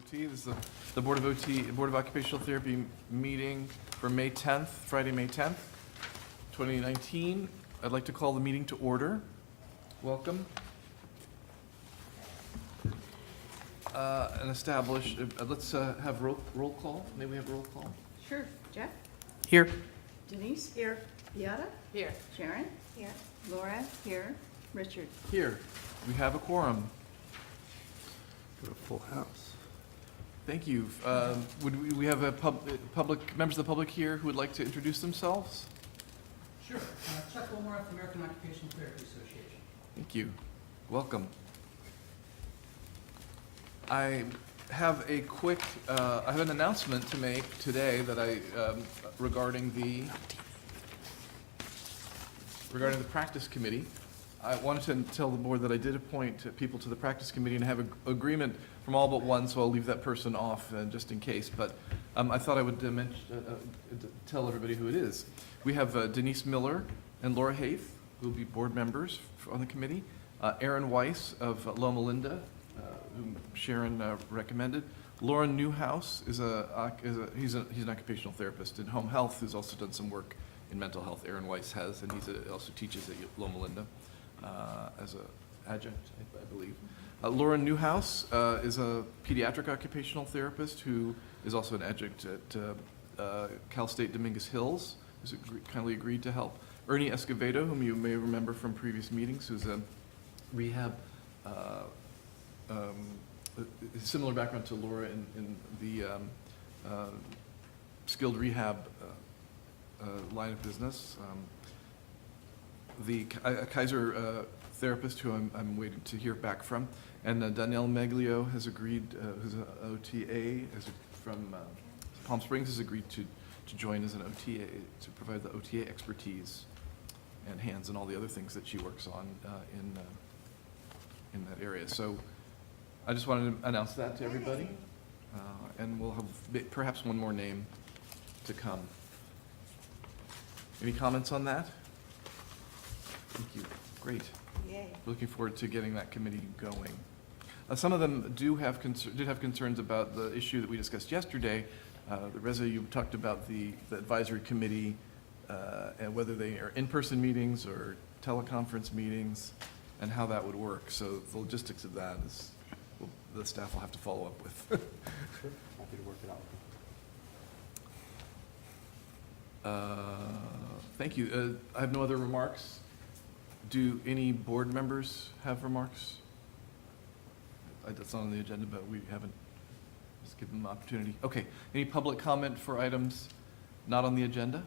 OT. This is the Board of Occupational Therapy meeting for May 10th, Friday, May 10th, 2019. I'd like to call the meeting to order. Welcome. And establish, let's have roll call. May we have roll call? Sure. Jeff? Here. Denise? Here. Beata? Here. Sharon? Here. Laura? Here. Richard? Here. We have a quorum. Got a full house. Thank you. Would we have a public members of the public here who would like to introduce themselves? Sure. Chuck Wilmore, the American Occupational Therapy Association. Thank you. Welcome. I have a quick, I have an announcement to make today that regarding the practice committee. I wanted to tell the board that I did appoint people to the practice committee and have an agreement from all but one, so I'll leave that person off just in case. But I thought I would tell everybody who it is. We have Denise Miller and Laura Haith, who will be board members on the committee. Aaron Weiss of Loma Linda, whom Sharon recommended. Lauren Newhouse he's an occupational therapist in home health who's also done some work in mental health. Aaron Weiss has, and he also teaches at Loma Linda as an adjunct, I believe. Lauren Newhouse is a pediatric occupational therapist who is also an adjunct at Cal State Dominguez Hills, who's kindly agreed to help. Ernie Escovedo, whom you may remember from previous meetings, who's a rehab, similar background to Laura in the skilled rehab line of business. The Kaiser therapist, who I'm waiting to hear back from, and Danielle Meglio has agreed, who's an OTA from Palm Springs, has agreed to join as an OTA to provide the OTA expertise and hands and all the other things that she works on in that area. So I just wanted to announce that to everybody, and we'll have perhaps one more name to come. Any comments on that? Thank you. Great. Yay. Looking forward to getting that committee going. Some of them did have concerns about the issue that we discussed yesterday. Reza, you talked about the advisory committee and whether they are in-person meetings or teleconference meetings and how that would work. So the logistics of that is the staff will have to follow up with. Sure. Happy to work it out. Thank you. I have no other remarks. Do any board members have remarks? That's not on the agenda, but we haven't, just give them an opportunity. Okay, any public comment for items not on the agenda?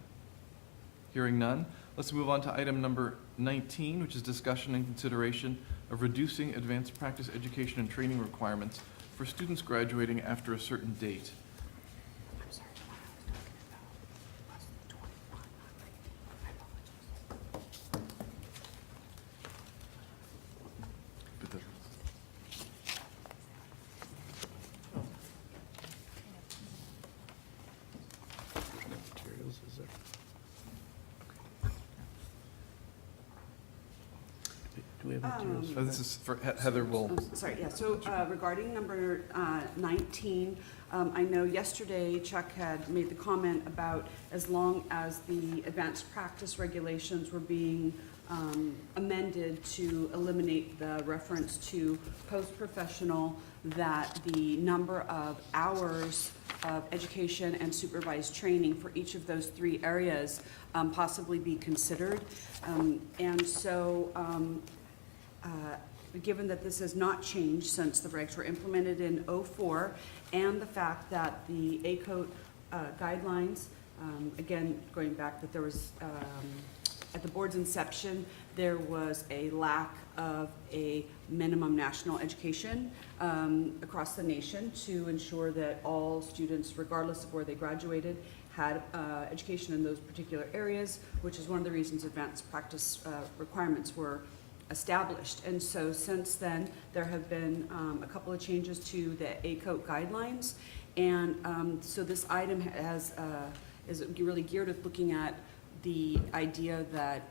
Hearing none. Let's move on to item number 19, which is discussion and consideration of reducing advanced practice education and training requirements for students graduating after a certain date. Materials, is there? Do we have materials? for This that? is for Heather will. Sorry, yeah, so regarding number 19, I know yesterday Chuck had made the comment about as long as the advanced practice regulations were being amended to eliminate the reference to post-professional, that the number of hours of education and supervised training for each of those three areas possibly be considered. And so given that this has not changed since the regs were implemented in '04, and the fact that the ACOT guidelines, again, going back that there was, at the board's inception, there was a lack of a minimum national education across the nation to ensure that all students, regardless of where they graduated, had education in those particular areas, which is one of the reasons advanced practice requirements were established. And so since then, there have been a couple of changes to the ACOT guidelines. And so this item is really geared at looking at the idea that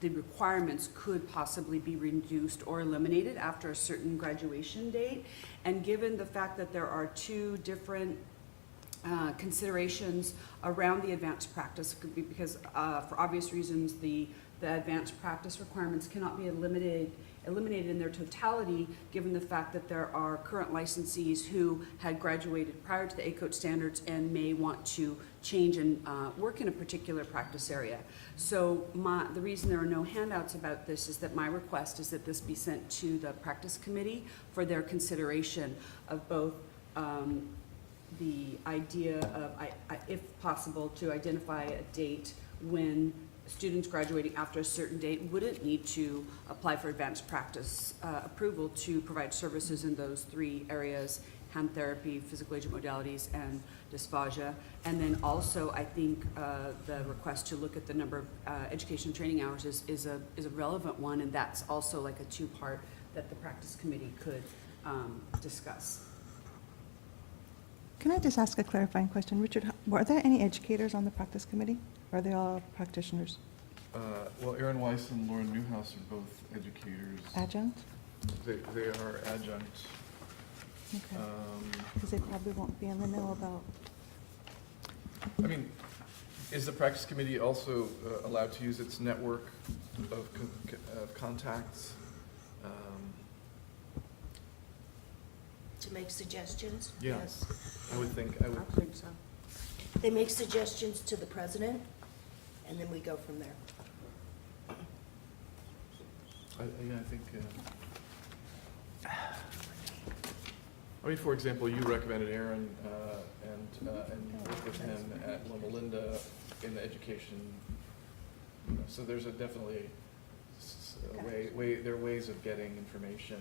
the requirements could possibly be reduced or eliminated after a certain graduation date. And given the fact that there are two different considerations around the advanced practice, could be because for obvious reasons, the advanced practice requirements cannot be eliminated in their totality, given the fact that there are current licensees who had graduated prior to the ACOT standards and may want to change and work in a particular practice area. So the reason there are no handouts about this is that my request is that this be sent to the practice committee for their consideration of both the idea of, if possible, to identify a date when students graduating after a certain date wouldn't need to apply for advanced practice approval to provide services in those three areas: hand therapy, physical agent modalities, and dysphagia. And then also, I think the request to look at the number of education training hours is a relevant one, and that's also like a two-part that the practice committee could discuss. Can I just ask a clarifying question? Richard, were there any educators on the practice committee? Or are they all practitioners? Well, Aaron Weiss and Lauren Newhouse are both educators. Adjunct? They are adjunct. Okay. Because they probably won't be in the know about. I mean, is the practice committee also allowed to use its network of contacts? To make suggestions? Yeah. Yes. I would think, I think so. They make suggestions to the president, and then we go from there. yeah, I think, I mean, for example, you recommended Aaron, and you worked with him at Loma Linda in the education, so there's definitely there are ways of getting information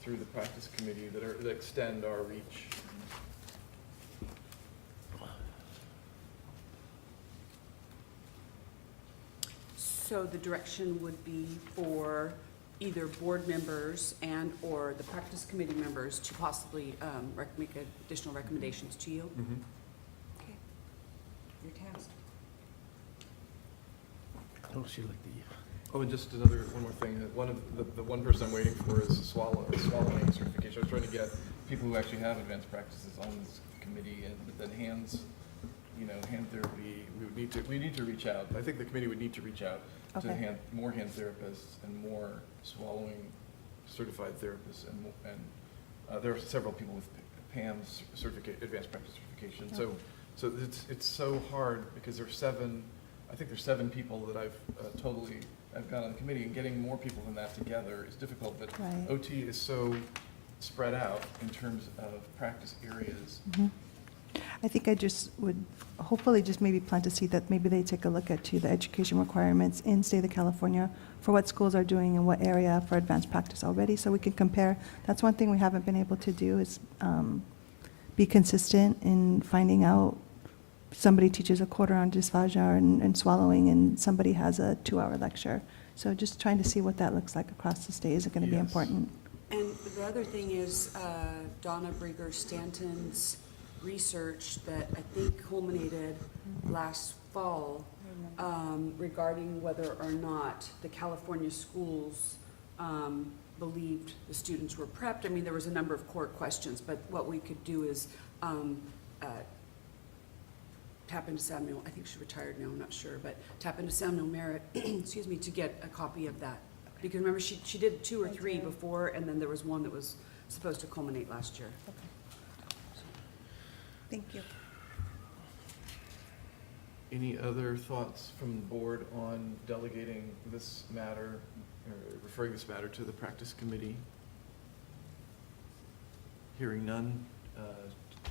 through the practice committee that extend our reach. So the direction would be for either board members and/or the practice committee members to possibly make additional recommendations to you? Okay. Your task. Oh, she like the. Oh, and just one more thing, one of the one person I'm waiting for is swallowing certification. I was trying to get people who actually have advanced practices on this committee, but then hand therapy, we need to reach out. I think the committee would need to reach out to Okay. more hand therapists and more swallowing certified therapists, and there are several people with PAM's advanced practice certification. Okay. So it's so hard because there's seven people that I've got on the committee, and getting more people than that together is difficult, but Right. OT is so spread out in terms of practice areas. Mhm. I think I just would hopefully just maybe plant a seed that maybe they take a look at the education requirements in state of California for what schools are doing in what area for advanced practice already, so we can compare. That's one thing we haven't been able to do is be consistent in finding out. Somebody teaches a quarter on dysphagia and swallowing, and somebody has a 2-hour lecture. So just trying to see what that looks like across the state is going to be Yes. important. And the other thing is Donna Brieger-Stanton's research that I think culminated last fall regarding whether or not the California schools believed the students were prepped. I mean, there was a number of court questions, but what we could do is tap into Samuel, I think she's retired now, I'm not sure, but tap into Samuel Merritt, excuse me, to get a copy of that. Because remember, she did 2 or 3 before, and then there was one that was supposed to culminate last year. Thank you. Any other thoughts from the board on delegating this matter, or referring this matter to the practice committee? Hearing none,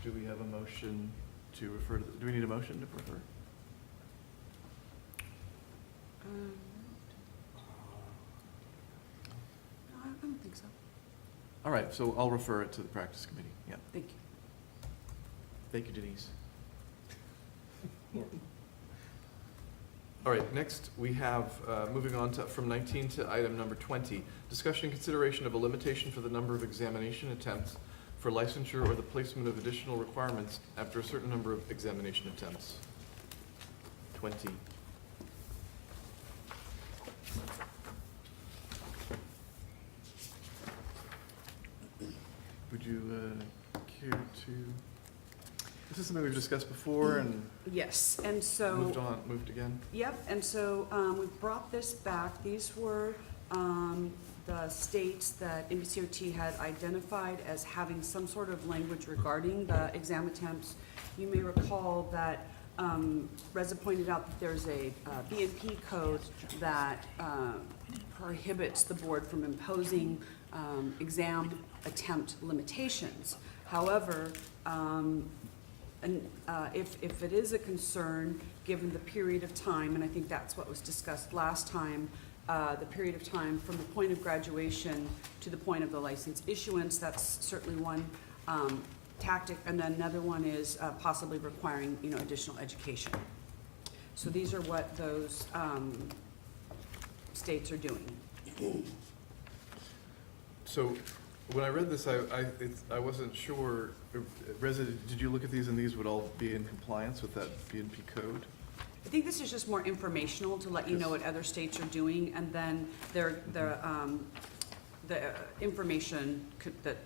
do we have a motion to refer to, do we need a motion to refer? No, I don't think so. All right, so I'll refer it to the practice committee, yeah. Thank you. Thank you, Denise. All right, next we have, moving on from 19 to item number 20, discussion and consideration of a limitation for the number of examination attempts for licensure or the placement of additional requirements after a certain number of examination attempts. 20. would you care to, this is something we've discussed before and Yes, and so. moved again? Yep, and so we brought this back. These were the states that NBCOT had identified as having some sort of language regarding the exam attempts. You may recall that Reza pointed out that there's a BNP code that prohibits the board from imposing exam attempt limitations. However, if it is a concern, given the period of time, and I think that's what was discussed last time, the period of time from the point of graduation to the point of the license issuance, that's certainly one tactic, and then another one is possibly requiring, additional education. So these are what those states are doing. So when I read this, I wasn't sure, Reza, did you look at these and these would all be in compliance with that BNP code? I think this is just more informational to let you know what other states are doing, and then the information that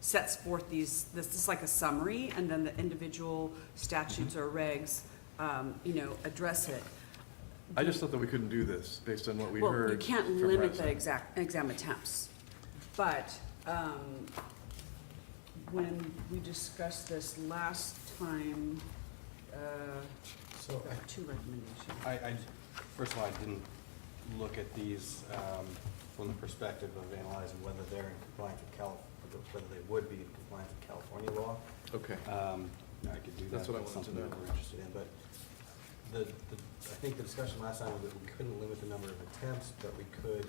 sets forth this is like a summary, and then the individual statutes or regs, address it. I just thought that we couldn't do this based on what we Well, heard. you can't from limit Reza. the exam attempts, but when we discussed this last time, So there are two recommendations. first of all, I didn't look at these from the perspective of analyzing whether they're in compliance with whether they would be in compliance with California law. Okay, I could do that. That's what I if wanted to something that know. we're interested in, but I think the discussion last time was that we couldn't limit the number of attempts, but we could,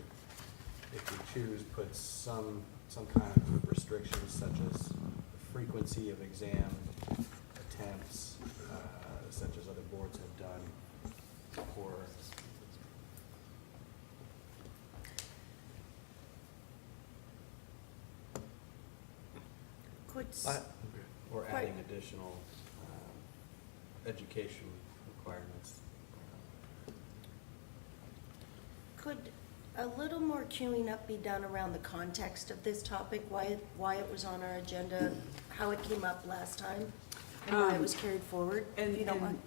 if we choose, put some kind of restrictions such as the frequency of exam attempts, such as other boards have done, or Could, or Right. adding additional education requirements. could a little more queuing up be done around the context of this topic, why it was on our agenda, how it came up last time, and why it was carried forward? And, If you don't mind.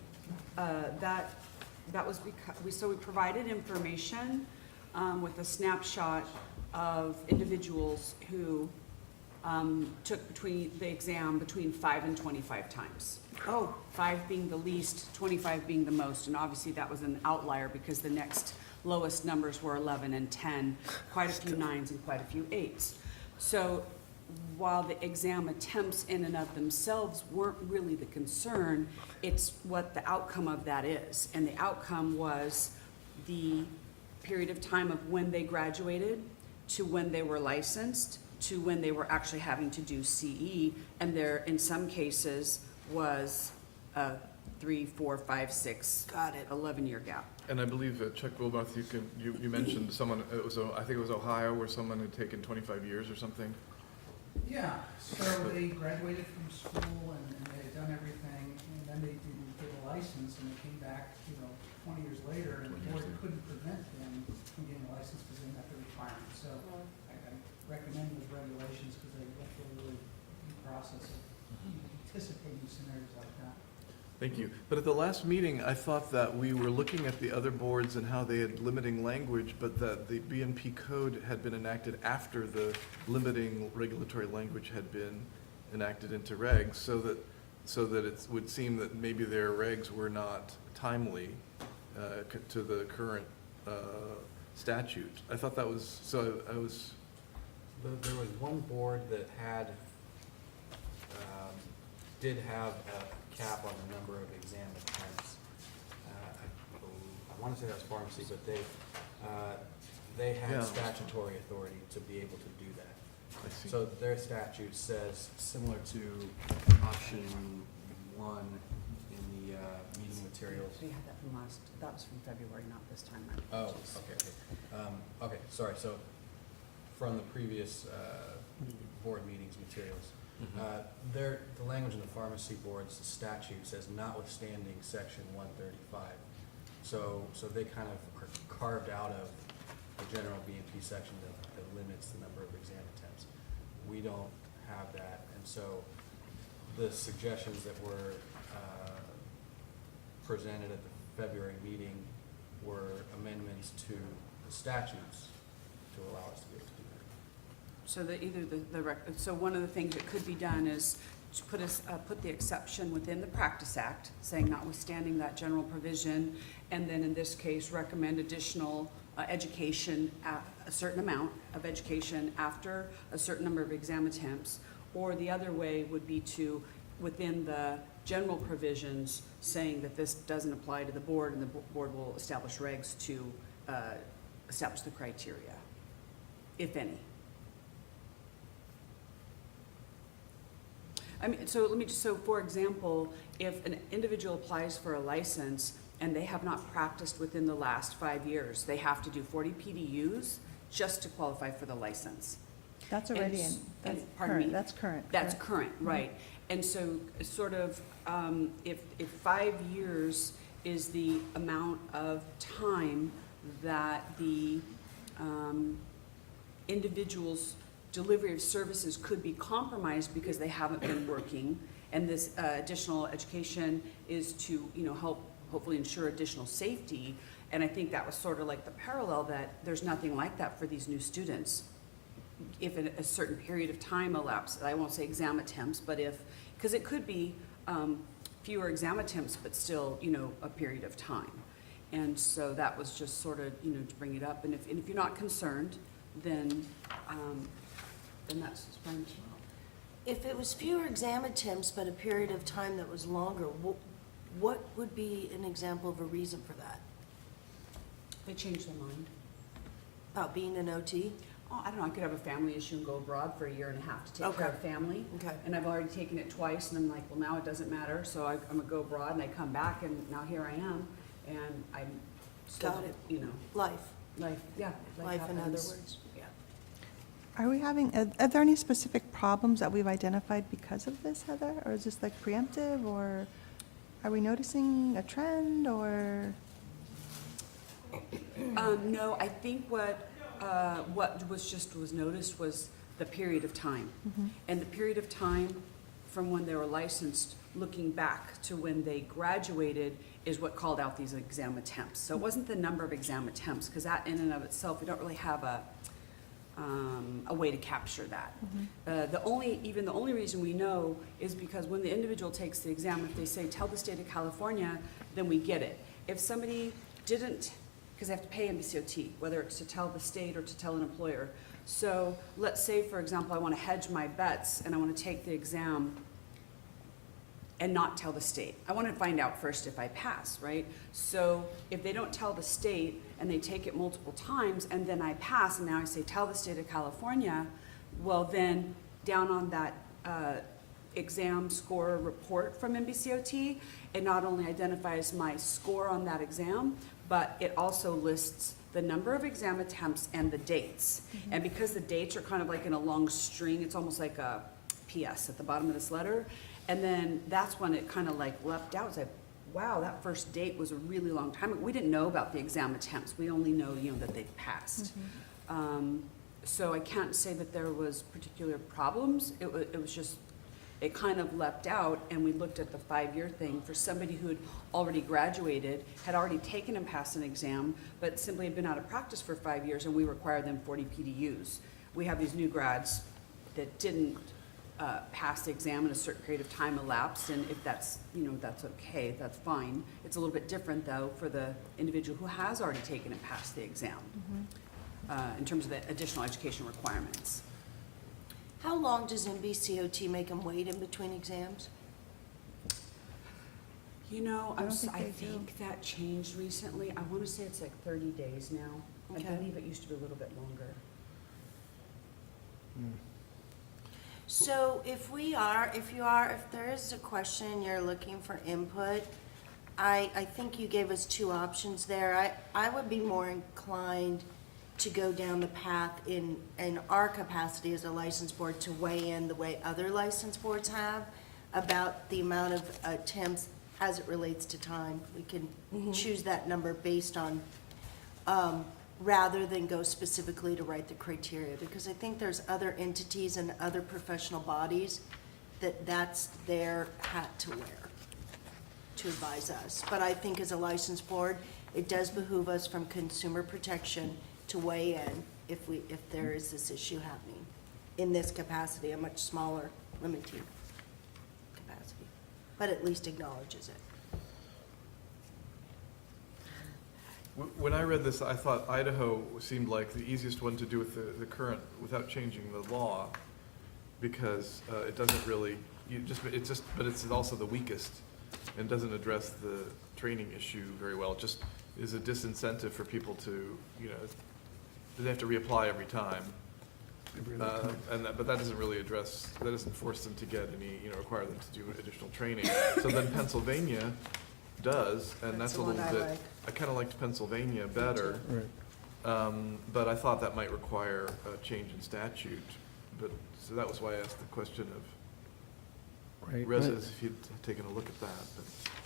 that was because, we provided information with a snapshot of individuals who took the exam between 5 and 25 times. 5 being the least, 25 being the most, and obviously that was an outlier because the next lowest numbers were 11 and 10, quite a few 9s and quite a few 8s. So while the exam attempts in and of themselves weren't really the concern, it's what the outcome of that is. And the outcome was the period of time of when they graduated to when they were licensed to when they were actually having to do CE. And there, in some cases, was a 3, 4, 5, 6, 11-year gap. and I believe Chuck Wilbarth, you mentioned someone, I think it was Ohio, where someone had taken 25 years or something. Yeah, so they graduated from school and they had done everything, and then they didn't get a license, and they came back, 20 years later, and the board couldn't prevent them from getting a license because they met the requirements. So I recommend those regulations because they went through a really good process of anticipating scenarios like that. Thank you. But at the last meeting, I thought that we were looking at the other boards and how they had limiting language, but that the BNP code had been enacted after the limiting regulatory language had been enacted into regs, so that it would seem that maybe their regs were not timely to the current statute. I thought that was, there was one board that did have a cap on the number of exam attempts. I want to say that was pharmacy, but they had Yeah. statutory authority to be able to do that. I see. So their statute says, similar to option 1 in the meeting materials. We had that that was from February, not this time. Oh, okay. Okay, sorry, so from the previous board meetings materials, the language in the pharmacy board's statute says notwithstanding section 135. So they kind of are carved out of the general BNP section that limits the number of exam attempts. We don't So the suggestions that were presented at the February meeting were amendments to the statutes to allow us to be able to do that. So that either so one of the things that could be done is to put the exception within the Practice Act, saying notwithstanding that general provision, and then in this case, recommend additional education, a certain amount of education after a certain number of exam attempts. Or the other way would be to, within the general provisions, saying that this doesn't apply to the board, and the board will establish regs to establish the criteria, if any. I mean, so for example, if an individual applies for a license and they have not practiced within the last 5 years, they have to do 40 PDUs just to qualify for the license. That's already in, that's pardon me? current, that's current. That's correct. current, right. And so sort of, if 5 years is the amount of time that the individual's delivery of services could be compromised because they haven't been working, and this additional education is to, help hopefully ensure additional safety. And I think that was sort of like the parallel, that there's nothing like that for these new students. If a certain period of time elapses, I won't say exam attempts, but because it could be fewer exam attempts, but still, a period of time. And so that was just sort of, to bring it up. And if you're not concerned, then that's fine as well. If it was fewer exam attempts but a period of time that was longer, what would be an example of a reason for that? They changed their mind. About being an OT? Oh, I don't know, I could have a family issue and go abroad for 1.5 years to take care of family. Okay. And I've already taken it twice, and I'm like, well, now it doesn't matter, so I'm gonna go abroad, and I come back, and now here I am, and I'm still, Got it. Life. Life, yeah. Life in other happens. words. Yeah. Are we having, are there any specific problems that we've identified because of this, Heather? Or is this like preemptive, or are we noticing a trend, or? No, I think what was noticed was the period of time. Mhm. And the period of time from when they were licensed, looking back to when they graduated, is what called out these exam attempts. So it wasn't the number of exam attempts, because that in and of itself, we don't really have a way to capture that. The only reason we know is because when the individual takes the exam, if they say, tell the state of California, then we get it. If somebody didn't, because they have to pay MBCOT, whether it's to tell the state or to tell an employer. So let's say, for example, I want to hedge my bets and I want to take the exam and not tell the state. I want to find out first if I pass, right? So if they don't tell the state and they take it multiple times and then I pass, and now I say, tell the state of California, well then down on that exam score report from MBCOT, it not only identifies my score on that exam, but it also lists the number of exam attempts and the dates. And because the dates are kind of like in a long string, it's almost like a PS at the bottom of this letter. And then that's when it kind of like leapt out. It's like, wow, that first date was a really long time ago. We didn't know about the exam attempts. We only know, that they've passed. So I can't say that there was particular problems. It was just, it kind of leapt out, and we looked at the 5-year thing for somebody who had already graduated, had already taken and passed an exam, but simply had been out of practice for 5 years, and we require them 40 PDUs. We have these new grads that didn't pass the exam in a certain period of time elapsed, and if that's, that's okay, that's fine. It's a little bit different, though, for the individual who has already taken and passed the exam, in terms of the additional education requirements. How long does MBCOT make them wait in between exams? I don't think I they do. think that changed recently. I want to say it's like 30 days now. Okay. I believe it used to be a little bit longer. So if there is a question, you're looking for input, I think you gave us 2 options there. I would be more inclined to go down the path in our capacity as a license board to weigh in the way other license boards have about the amount of attempts as it relates to time. We can choose that number based on, rather than go specifically to write the criteria, because I think there's other entities and other professional bodies that that's their hat to wear, to advise us. But I think as a licensed board, it does behoove us from consumer protection to weigh in if there is this issue happening in this capacity, a much smaller, limited capacity, but at least acknowledges it. When I read this, I thought Idaho seemed like the easiest one to do with the current, without changing the law, because it doesn't really, but it's also the weakest, and doesn't address the training issue very well. It just is a disincentive for people to, they have to reapply every time. But that doesn't really address, that doesn't force them to get any, require them to do additional training. So then Pennsylvania does, and that's a the one little I bit, like. I kind of liked Pennsylvania better. Right. But I thought that might require a change in statute. But, so that was why I asked the question of Right. residents, if you'd taken a look at that.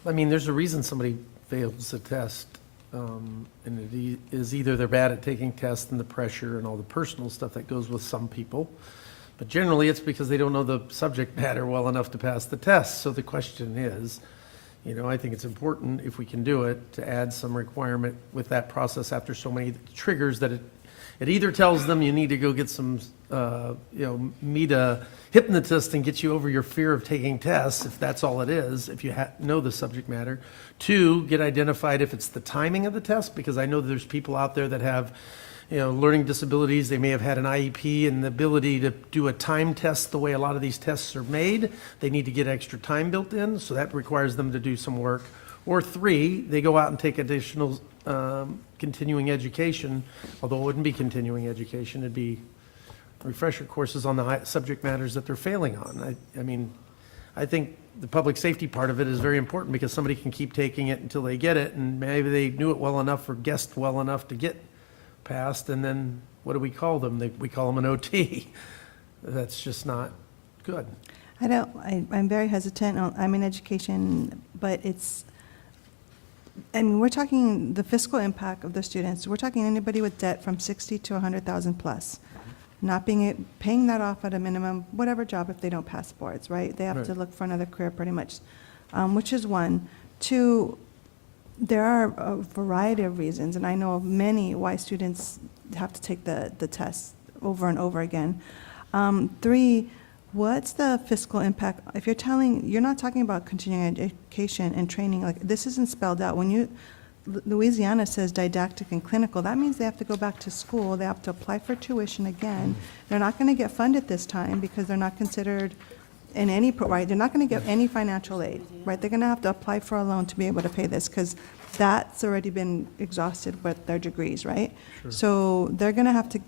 But I mean, there's a reason somebody fails a test, and it is either they're bad at taking tests and the pressure and all the personal stuff that goes with some people, but generally it's because they don't know the subject matter well enough to pass the test. So the question is, I think it's important, if we can do it, to add some requirement with that process after so many triggers that it either tells them you need to go get some, meet a hypnotist and get you over your fear of taking tests, if that's all it is, if you know the subject matter. 2, get identified if it's the timing of the test, because I know there's people out there that have, learning disabilities. They may have had an IEP, and the ability to do a time test the way a lot of these tests are made, they need to get extra time built in, so that requires them to do some work. Or 3, they go out and take additional continuing education, although it wouldn't be continuing education, it'd be refresher courses on the subject matters that they're failing on. I think the public safety part of it is very important, because somebody can keep taking it until they get it, and maybe they knew it well enough or guessed well enough to get passed, and then what do we call them? We call them an OT. That's just not good. I'm very hesitant. I'm in education, but we're talking the fiscal impact of the students. We're talking anybody with debt from 60 to 100,000 plus. Not paying that off at a minimum, whatever job, if they don't pass boards, right? They have to Right. look for another career pretty much, which is 1. 2, there are a variety of reasons, and I know of many why students have to take the test over and over again. 3, what's the fiscal impact? If you're not talking about continuing education and training, like this isn't spelled out. Louisiana says didactic and clinical, that means they have to go back to school, they have to apply for tuition again. They're not gonna get funded this time because they're not considered in any, right, they're not gonna get any financial aid, right? They're gonna have to apply for a loan to be able to pay this, because that's already been exhausted with their degrees, right? Sure. So they're gonna have to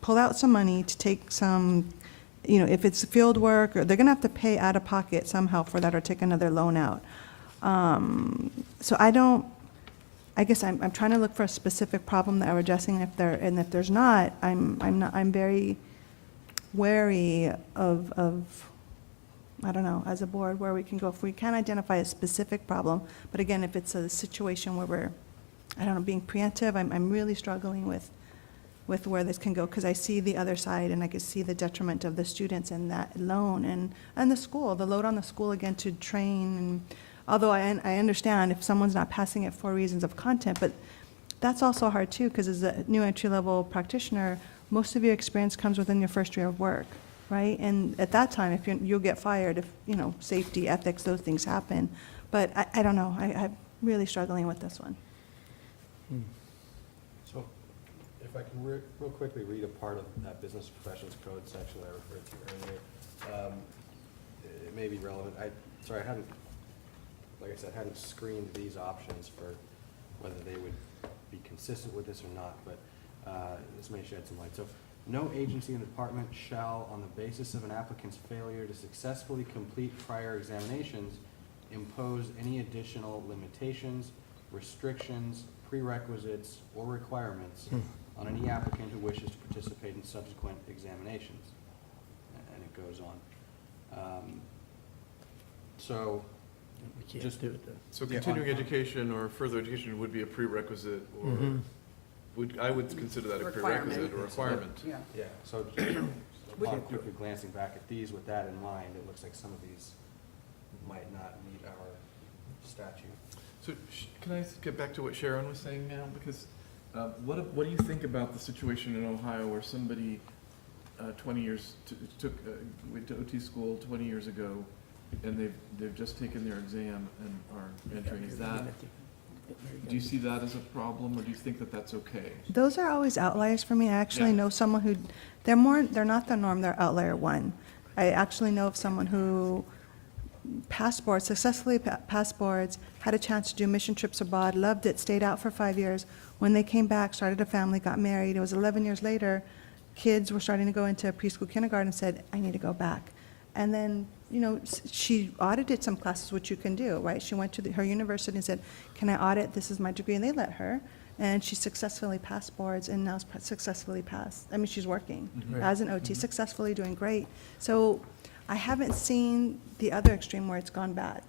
pull out some money to take some, if it's field work, or they're gonna have to pay out of pocket somehow for that, or take another loan out. So I guess I'm trying to look for a specific problem that we're addressing, and if there's not, I'm very wary of, I don't know, as a board, where we can go, if we can't identify a specific problem. But again, if it's a situation where we're, I don't know, being preemptive, I'm really struggling with where this can go, because I see the other side, and I can see the detriment of the students and that loan, and the school, the load on the school again to train. And although I understand if someone's not passing it for reasons of content, but that's also hard too, because as a new entry-level practitioner, most of your experience comes within your first year of work, right? And at that time, you'll get fired if, safety, ethics, those things happen. But I don't know, I'm really struggling with this one. So, if I can real quickly read a part of that Business Professions Code section I referred to earlier. It may be relevant. Like I said, hadn't screened these options for whether they would be consistent with this or not, but this may shed some light. So, no agency and department shall, on the basis of an applicant's failure to successfully complete prior examinations, impose any additional limitations, restrictions, prerequisites, or requirements on any applicant who wishes to participate in subsequent examinations. And it goes on. So, We can't Just do it then. So Yeah, continuing on- education or further education would be a prerequisite, or Mhm. I would consider that a Requirement. prerequisite or requirement. Yeah. yeah, so upon quickly glancing back at these with that in mind, it looks like some of these might not meet our statute. So can I get back to what Sharon was saying now? Because what do you think about the situation in Ohio where somebody 20 years went to OT school 20 years ago, and they've just taken their exam and are entering? Is that, do you see that as a problem, or do you think that that's okay? Those are always outliers for me. I actually Yeah. know someone who, they're not the norm, they're outlier one. I actually know of someone who passed boards, successfully passed boards, had a chance to do mission trips abroad, loved it, stayed out for 5 years. When they came back, started a family, got married, it was 11 years later, kids were starting to go into preschool, kindergarten, and said, I need to go back. And then, you know, she audited some classes, which you can do, right? She went to her university and said, can I audit? This is my degree, and they let her. And she successfully passed boards and now successfully passed. I mean, she's working Mhm. as an OT, successfully doing great. So I haven't seen the other extreme where it's gone bad.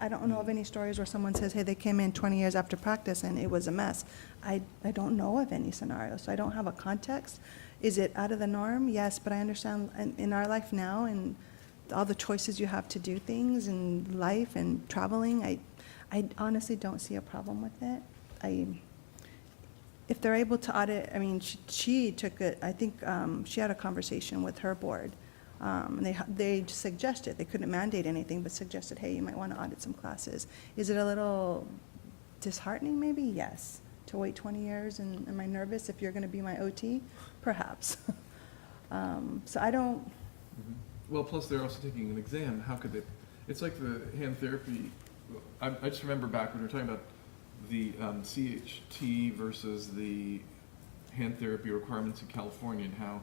I don't know of any stories where someone says, hey, they came in 20 years after practice and it was a mess. I don't know of any scenario, so I don't have a context. Is it out of the norm? Yes, but I understand in our life now and all the choices you have to do things in life and traveling, I honestly don't see a problem with it. If they're able to audit, I mean, she took it, I think she had a conversation with her board. And they suggested, they couldn't mandate anything, but suggested, hey, you might want to audit some classes. Is it a little disheartening, maybe? Yes. To wait 20 years, and am I nervous if you're going to be my OT? Perhaps. So I don't, Mhm. Well, plus they're also taking an exam. How could they? It's like the hand therapy. I just remember back when we were talking about the CHT versus the hand therapy requirements in California, and how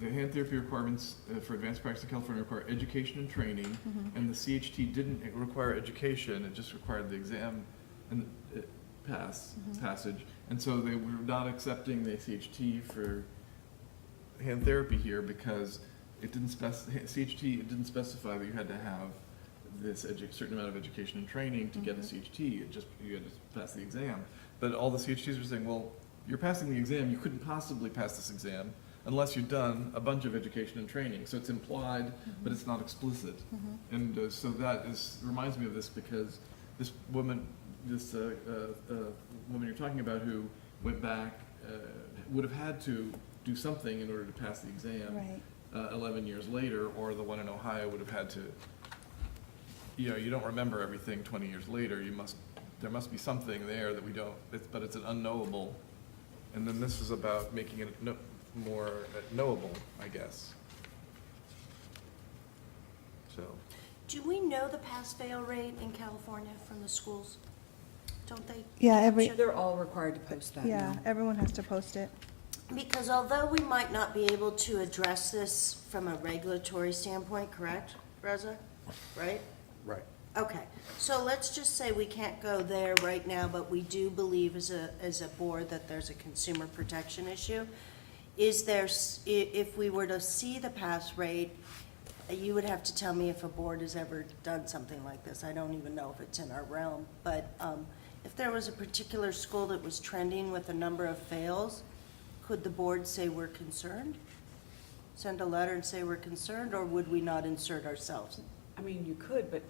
the hand therapy requirements for advanced practice in California require education and training, mhm. and the CHT didn't require education. It just required the exam and Mhm. passage. And so they were not accepting the CHT for hand therapy here because it didn't CHT, it didn't specify that you had to have this certain amount of education and training to get a Mhm. CHT. It just, you had to pass the exam. But all the CHTs were saying, well, you're passing the exam, you couldn't possibly pass this exam unless you've done a bunch of education and training. So it's implied, but it's not explicit. Mhm. And so that reminds me of this because this woman, woman you're talking about who went back, would have had to do something in order to pass the exam. Right. 11 years later, or the one in Ohio would have had to, you don't remember everything 20 years later. There must be something there that we don't, but it's an unknowable. And then this is about making it more knowable, I guess. So, Do we know the pass-fail rate in California from the schools? Don't they? Yeah, They're all required to post that yeah, now. everyone has to post it. Because although we might not be able to address this from a regulatory standpoint, correct, Reza? Right? Right. Okay, so let's just say we can't go there right now, but we do believe as a board that there's a consumer protection issue. Is there, if we were to see the pass rate, you would have to tell me if a board has ever done something like this. I don't even know if it's in our realm, but if there was a particular school that was trending with a number of fails, could the board say we're concerned? Send a letter and say we're concerned, or would we not insert ourselves? I mean, you could, but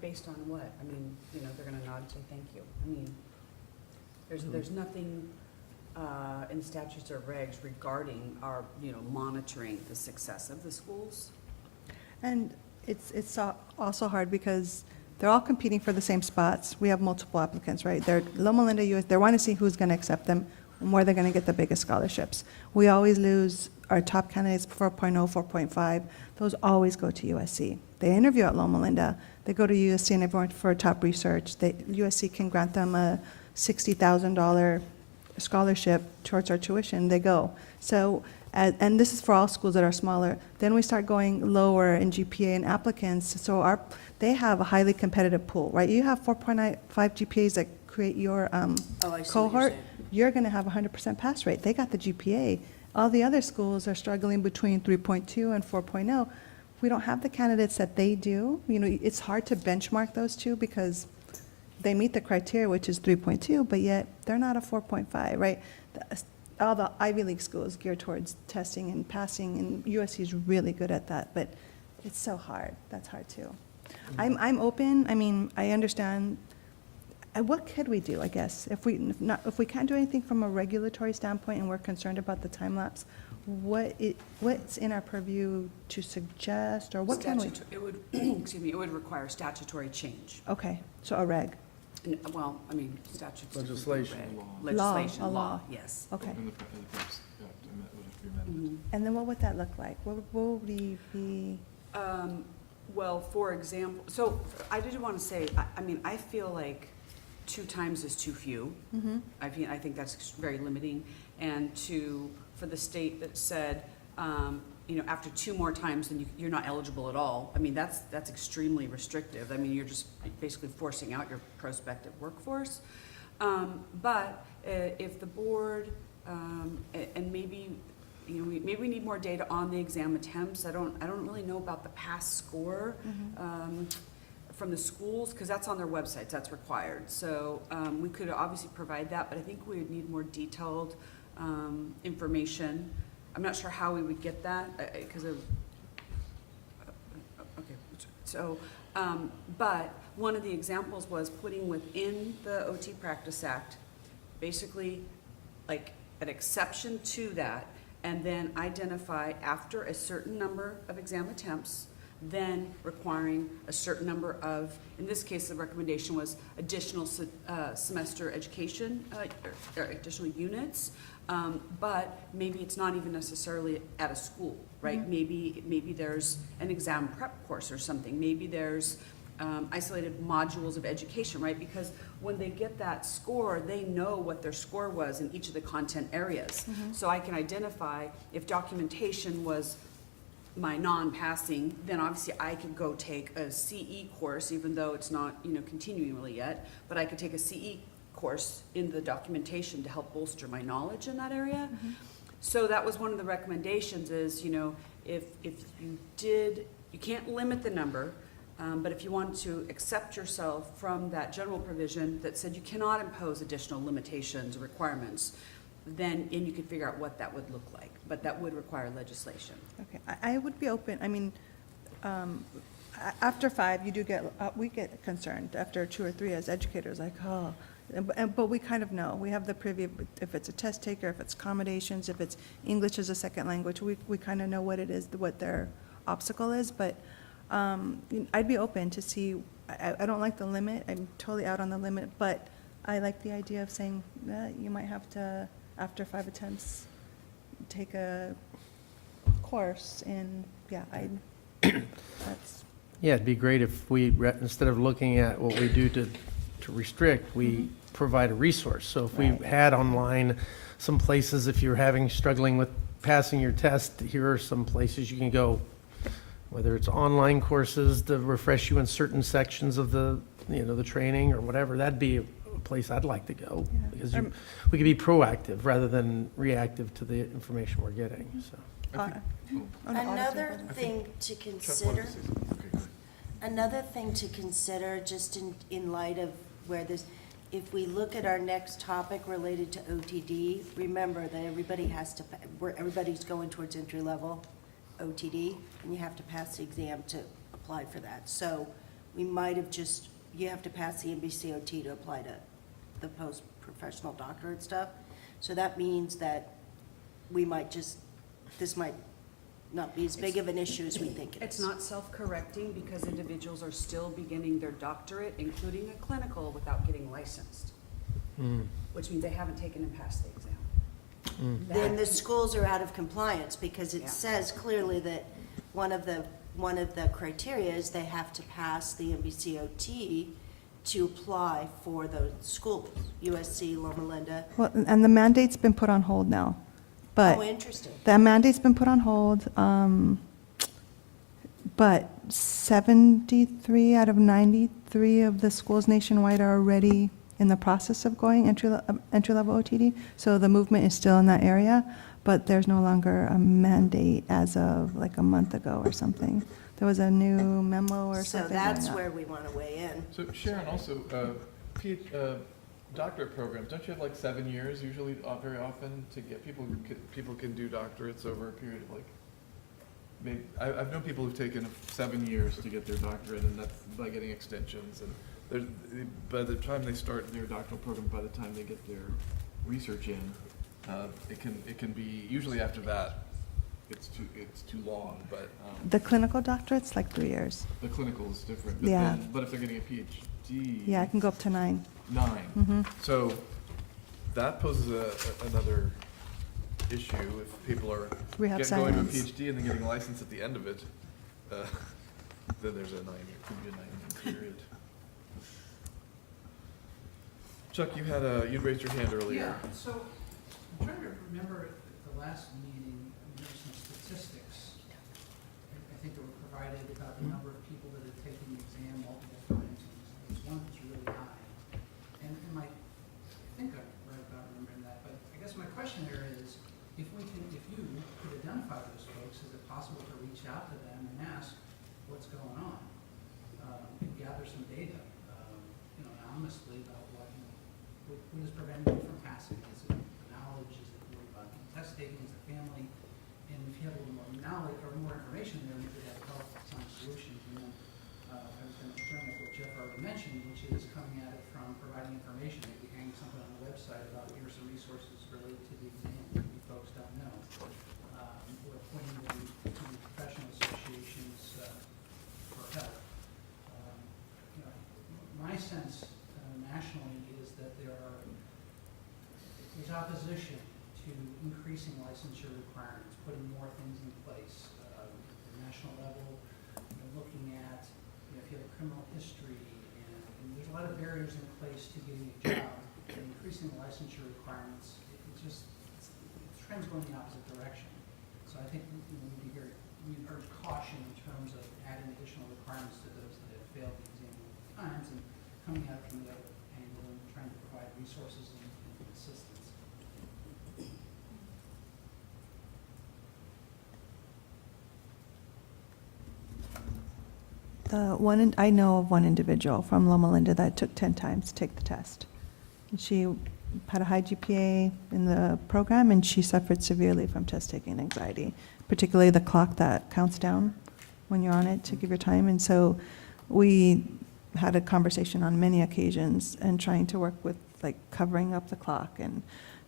based on what? I mean, they're gonna nod and say thank you. I mean, there's nothing in statutes or regs regarding our, monitoring the success of the schools. And it's also hard because they're all competing for the same spots. We have multiple applicants, right? They're Loma Linda US, they want to see who's going to accept them and where they're going to get the biggest scholarships. We always lose our top candidates, 4.0, 4.5. Those always go to USC. They interview at Loma Linda. They go to USC and everyone for top research. USC can grant them a $60,000 scholarship towards our tuition. They go. So, and this is for all schools that are smaller. Then we start going lower in GPA and applicants. So they have a highly competitive pool, right? You have 4.5 GPAs that create your Oh, I see what you're cohort. saying. You're going to have 100% pass rate. They got the GPA. All the other schools are struggling between 3.2 and 4.0. We don't have the candidates that they do. It's hard to benchmark those two because they meet the criteria, which is 3.2, but yet they're not a 4.5, right? all the Ivy League schools geared towards testing and passing, and USC is really good at that, but it's so hard. That's hard too. I'm open, I mean, I understand, what could we do, I guess? If we can't do anything from a regulatory standpoint and we're concerned about the time lapse, what's in our purview to suggest, or what can we? It would, excuse me, it would require statutory change. Okay, so a reg, Well, I mean, statutes. different than Legislation. reg. Law, Legislation, a law, law. yes. okay. And the perhaps, yeah, would have to be amended. Mhm. And then what would that look like? What would we be, Well, for example, so I did want to say, I mean, I feel like 2 times is too few. I think that's very limiting. And for the state that said, after 2 more times, then you're not eligible at all. I mean, that's extremely restrictive. I mean, you're just basically forcing out your prospective workforce. But if the board, and maybe, maybe we need more data on the exam attempts. I don't really know about the pass score from the schools, because that's on their websites, that's required. So we could obviously provide that, but I think we would need more detailed information. I'm not sure how we would get that, because of, okay, so, but one of the examples was putting within the OT Practice Act, basically like an exception to that, and then identify after a certain number of exam attempts, then requiring a certain number of, in this case, the recommendation was additional semester education, or additional units, but maybe it's not even necessarily at a school, right? Maybe there's an exam prep course or something. Maybe there's isolated modules of education, right? Because when they get that score, they know what their score was in each of the content areas. So I can identify if documentation was my non-passing, then obviously I could go take a CE course, even though it's not, continuing really yet, but I could take a CE course in the documentation to help bolster my knowledge in that area. So that was one of the recommendations is, if you can't limit the number, but if you want to accept yourself from that general provision that said you cannot impose additional limitations or requirements, then, and you could figure out what that would look like, but that would require legislation. okay, I would be open, I mean, after 5, you do get, we get concerned after 2 or 3 as educators, like, oh, but we kind of know, we have the preview, if it's a test taker, if it's accommodations, if it's English as a second language, we kind of know what it is, what their obstacle is, but I'd be open to see, I don't like the limit, I'm totally out on the limit, but I like the idea of saying that you might have to, after 5 attempts, take a course, and, yeah, that's, Yeah, it'd be great if we, instead of looking at what we do to restrict, we provide a resource. So if we Right. had online some places, if you're struggling with passing your test, here are some places you can go, whether it's online courses to refresh you in certain sections of the training or whatever, that'd be a place I'd like to go. Yeah. Because we could be proactive rather than reactive to the information we're getting, so. Another thing to Chuck wanted consider, to say something. Okay, go ahead. another thing to consider, just in light of where this, if we look at our next topic related to OTD, remember that everybody's going towards entry-level OTD, and you have to pass the exam to apply for that. So we might have you have to pass the NBCOT to apply to the post-professional doctorate stuff. So that means that this might not be as big of an issue as we think it is. It's not self-correcting because individuals are still beginning their doctorate, including a clinical, without getting licensed, which means they haven't taken and passed the exam. Then the schools are out of compliance, because it Yeah. says clearly that one of the criteria is they have to pass the NBCOT to apply for those schools, USC, Loma Linda. well, and the mandate's been put on hold now, but. Oh, interesting. The mandate's been put on hold, but 73 out of 93 of the schools nationwide are already in the process of going entry-level OTD. So the movement is still in that area, but there's no longer a mandate as of like a month ago or something. There was a new memo or So something. that's going where we want to weigh in. So Sharon, also, doctorate programs, don't you have like 7 years usually, very often, to get, people can do doctorates over a period of like, maybe, I've known people who've taken 7 years to get their doctorate, and that's by getting extensions, and there's, by the time they start their doctoral program, by the time they get their research in, it can be, usually after that, it's too long, but, The clinical doctorate's like 3 years. the clinical is different. Yeah. But if they're getting a PhD. Yeah, it can go up to 9. 9. Mhm. So that poses another issue if people are Rehab going to a science. PhD and then getting a license at the end of it. Then there's could be a 9-year period. Chuck, you'd raised your hand earlier. Yeah, so I'm trying to remember at the last meeting, there were some statistics, I think that were provided about the number of people that had taken the exam multiple times, and there was one that was really high. And I think I'm right about remembering that, but I guess my question there is, if you could identify those folks, is it possible to reach out to them and ask what's going on? And gather some data, anonymously about what is preventing you from passing? Is it knowledge? Is it worried about test taking? Is it family? And if you have a little more knowledge or more information there, maybe that help find solutions. And then I was going to bring up what Jeff already mentioned, which is coming at it from providing information. Maybe hang something on the website about here are some resources related to the exam that you folks don't know. Or pointing them to professional associations for help. My sense nationally is that there's opposition to increasing licensure requirements, putting more things in place. At the national level, looking at if you have a criminal history, and there's a lot of barriers in place to getting a job, and increasing the licensure requirements, the trend's going the opposite direction. So I think we urge caution in terms of adding additional requirements to those that have failed the exam multiple times, and coming out from the other angle and trying to provide resources and assistance. I know of one individual from Loma Linda that took 10 times to take the test. She had a high GPA in the program, and she suffered severely from test-taking anxiety, particularly the clock that counts down when you're on it to give your time. And so we had a conversation on many occasions and trying to work with like covering up the clock and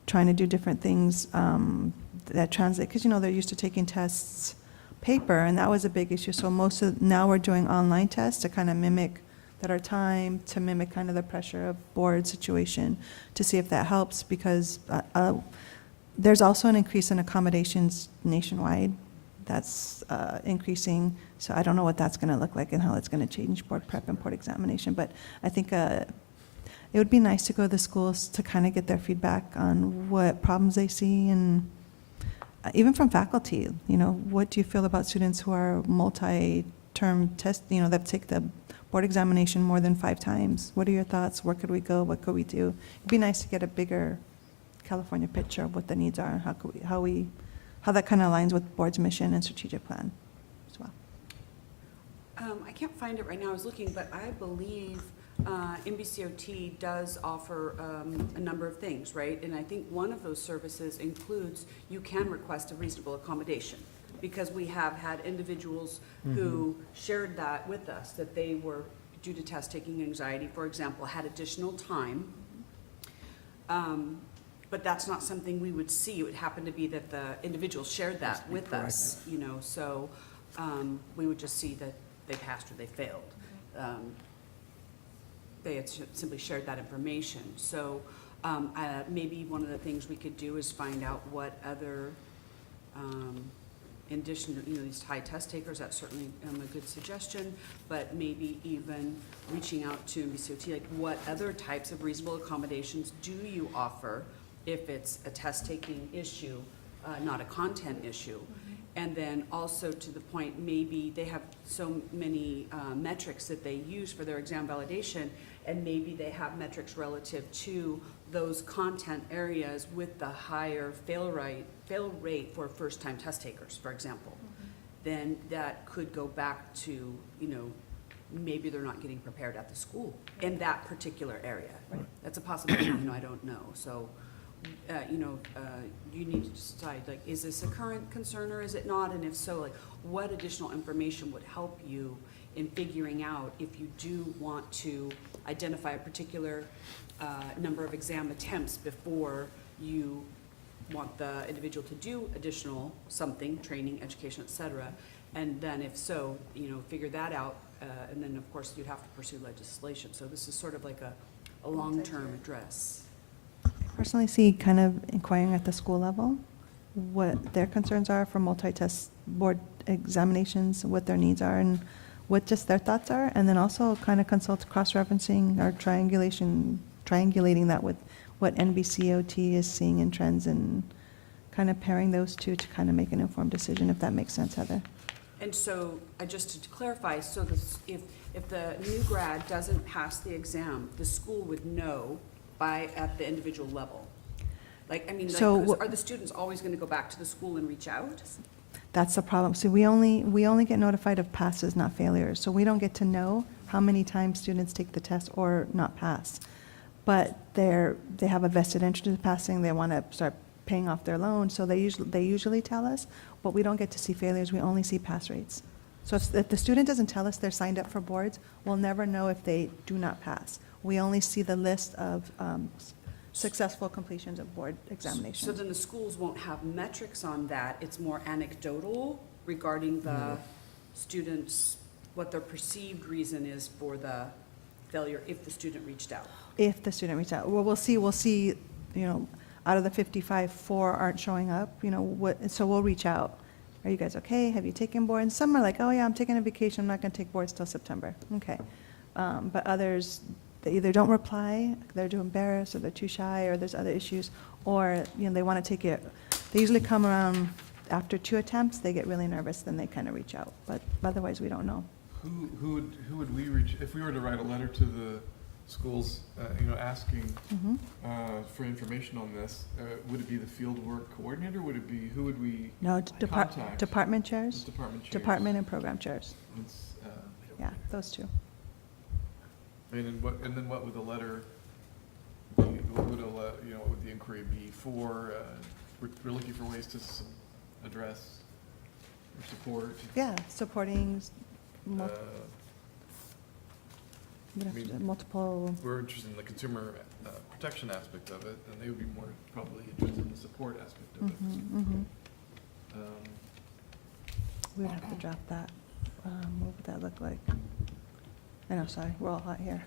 trying to do different things that translate, because they're used to taking tests paper, and that was a big issue. So now we're doing online tests to kind of mimic that our time, to mimic kind of the pressure of board situation, to see if that helps, because there's also an increase in accommodations nationwide that's increasing. So I don't know what that's going to look like and how it's going to change board prep and board examination. But I think it would be nice to go to the schools to kind of get their feedback on what problems they see, and even from faculty, what do you feel about students who are multi-term test, that take the board examination more than 5 times? What are your thoughts? Where could we go? What could we do? It'd be nice to get a bigger California picture of what the needs are, and how that kind of aligns with the board's mission and strategic plan as well. I can't find it right now. I was looking, but I believe NBCOT does offer a number of things, right? And I think one of those services includes you can request a reasonable accommodation, because we have had individuals who shared that with us, that they were, due to test-taking anxiety, for example, had additional time. But that's not something we would see. It would happen to be that the individual shared that with us, so we would just see that they passed or they failed. They had simply shared that information. So maybe one of the things we could do is find out what other, in addition to these high test takers, that's certainly a good suggestion, but maybe even reaching out to NBCOT, like what other types of reasonable accommodations do you offer if it's a test-taking issue, not a content issue? And then also to the point, maybe they have so many metrics that they use for their exam validation, and maybe they have metrics relative to those content areas with the higher fail rate for first-time test takers, for example. Then that could go back to, maybe they're not getting prepared at the school in that particular area. That's a possibility, I don't know. So, you need to decide, like, is this a current concern or is it not? And if so, like, what additional information would help you in figuring out if you do want to identify a particular number of exam attempts before you want the individual to do additional something, training, education, et cetera. And then if so, figure that out. And then, of course, you'd have to pursue legislation. So this is sort of like a long-term address. Personally see kind of inquiring at the school level, what their concerns are for multi-test board examinations, what their needs are, and what just their thoughts are, and then also kind of consult cross-referencing or triangulating that with what NBCOT is seeing in trends, and kind of pairing those two to kind of make an informed decision, if that makes sense, Heather. And so, just to clarify, so if the new grad doesn't pass the exam, the school would know at the individual level? Like, I mean, So are the students always gonna go back to the school and reach out? That's the problem. So we only get notified of passes, not failures. So we don't get to know how many times students take the test or not pass. But they have a vested interest in passing. They want to start paying off their loan, so they usually tell us. But we don't get to see failures. We only see pass rates. So if the student doesn't tell us they're signed up for boards, we'll never know if they do not pass. We only see the list of successful completions of board examinations. So then the schools won't have metrics on that. It's more anecdotal regarding the students, what their perceived reason is for the failure if the student reached out. If the student reaches out, well, we'll see, out of the 55, 4 aren't showing up, so we'll reach out. Are you guys okay? Have you taken boards? Some are like, oh yeah, I'm taking a vacation, I'm not gonna take boards till September. Okay. But others, they either don't reply, they're too embarrassed, or they're too shy, or there's other issues, or, they wanna take it. They usually come around after 2 attempts, they get really nervous, then they kind of reach out, but otherwise we don't know. Who would we reach, if we were to write a letter to the schools, asking Mhm. for information on this, would it be the field work coordinator? Who would we No, contact? department chairs, Department chairs. department and program chairs, It's, yeah, those two. and then what would the letter be, what would what would the inquiry be for? We're looking for ways to address or support. Yeah, supporting uh, multiple, We're interested in the consumer protection aspect of it, and they would be more probably interested in the support aspect of it. We would have to drop that. What would that look like? I know, sorry, we're all hot here.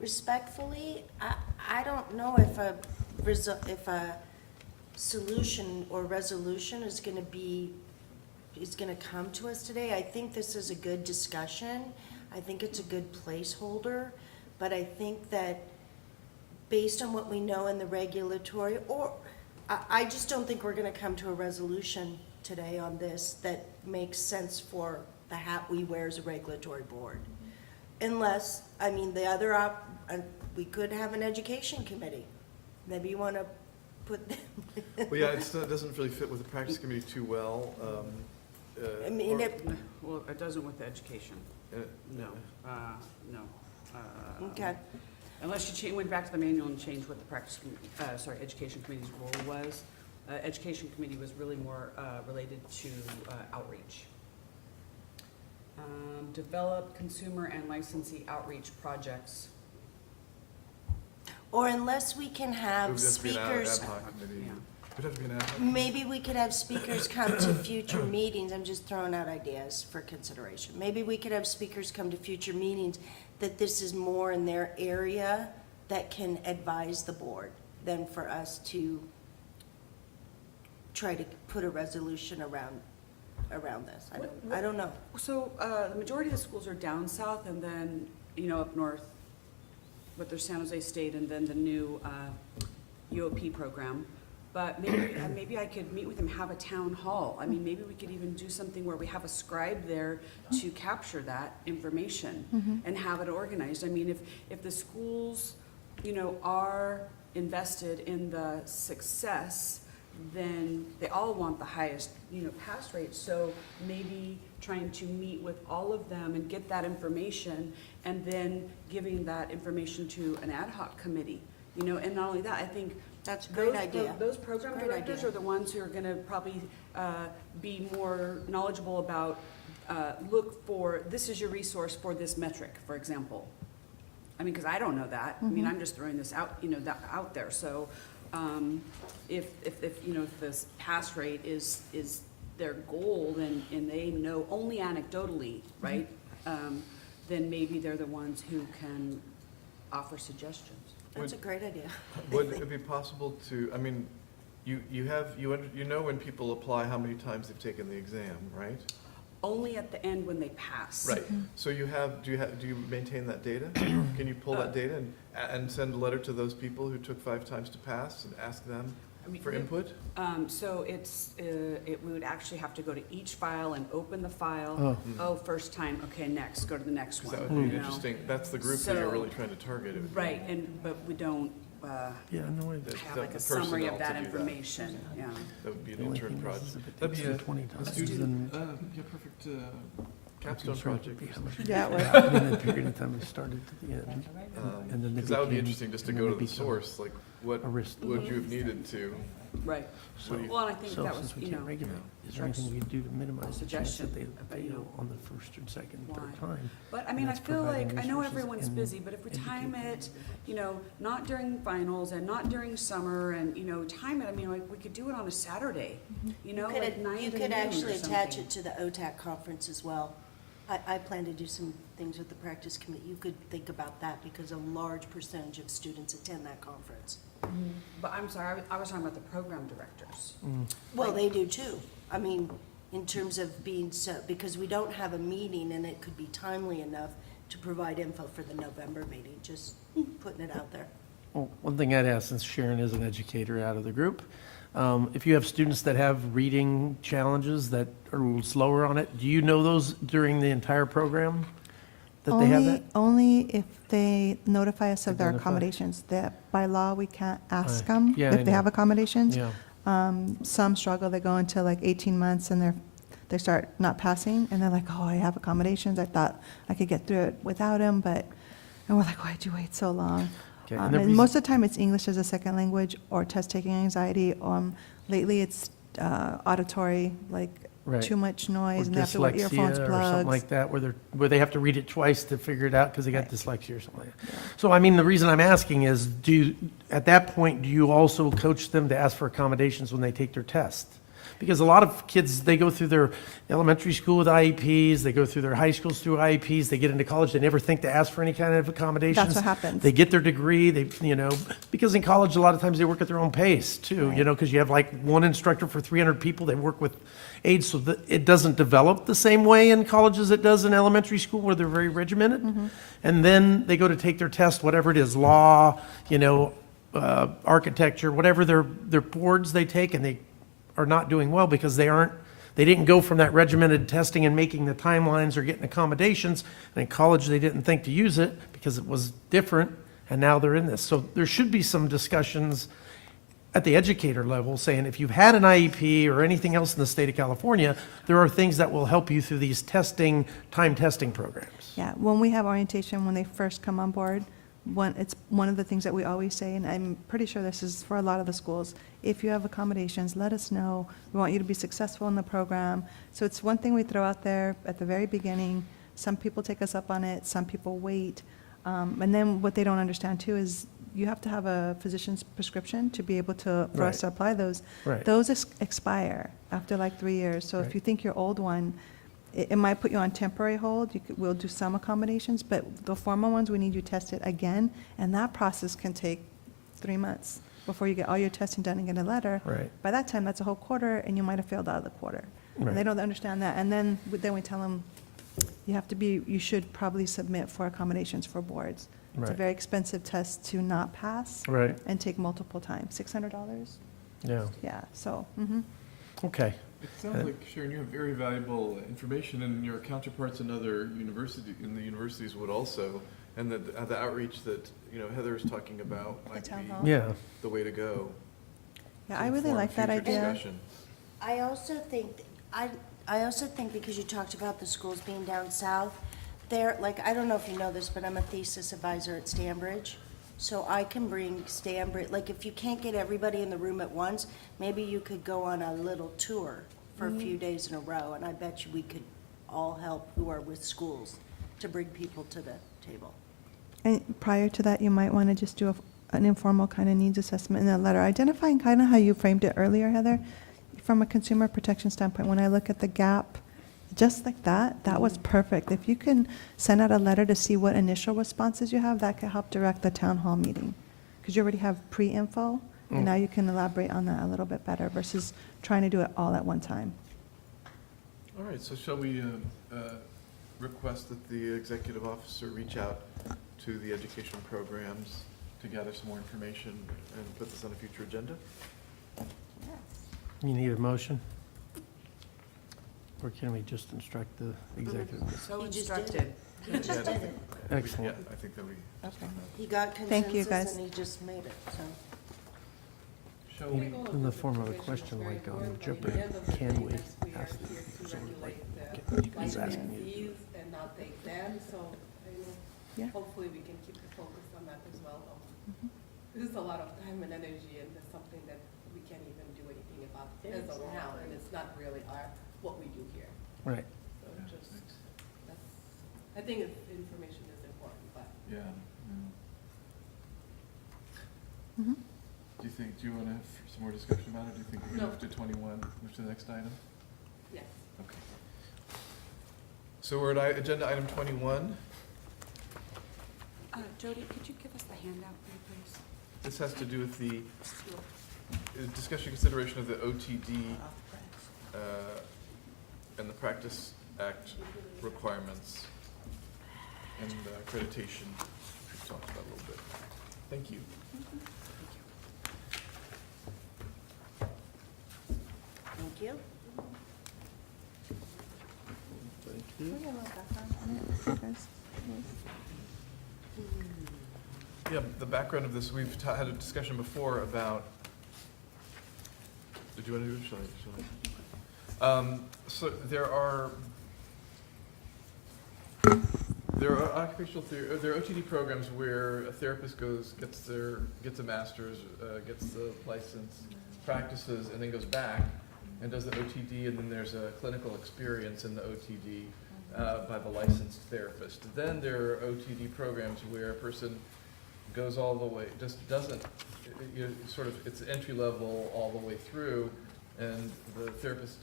Respectfully, I don't know if a solution or resolution is gonna come to us today. I think this is a good discussion. I think it's a good placeholder, but I think that based on what we know in the regulatory, I just don't think we're gonna come to a resolution today on this that makes sense for the hat we wear as a regulatory board. Unless, we could have an education committee. Maybe you wanna put them. Well, yeah, it doesn't really fit with the practice committee too well. Well, it doesn't with the education. No. Okay. Unless you went back to the manual and changed what the education committee's role was. Education committee was really more related to outreach. Develop consumer and licensee outreach projects. Or unless we can have It would have to be an speakers, ad hoc committee. Yeah. It would have to be an ad hoc. maybe we could have speakers come to future meetings. I'm just throwing out ideas for consideration. Maybe we could have speakers come to future meetings that this is more in their area that can advise the board than for us to try to put a resolution around this. I don't know. So, the majority of the schools are down south and then, up north, with their San Jose State and then the new, UOP program. But maybe I could meet with them, have a town hall. I mean, maybe we could even do something where we have a scribe there to capture that information and have it organized. I mean, if the schools, are invested in the success, then they all want the highest, pass rate. So maybe trying to meet with all of them and get that information, and then giving that information to an ad hoc committee, and not only that, I think That's a great idea. those program That's a great directors idea. are the ones who are gonna probably be more knowledgeable about, look for, this is your resource for this metric, for example. I mean, because I don't know that. I mean, I'm just throwing this out, that out there. So if this pass rate is their goal, and they know only anecdotally, right? Then maybe they're the ones who can offer suggestions. That's a great idea. Would it be possible to, I mean, you know when people apply, how many times they've taken the exam, right? Only at the end when they pass. Right, so do you maintain that data? Can you pull that data and send a letter to those people who took 5 times to pass and ask them I mean, for input? So we would actually have to go to each file and open the file. Oh, first time, okay, next, go to the next Because one. that would be you know? interesting, that's the group that you're So- really trying to target. It would be Right, but we don't Yeah, no, the- have the like a summary personnel of to that do information, yeah. That would be the an only intern thing is project. if it That'd takes be them a 20 times, student, then perfect I'm capstone concerned project. would be how much Yeah, they did in the period of time they started to the end. And then they Because that would be became- interesting, just to and then go they to the become source, like, what A risk. would you have needed to? Right. So, Well, and I think so that was, since we can't regulate, is there anything we can do to minimize the chance suggestion that they about, fail on the first or second, third Why? time? But I mean, I that's feel providing like, I know resources everyone's and busy, but if we time educate it, not during finals and not during summer and, time it, I mean, like, we could do it on a Saturday, like 9 You to could noon or actually attach something. it to the OTAC conference as well. I plan to do some things with the practice committee. You could think about that because a large percentage of students attend that conference. But I'm sorry, I was talking about the program directors. Well, they do too. I mean, in terms of being so, because we don't have a meeting and it could be timely enough to provide info for the November meeting, just putting it out there. Well, one thing I'd ask, since Sharon is an educator out of the group, if you have students that have reading challenges that are a little slower on it, do you know those during the entire program? That they have that? Only if they notify us of their Identify. accommodations. That by law, we can't ask them Yeah, I if they know. have accommodations. Yeah, Some struggle, they go into like 18 months and they start not passing, and they're like, oh, I have accommodations, I thought I could get through it without them, and we're like, why'd you wait so long? okay. And the And reason- most of the time, it's English as a second language or test-taking anxiety. Lately, it's auditory, like Right. too much Or noise, and they have to wear earphones dyslexia or something plugs. like that, where they have to read it twice to figure it out because they got dyslexia or something like that. So I mean, the reason I'm asking is, at that point, do you also coach them to ask for accommodations when they take their test? Because a lot of kids, they go through their elementary school with IEPs, they go through their high schools through IEPs, they get into college, they never think to ask for any kind of accommodations. That's what happens. They get their degree, because in college, a lot of times they work at their own pace too, Right. because you have like one instructor for 300 people, they work with aides, so that it doesn't develop the same way in college as it does in elementary school where they're very regimented. And then they go to take their test, whatever it is, law, architecture, whatever their boards they take, and they are not doing well because they didn't go from that regimented testing and making the timelines or getting accommodations. And in college, they didn't think to use it because it was different, and now they're in this. So there should be some discussions at the educator level saying, if you've had an IEP or anything else in the state of California, there are things that will help you through these time testing programs. Yeah, when we have orientation, when they first come on board, it's one of the things that we always say, and I'm pretty sure this is for a lot of the schools, if you have accommodations, let us know. We want you to be successful in the program. So it's one thing we throw out there at the very beginning. Some people take us up on it, some people wait. And then what they don't understand too is you have to have a physician's prescription to be able to, for us Right. to apply those. Right. Those expire after like 3 years. So Right. if you think your old one, it might put you on temporary hold. We'll do some accommodations, but the formal ones, we need you tested again, and that process can take 3 months before you get all your testing done and get a letter. Right. By that time, that's a whole quarter, and you might have failed out of the quarter. And they Right. don't understand that. And then we tell them, you should probably submit for accommodations for boards. It's a Right. very expensive test to not pass Right, and take multiple times, $600? yeah, Yeah, so, okay. It sounds like, Sharon, you have very valuable information, and your counterparts in other universities would also, and the outreach that, Heather is talking about the might town be hall. Yeah, the way to go. Yeah, I really like that idea. Discussion. I also think, I also think because you talked about the schools being down south, there, like, I don't know if you know this, but I'm a thesis advisor at Stanbridge. So I can bring Stanbridge, like, if you can't get everybody in the room at once, maybe you could go on a little tour for a few days in a row, and I bet you we could all help who are with schools to bring people to the table. And prior to that, you might want to just do an informal kind of needs assessment in that letter, identifying kind of how you framed it earlier, Heather. From a consumer protection standpoint, when I look at the gap, just like that, that was perfect. If you can send out a letter to see what initial responses you have, that could help direct the town hall meeting. Because you already have pre-info, and now you can elaborate on that a little bit better versus trying to do it all at one time. All right, so shall we request that the executive officer reach out to the education programs to gather some more information and put this on a future agenda? You need a motion? Or can we just instruct the executive? So He just instructed. He just did it. Excellent. Yeah, I think that we. Okay. He got Thank you, consensus guys. and he just made it, so. Shall we? In the form of a question, like on Jeopardy, can we ask them? He's asking you. Fees and not the exam, so, Yeah. hopefully we can keep the focus on that as well, though. This is a lot of time and energy, and it's something that we can't even do anything about as of now, and it's not really what we do here. Right. So just, that's, I think information is important, but Yeah. Mhm. Do you want to have some more discussion about it? Do you think we can No. move to 21, move to the next item? yes. Okay. So we're at agenda item 21. Jody, could you give us the handout, please? This has to do with the discussion consideration of the OTD and the Practice Act requirements and accreditation. We talked about a little bit. Thank you. Thank you. Thank Can you. we get a little background on it, guys? Yeah, the background of this, we've had a discussion before about, did you want to do it? Shall I? So there are occupational therapy, there are OTD programs where a therapist gets a master's, gets the license, practices, and then goes back and does the OTD, and then there's a clinical experience in the OTD by the licensed therapist. Then there are OTD programs where a person goes all the way, just doesn't, it's entry level all the way through, and the therapist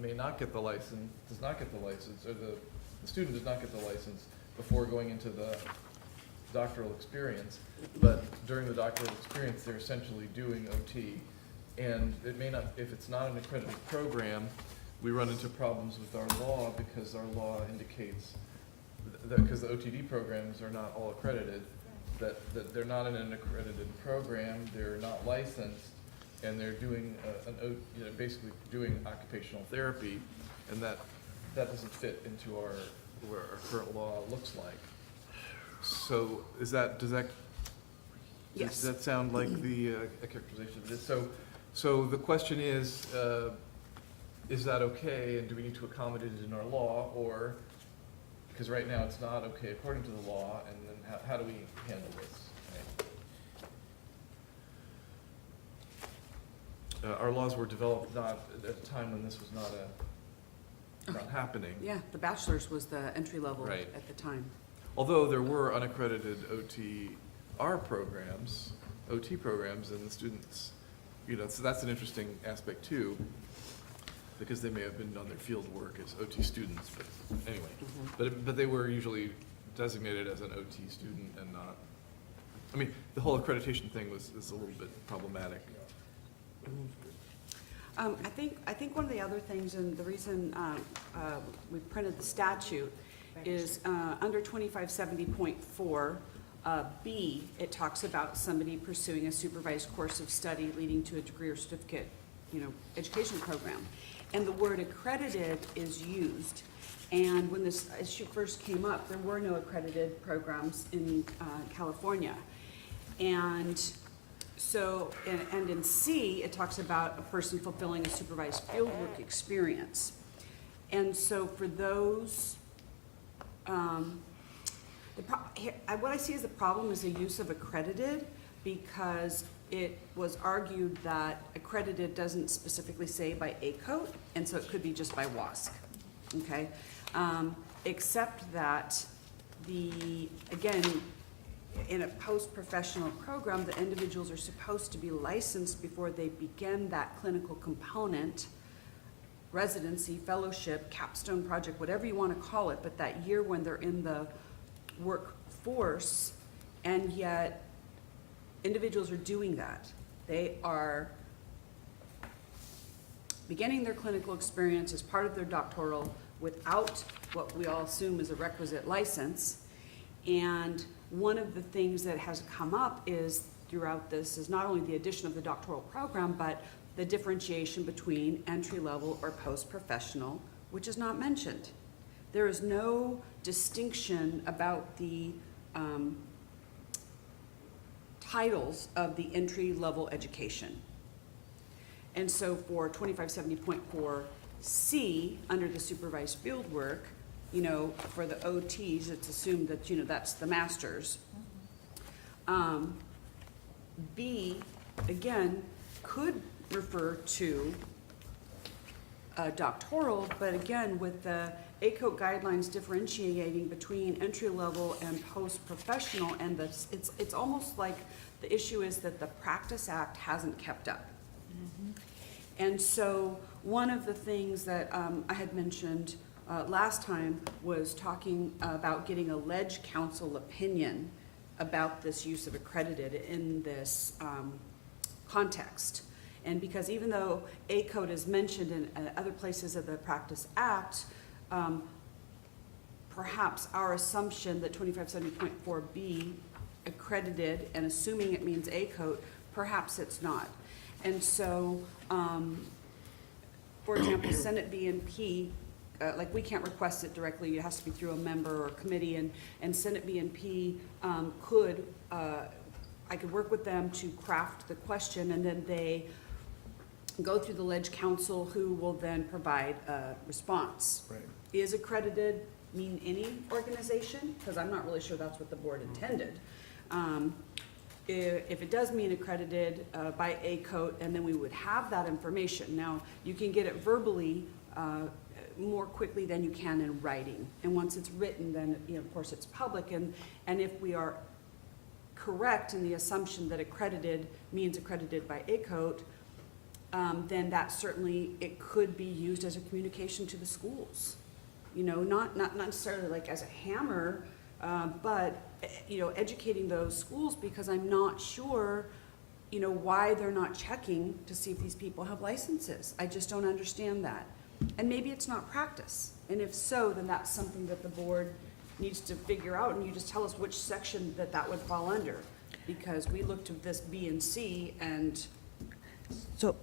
may not get the license, does not get the license, or the student does not get the license before going into the doctoral experience. But during the doctoral experience, they're essentially doing OT. And it may not, if it's not an accredited program, we run into problems with our law because our law indicates that, because the OTD programs are not all accredited, that they're not in an accredited program, they're not licensed, and they're doing basically doing occupational therapy, and that doesn't fit into where our current law looks like. So does that Yes. does that sound like the characterization of this? So the question is that okay, and do we need to accommodate it in our law, or, because right now it's not okay according to the law, and then how do we handle this? Right? Our laws were developed not at a time when this was not happening. Yeah, the bachelor's was the entry level Right. at the time. Although there were unaccredited OTR programs, OT programs, and the students, so that's an interesting aspect too, because they may have been on their field work as OT students, but anyway. But they were usually designated as an OT student and not, the whole accreditation thing is a little bit problematic. I think one of the other things, and the reason we printed the statute, is under 2570.4 B, it talks about somebody pursuing a supervised course of study leading to a degree or certificate, education program. And the word accredited is used. And when this issue first came up, there were no accredited programs in California. And So, and in C, it talks about a person fulfilling a supervised fieldwork experience. And so for those, what I see as the problem is the use of accredited, because it was argued that accredited doesn't specifically say by ACOT, and so it could be just by WASC, okay? Except that again, in a post-professional program, the individuals are supposed to be licensed before they begin that clinical component, residency, fellowship, capstone project, whatever you want to call it, but that year when they're in the workforce, and yet individuals are doing that. They are beginning their clinical experience as part of their doctoral without what we all assume is a requisite license. And one of the things that has come up is throughout this is not only the addition of the doctoral program, but the differentiation between entry-level or post-professional, which is not mentioned. There is no distinction about the titles of the entry-level education. And so for 2570.4C, under the supervised field work, you know, for the OTs, it's assumed that, you know, that's the master's. B, again, could refer to doctoral, but again, with the ACOT guidelines differentiating between entry-level and post-professional, and it's almost like the issue is that the Practice Act hasn't kept up. And so one of the things that I had mentioned last time was talking about getting a ledge council opinion about this use of accredited in this context. And because even though ACOT is mentioned in other places of the Practice Act, perhaps our assumption that 2570.4B accredited, and assuming it means ACOT, perhaps it's not. And so, for example, Senate B and P, like we can't request it directly, it has to be through a member or committee, and Senate B and P I could work with them to craft the question, and then they go through the ledge council, who will then provide a response. Right. Is accredited mean any organization? Because I'm not really sure that's what the board intended. If it does mean accredited by ACOT, and then we would have that information. Now, you can get it verbally more quickly than you can in writing. And once it's written, then, you know, of course, it's public. And if we are correct in the assumption that accredited means accredited by ACOT, then that certainly, it could be used as a communication to the schools. You know, not necessarily like as a hammer, but, you know, educating those schools, because I'm not sure, you know, why they're not checking to see if these people have licenses. I just don't understand that. And maybe it's not practice. And if so, then that's something that the board needs to figure out, and you just tell us which section that would fall under. Because we looked at this B and C, and, So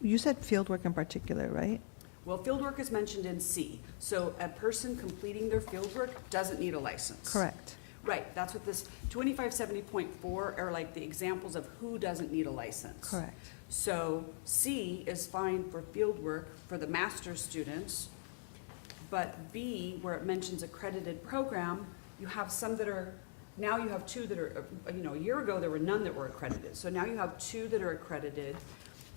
you said fieldwork in particular, right? well, fieldwork is mentioned in C. So a person completing their fieldwork doesn't need a license. Correct. Right, that's what this 2570.4 are like the examples of who doesn't need a license. Correct. So C is fine for field work for the master's students, but B, where it mentions accredited program, you have some that are, now you have two that are, you know, a year ago there were none that were accredited. So now you have two that are accredited.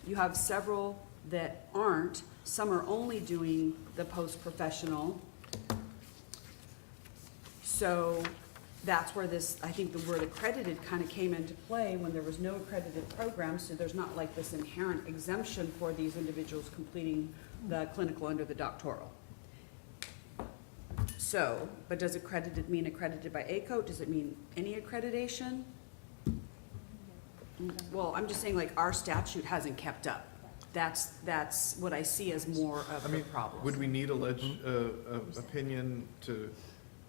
You have several that aren't. Some are only doing the post-professional. So that's where this, I think the word accredited kind of came into play when there was no accredited program, so there's not like this inherent exemption for these individuals completing the clinical under the doctoral. So, but does accredited mean accredited by ACOT? Does it mean any accreditation? Well, I'm just saying, like, our statute hasn't kept up. That's what I see as more of the problem. Would we need a opinion to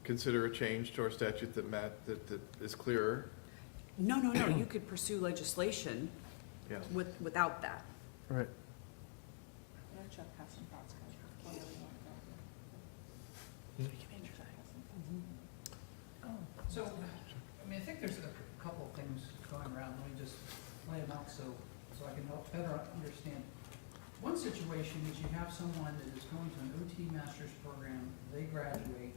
consider a change to our statute that is clearer? No, you could pursue legislation Yeah. without that. Right. So, I mean, I think there's a couple of things going around, let me just lay them better understand. One situation is you have someone that is going to an OT master's program, they graduate,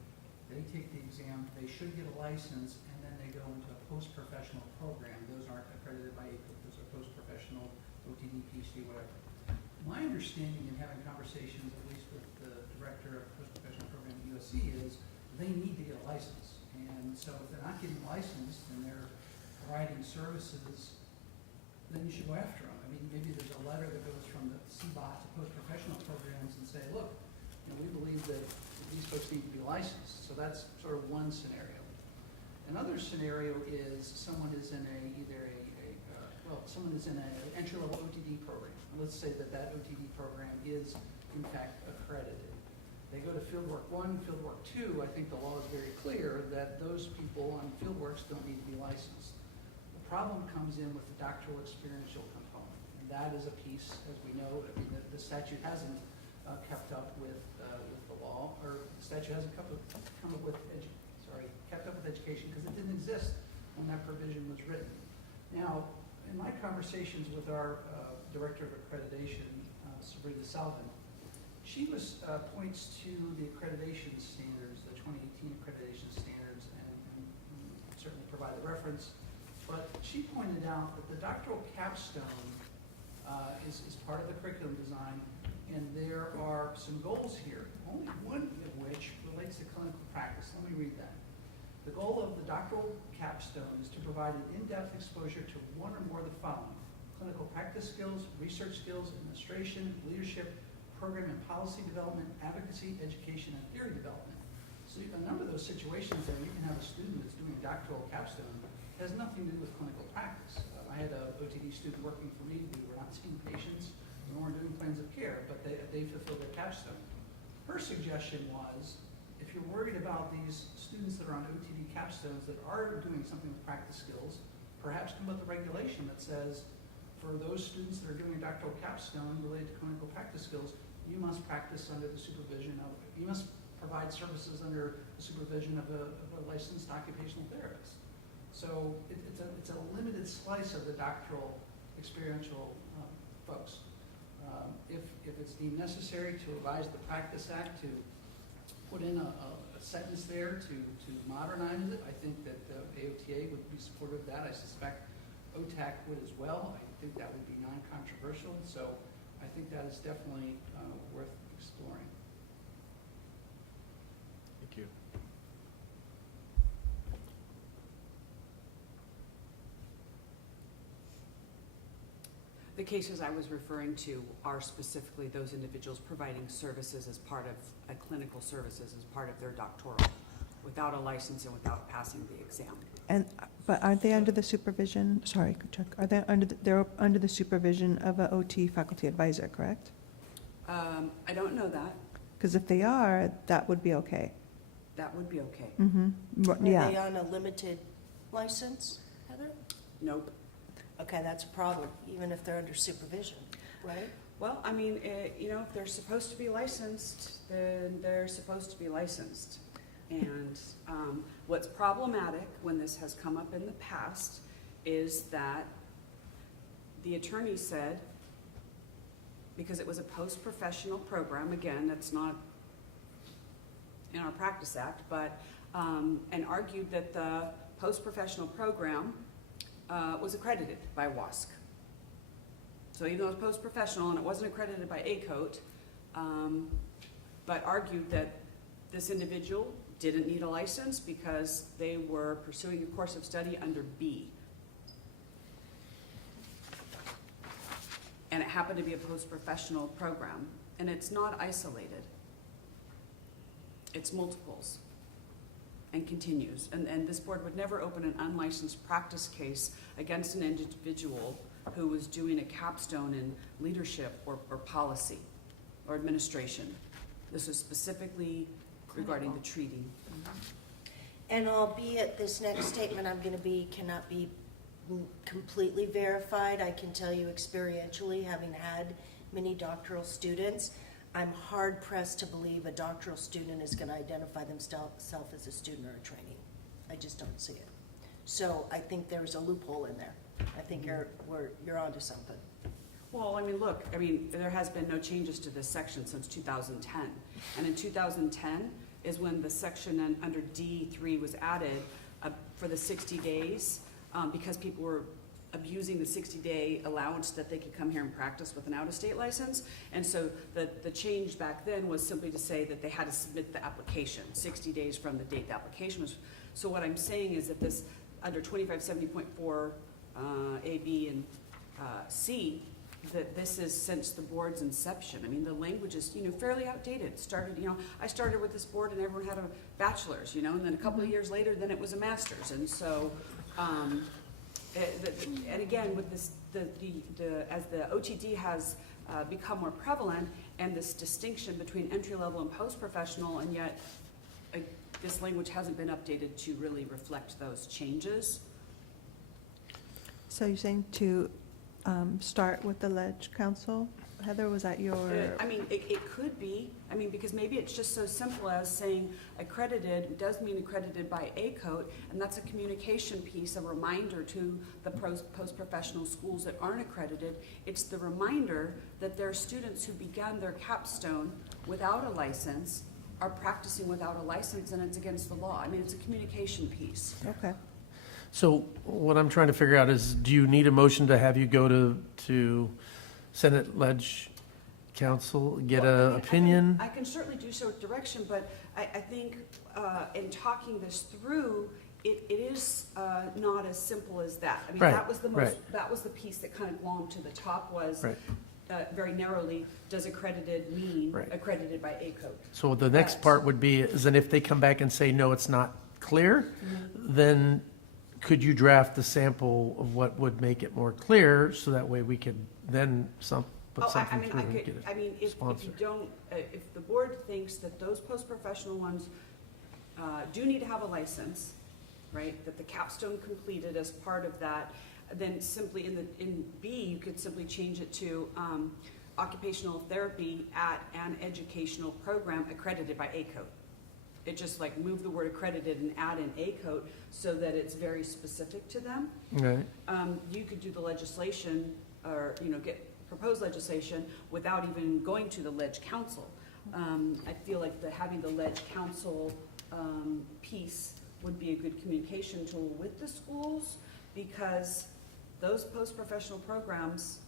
they take the exam, they should get a license, and then they go into a post-professional program. Those aren't accredited by ACO, those are post-professional, OTD, PhD, whatever. My understanding in having conversations, at least with the director of post-professional program at USC, is they need to get a license. And so if they're not getting licensed and they're providing services, then you should go after them. I mean, maybe there's a letter that goes from the CBOT to post-professional programs and say, look, we believe that these folks need to be licensed. So that's sort of one scenario. Another scenario is someone is in someone is in an entry-level OTD program. Let's say that OTD program is, in fact, accredited. They go to Fieldwork 1, Fieldwork 2. I think the law is very clear that those people on Fieldworks don't need to be licensed. The problem comes in with the doctoral experiential component. And that is a piece, as we know, I mean, the statute hasn't kept up with the law, or the statute hasn't kept up with education because it didn't exist when that provision was written. Now, in my conversations with our Director of Accreditation, Sabrina Salvin, she points to the accreditation standards, the 2018 accreditation standards, and certainly provide a reference. But she pointed out that the doctoral capstone is part of the curriculum design, and there are some goals here, only one of which relates to clinical practice. Let me read that. The goal of the doctoral capstone is to provide an in-depth exposure to one or more of the following: clinical practice skills, research skills, administration, leadership, program and policy development, advocacy, education, and theory development. So a number of those situations there, you can have a student that's doing a doctoral capstone, has nothing to do with clinical practice. I had a OTD student working for me. We were not seeing patients, we weren't doing plans of care, but they fulfilled their capstone. Her suggestion was, if you're worried about these students that are on OTD capstones that are doing something with practice skills, perhaps come up with a regulation that says, for those students that are doing a doctoral capstone related to clinical practice skills, you must practice under the supervision of, you must provide services under the supervision of a licensed occupational therapist. So it's a limited slice of the doctoral experiential folks. If it's deemed necessary to revise the Practice Act to put in a sentence there to modernize it, I think that AOTA would be supportive of that. I suspect OTAC would as well. I think that would be non-controversial. So I think that is definitely worth exploring. Thank you. The cases I was referring to are specifically those individuals providing services as part of clinical services as part of their doctoral, without a license and without passing the exam. But aren't they under the supervision, sorry, Chuck, are they they're under the supervision of an OT faculty advisor, correct? I don't know that. Because if they are, that would be okay. That would be okay. Mm-hmm. Are Yeah. they on a limited license, Heather? Nope. Okay, that's a problem, even if they're under supervision, right? Well, I mean, if they're supposed to be licensed, then they're supposed to be licensed. And what's problematic when this has come up in the past is that the attorney said, because it was a post-professional program, again, that's not in our Practice Act, but, and argued that the post-professional program was accredited by WASC. So even though it was post-professional and it wasn't accredited by ACOT, but argued that this individual didn't need a license because they were pursuing a course of study under B. And it happened to be a post-professional program, and it's not isolated. It's multiples and continues. And this board would never open an unlicensed practice case against an individual who was doing a capstone in leadership or policy or administration. This was specifically regarding the treaty. And albeit this next statement I'm gonna be, cannot be completely verified, I can tell you experientially, having had many doctoral students, I'm hard pressed to believe a doctoral student is gonna identify themselves as a student or a trainee. I just don't see it. So I think there's a loophole in there. I think you're onto something. Well, I mean, look, I mean, there has been no changes to this section since 2010. And in 2010 is when the section under D3 was added for the 60 days, because people were abusing the 60-day allowance that they could come here and practice with an out-of-state license. And so the change back then was simply to say that they had to submit the application 60 days from the date the application was. So what I'm saying is that this, under 2570.4 A, B, and C, that this is since the board's inception. I mean, the language is, fairly outdated. Started, I started with this board and everyone had a bachelor's, and then a couple of years later, then it was a master's. And so, and again, with this, as the OTD has become more prevalent, and this distinction between entry-level and post-professional, and yet this language hasn't been updated to really reflect those changes. So you're saying to start with the Ledge Council? Heather, was that your? I mean, it could be, because maybe it's just so simple as saying accredited does mean accredited by ACOTE, and that's a communication piece, a reminder to the post-professional schools that aren't accredited. It's the reminder that there are students who began their capstone without a license, are practicing without a license, and it's against the law. I mean, it's a communication piece. Okay. So what I'm trying to figure out is, do you need a motion to have you go to Senate Ledge Council, get Well, an opinion? I can certainly do so with direction, but I think in talking this through, it is not as simple as that. I mean, Right, that was the right. that was the piece that kind of glommed to the top was, Right. very narrowly, does accredited mean Right. accredited by ACOTE? So the next part would be, is then if they come back and say, no, it's not clear, then could you draft the sample of what would make it more clear, so that way we could then put something through and get it if you sponsored? don't, if the board thinks that those post-professional ones do need to have a license, right, that the capstone completed as part of that, then simply in B, you could simply change it to occupational therapy at an educational program accredited by ACOTE. It just like move the word accredited and add in ACOTE so that it's very specific to them. Right. You could do the legislation or, get proposed legislation without even going to the Ledge Council. I feel like having the Ledge Council piece would be a good communication tool with the schools, because those post-professional programs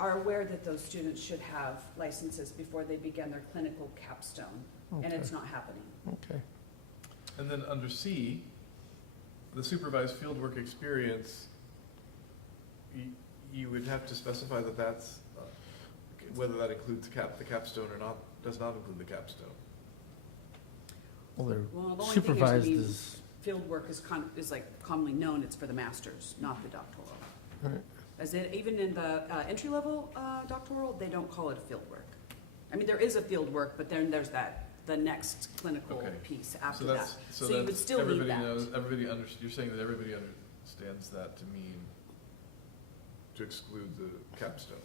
are aware that those students should have licenses before they begin their clinical capstone, and Okay. it's not happening. Okay. And then under C, the supervised fieldwork experience, you would have to specify that that's, whether that includes the capstone or not, does not include the capstone. Well, Well, the they're only thing is, supervised as, field work is like commonly known, it's for the masters, not the doctoral. right. Even in the entry-level doctoral, they don't call it field work. I mean, there is a field work, but then there's the next clinical Okay. piece after So that. that's, So you would still need everybody that. knows, you're saying that everybody understands that to mean to exclude the capstone.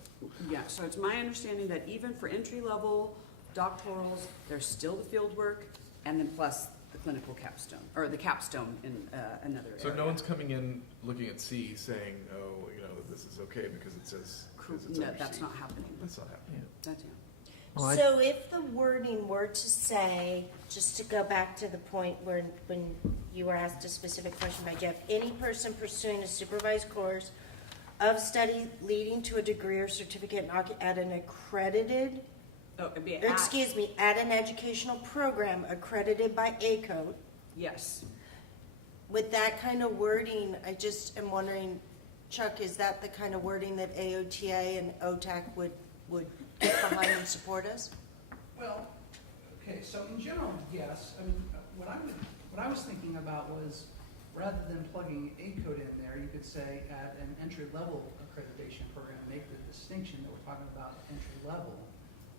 Yeah, so it's my understanding that even for entry-level doctorals, there's still the field work, and then plus the clinical capstone, or the capstone in another area. So no one's coming in looking at C saying, oh, this is okay because it says, because it's No, under that's C. not happening. That's not happening. That's, Well, I- So if the wording were to say, just to go back to the point where, when you were asked a specific question by Jeff, any person pursuing a supervised course of study leading to a degree or certificate at an accredited, oh, it'd be or excuse me, at an educational program accredited by ACOTE, yes. with that kind of wording, I just am wondering, Chuck, is that the kind of wording that AOTA and OTAC would get behind and support us? Well, okay, so in general, yes. I mean, what I was thinking about was, rather than plugging ACOTE in there, you could say at an entry-level accreditation program, make the distinction that we're talking about entry-level.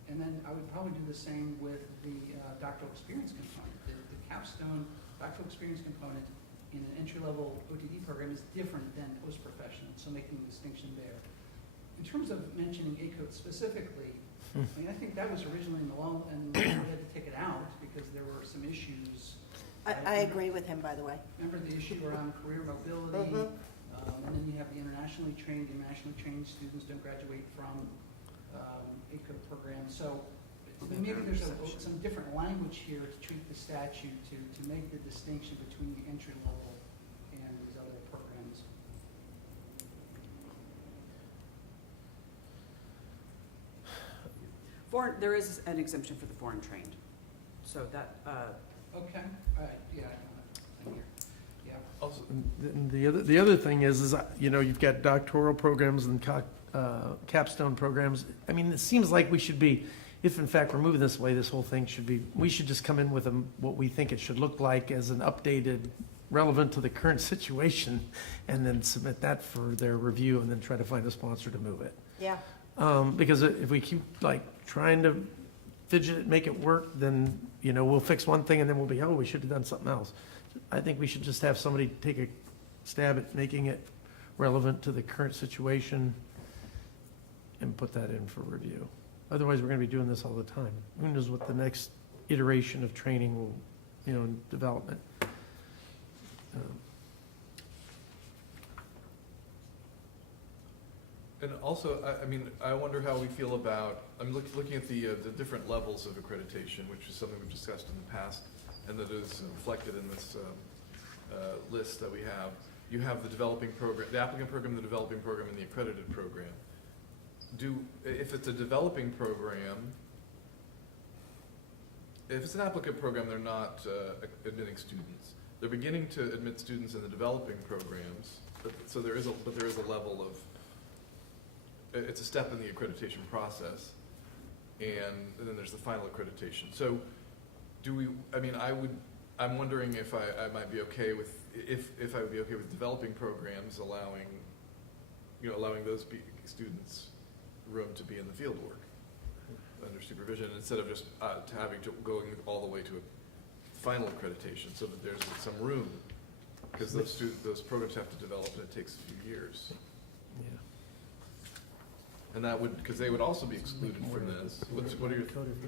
And then I would probably do the same with the doctoral experience component. The capstone doctoral experience component in an entry-level OTD program is different than post-professional, so making the distinction there. In terms of mentioning ACOTE specifically, I mean, I think that was originally in the law, and we had to take it out because there were some issues. I agree with him, by the way. Remember the issue around career mobility, And then you have the internationally trained. The internationally trained students don't graduate from ACO programs. So maybe there's some different language here to treat the statute to make the distinction between the entry level and these other programs. There is an exemption for the foreign trained, so that, Okay, all right, yeah, I'm here, yeah. Also, And the other thing is, you know, you've got doctoral programs and capstone programs. I mean, it seems like we should be, if in fact we're moving this way, this whole thing should be, we should just come in with what we think it should look like as an updated, relevant to the current situation, and then submit that for their review, and then try to find a sponsor to move it. Yeah. Because if we keep like trying to fidget it, make it work, then, you know, we'll fix one thing and then we'll be, oh, we should have done something else. I think we should just have somebody take a stab at making it relevant to the current situation and put that in for review. Otherwise, we're gonna be doing this all the time. Who knows what the next iteration of training will, you know, and development. And also, I mean, I wonder how we feel about, I'm looking at the different levels of accreditation, which is something we've discussed in the past, and that is reflected in this list that we have. You have the developing program, the applicant program, the developing program, and the accredited program. If it's a developing program, if it's an applicant program, they're not admitting students. They're beginning to admit students in the developing programs, but there is a level of, it's a step in the accreditation process, and then there's the final accreditation. So I'm wondering if I might be okay with, if I would be okay with developing programs allowing those students room to be in the field work under supervision, instead of just going all the way to a final accreditation, so that there's some room, because those programs have to develop and it takes a few years. Yeah. And that would, because they would also be excluded from this. What are your?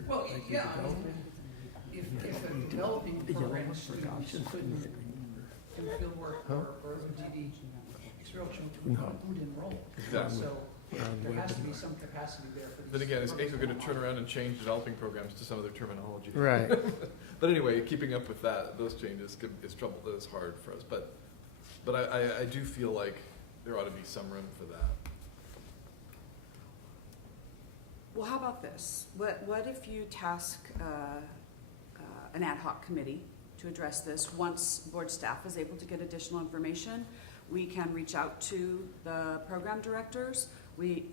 Well, yeah, I mean, if a developing program students do field work or OTD, instructional would enroll. Exactly. So there has to be some capacity there for these. Then again, is ACO going to turn around and change developing programs to some of their terminology? Right. But anyway, keeping up with those changes is hard for us. But I do feel like there ought to be some room for that. well, how about this? What if you task an ad hoc committee to address this? Once board staff is able to get additional information, we can reach out to the program directors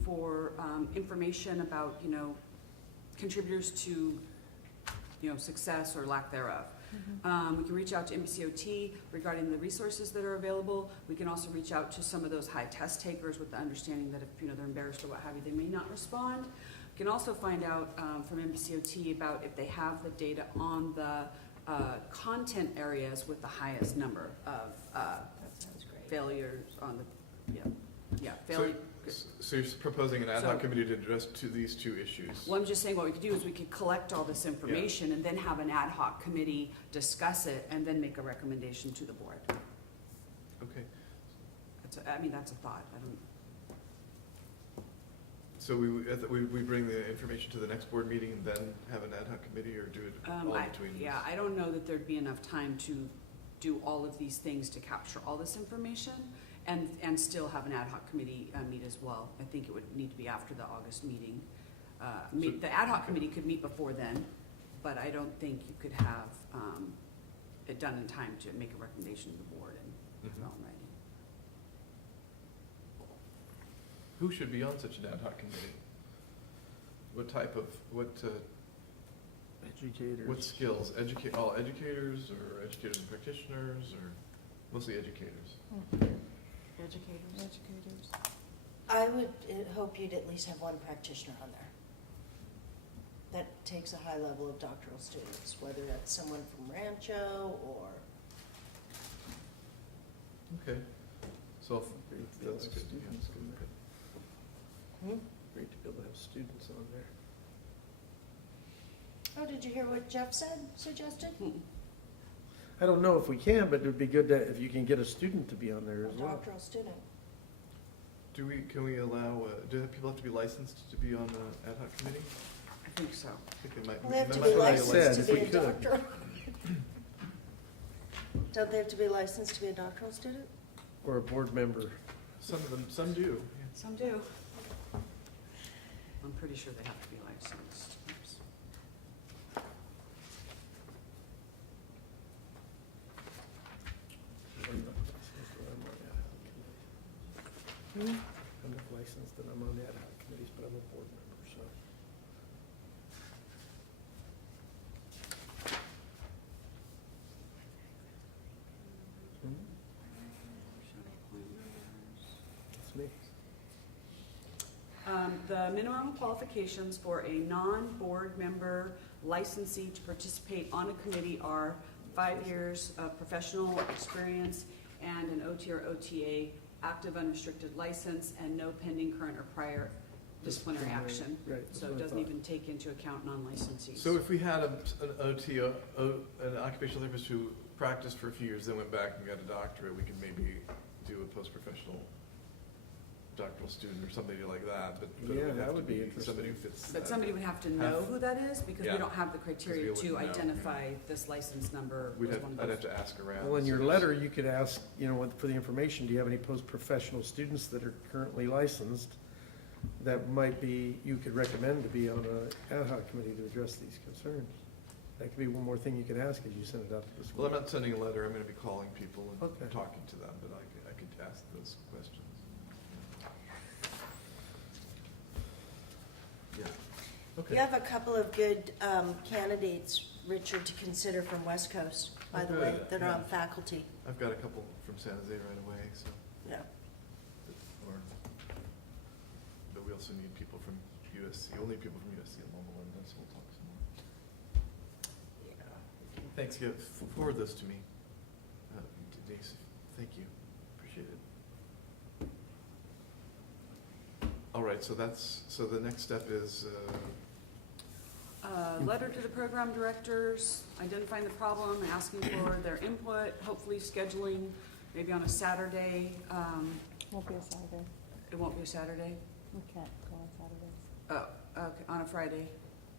for information about, you know, contributors to, you know, success or lack thereof. We can reach out to MCOT regarding the resources that are available. We can also reach out to some of those high test takers with the understanding that if, you know, they're embarrassed or what have you, they may not respond. We can also find out from MCOT about if they have the data on the content areas with the highest number of failures on the, failure. So you're proposing an ad hoc So- committee to address these two issues? Well, I'm just saying what we could do is we could collect all this information and then have an ad hoc committee discuss it and then make a recommendation to the board. Okay. That's a thought. I don't, So we bring the information to the next board meeting and then have an ad hoc committee, or do it all between? yeah, I don't know that there'd be enough time to do all of these things to capture all this information and still have an ad hoc committee meet as well. I think it would need to be after the August meeting. The ad hoc committee could meet before then, but I don't think you could have it done in time to make a recommendation to the board and have it all in writing. Who should be on such an ad hoc committee? What Educators. skills? All educators, or educators and practitioners, or mostly educators? Educators. I would hope you'd at least have one practitioner on there. That takes a high level of doctoral students, whether that's someone from Rancho or, Okay. So that's good. Yeah, that's good. Great to be able to have students on there. oh, did you hear what Jeff suggested? I don't know if we can, but it would be good if you can get a student to be on there A as well. doctoral student. Can we allow, do people have to be licensed to be on the ad hoc committee? I think so. I think they might. Well, they have they to might be be licensed said, to if be we a could. doctoral. Don't they have to be licensed to be a doctoral student? Or a board member. Some do. Some do. I'm pretty sure they have to be licensed. Oops. I'm not licensed and I'm on the ad hoc committees, but I'm a board member, so. That's me. The minimum qualifications for a non-board member licensee to participate on a committee are 5 years of professional experience and an OT or OTA, active unrestricted license, and no pending current or prior disciplinary action. Right. that's So what it I doesn't thought. even take into account non-licensees. So if we had an OT, an occupational therapist who practiced for a few years, then went back and got a doctorate, we could maybe do a post-professional doctoral student or somebody like that, but it Yeah, would that have to would be be interesting. somebody who fits. But that. somebody would have to know who that is, because we Yeah. don't have the criteria we to wouldn't know. identify this license number. We'd was have, one of I'd those. have to ask around. Well, in your So letter, you could ask, for the information, do you have any post-professional students that are currently licensed that might be, you could recommend to be on an ad hoc committee to address these concerns? That could be one more thing you could ask as you send it out to the school. Well, I'm not sending a letter, I'm gonna be calling people Okay. and talking to them, but I could ask those questions. Yeah. Okay. You have a couple of good candidates, Richard, to consider from West Coast, by the way, Good, that are on yeah. faculty. I've got a couple from San Jose right away, so, Yeah. but we also need people from USC, only people from USC and Loma Linda, so we'll talk some more. Yeah. Thanks, yeah, forward this to me, Denise, thank you, appreciate it. All right, so the next step is, Letter to the program directors, identifying the problem, asking for their input, hopefully scheduling, maybe on a Saturday. Won't be a Saturday. It won't be a Saturday? We can't go on Saturdays. Oh, okay, on a Friday.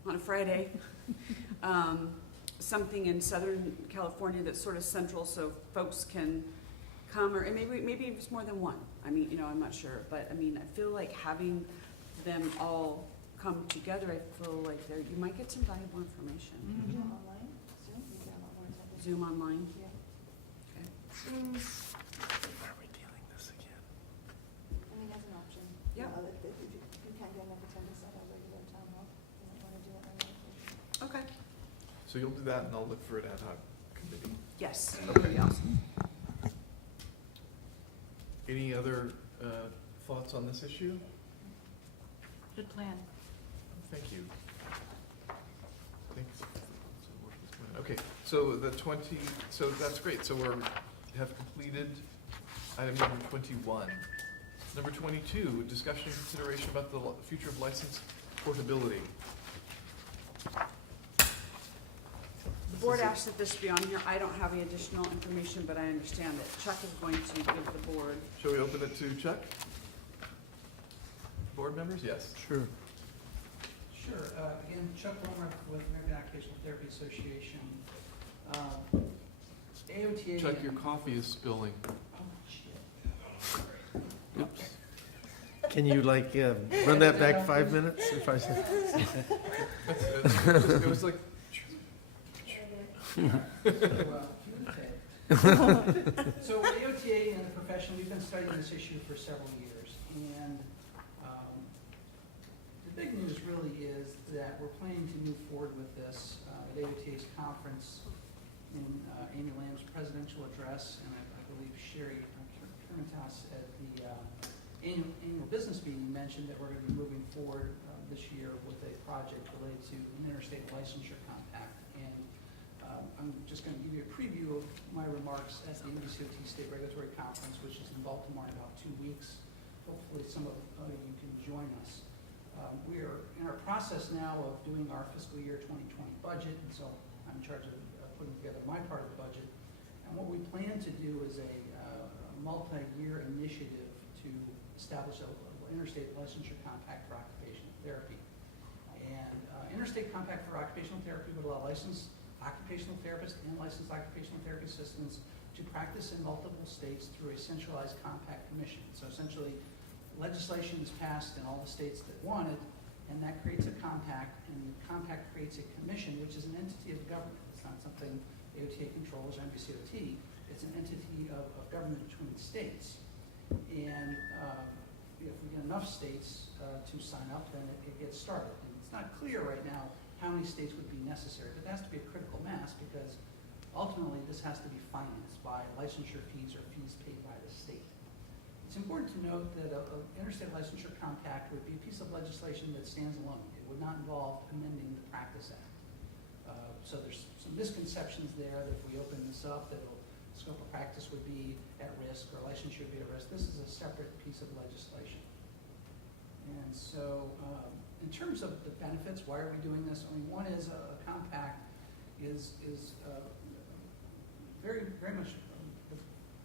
On a Friday. Something in Southern California that's sort of central, so folks can come, or and maybe it's more than one. I mean, I'm not sure, but I mean, I feel like having them all come together, I feel like you might get some valuable information. Zoom online? Zoom? You get a lot more attention. Zoom online? Yeah. Okay. Are we dealing this again? I mean, as an option. Yeah. If you can't get enough attendance at a regular town hall, you might want to do it on another occasion. Okay. so you'll do that and I'll look for an ad hoc committee. Yes, that would be awesome. Any other thoughts on this issue? Good plan. Thank you. Thanks. Okay, so so that's great, so have completed item number 21. Number 22, discussion and consideration about the future of license portability. The board asked that this be on here. I don't have any additional information, but I understand that Chuck is going to give the board. Shall we open it to Chuck? Board members, yes. Sure. Sure, again, Chuck Wilmer with American Occupational Therapy Association. AOTA. Chuck, your coffee is spilling. Oh, shit. Oops. Can you run that back 5 minutes? If I say, It was like, So AOTA and the profession, we've been studying this issue for several years, and the big news really is that we're planning to move forward with this at AOTA's conference in Amy Lamb's presidential address, and I believe Sherry Kermitas at the annual business meeting mentioned that we're going to be moving forward this year with a project related to an interstate licensure compact. And I'm just going to give you a preview of my remarks at the UBCOT State Regulatory Conference, which is in Baltimore in about 2 weeks. Hopefully some of you can join us. We are in our process now of doing our fiscal year 2020 budget, and so I'm in charge of putting together my part of the budget. And what we plan to do is a multi-year initiative to establish an interstate licensure compact for occupational therapy. And interstate compact for occupational therapy would allow licensed occupational therapists and licensed occupational therapy assistants to practice in multiple states through a centralized compact commission. So essentially, legislation is passed in all the states that want it, and that creates a compact, and the compact creates a commission, which is an entity of government. It's not something AOTA controls or NBCOT. It's an entity of government between states. And if we get enough states to sign up, then it gets started. And it's not clear right now how many states would be necessary, but there has to be a critical mass because ultimately this has to be financed by licensure fees or fees paid by the state. It's important to note that an interstate licensure compact would be a piece of legislation that stands alone. It would not involve amending the Practice Act. So there's some misconceptions there that if we open this up, that scope of practice would be at risk or licensure would be at risk. This is a separate piece of legislation. And so in terms of the benefits, why are we doing this? I mean, one is a compact is very, very much,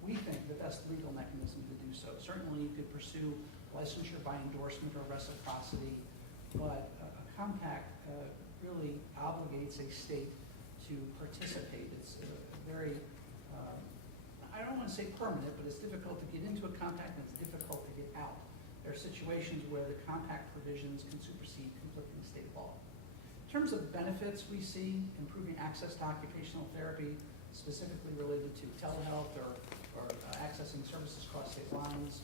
we think that that's the legal mechanism to do so. Certainly you could pursue licensure by endorsement or reciprocity, but a compact really obligates a state to participate. It's very, I don't want to say permanent, but it's difficult to get into a compact and it's difficult to get out. There are situations where the compact provisions can supersede conflicting state law. In terms of benefits, we see improving access to occupational therapy, specifically related to telehealth or accessing services across state lines,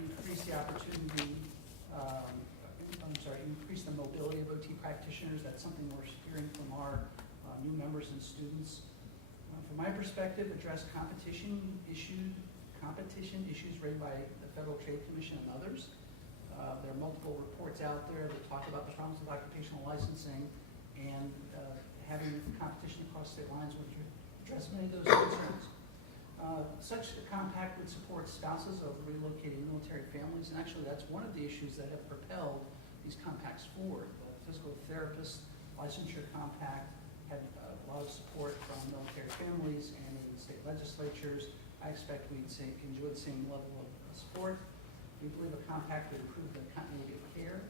increase the opportunity, increase the mobility of OT practitioners. That's something we're hearing from our new members and students. From my perspective, address competition issues raised by the Federal Trade Commission and others. There are multiple reports out there that talk about the problems with occupational licensing, and having competition across state lines would address many of those concerns. Such a compact would support spouses of relocating military families, and actually that's one of the issues that have propelled these compacts forward. The physical therapist licensure compact had a lot of support from military families and in state legislatures. I expect we'd enjoy the same level of support. We believe a compact would improve the continuity of care,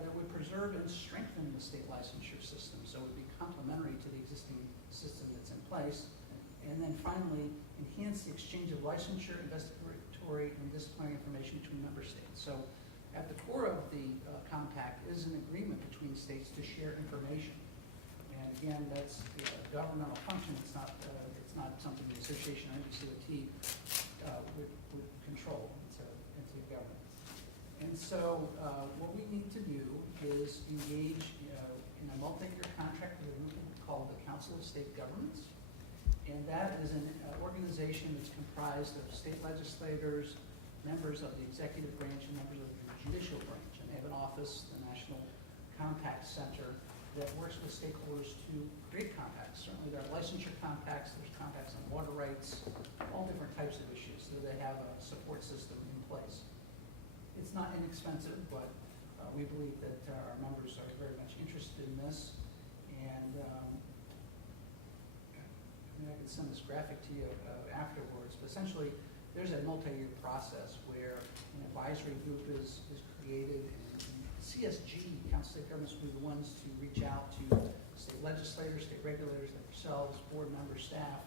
that would preserve and strengthen the state licensure system, so it would be complementary to the existing system that's in place. And then finally, enhance the exchange of licensure, investigatory, and disciplinary information between member states. So at the core of the compact is an agreement between states to share information. And again, that's a governmental function. It's not something the association or NBCOT would control. It's an entity of government. And so what we need to do is engage in a multi-year contract with a group called the Council of State Governments. And that is an organization that's comprised of state legislators, members of the executive branch, and members of the judicial branch. And they have an office, the National Compact Center, that works with stakeholders to create compacts. Certainly there are licensure compacts, there's compacts on water rights, all different types of issues, so they have a support system in place. It's not inexpensive, but we believe that our members are very much interested in this. And I can send this graphic to you afterwards, but essentially there's a multi-year process where an advisory group is created, and CSG, Council of State Governments, will be the ones to reach out to state legislators, state regulators like yourselves, board members, staff,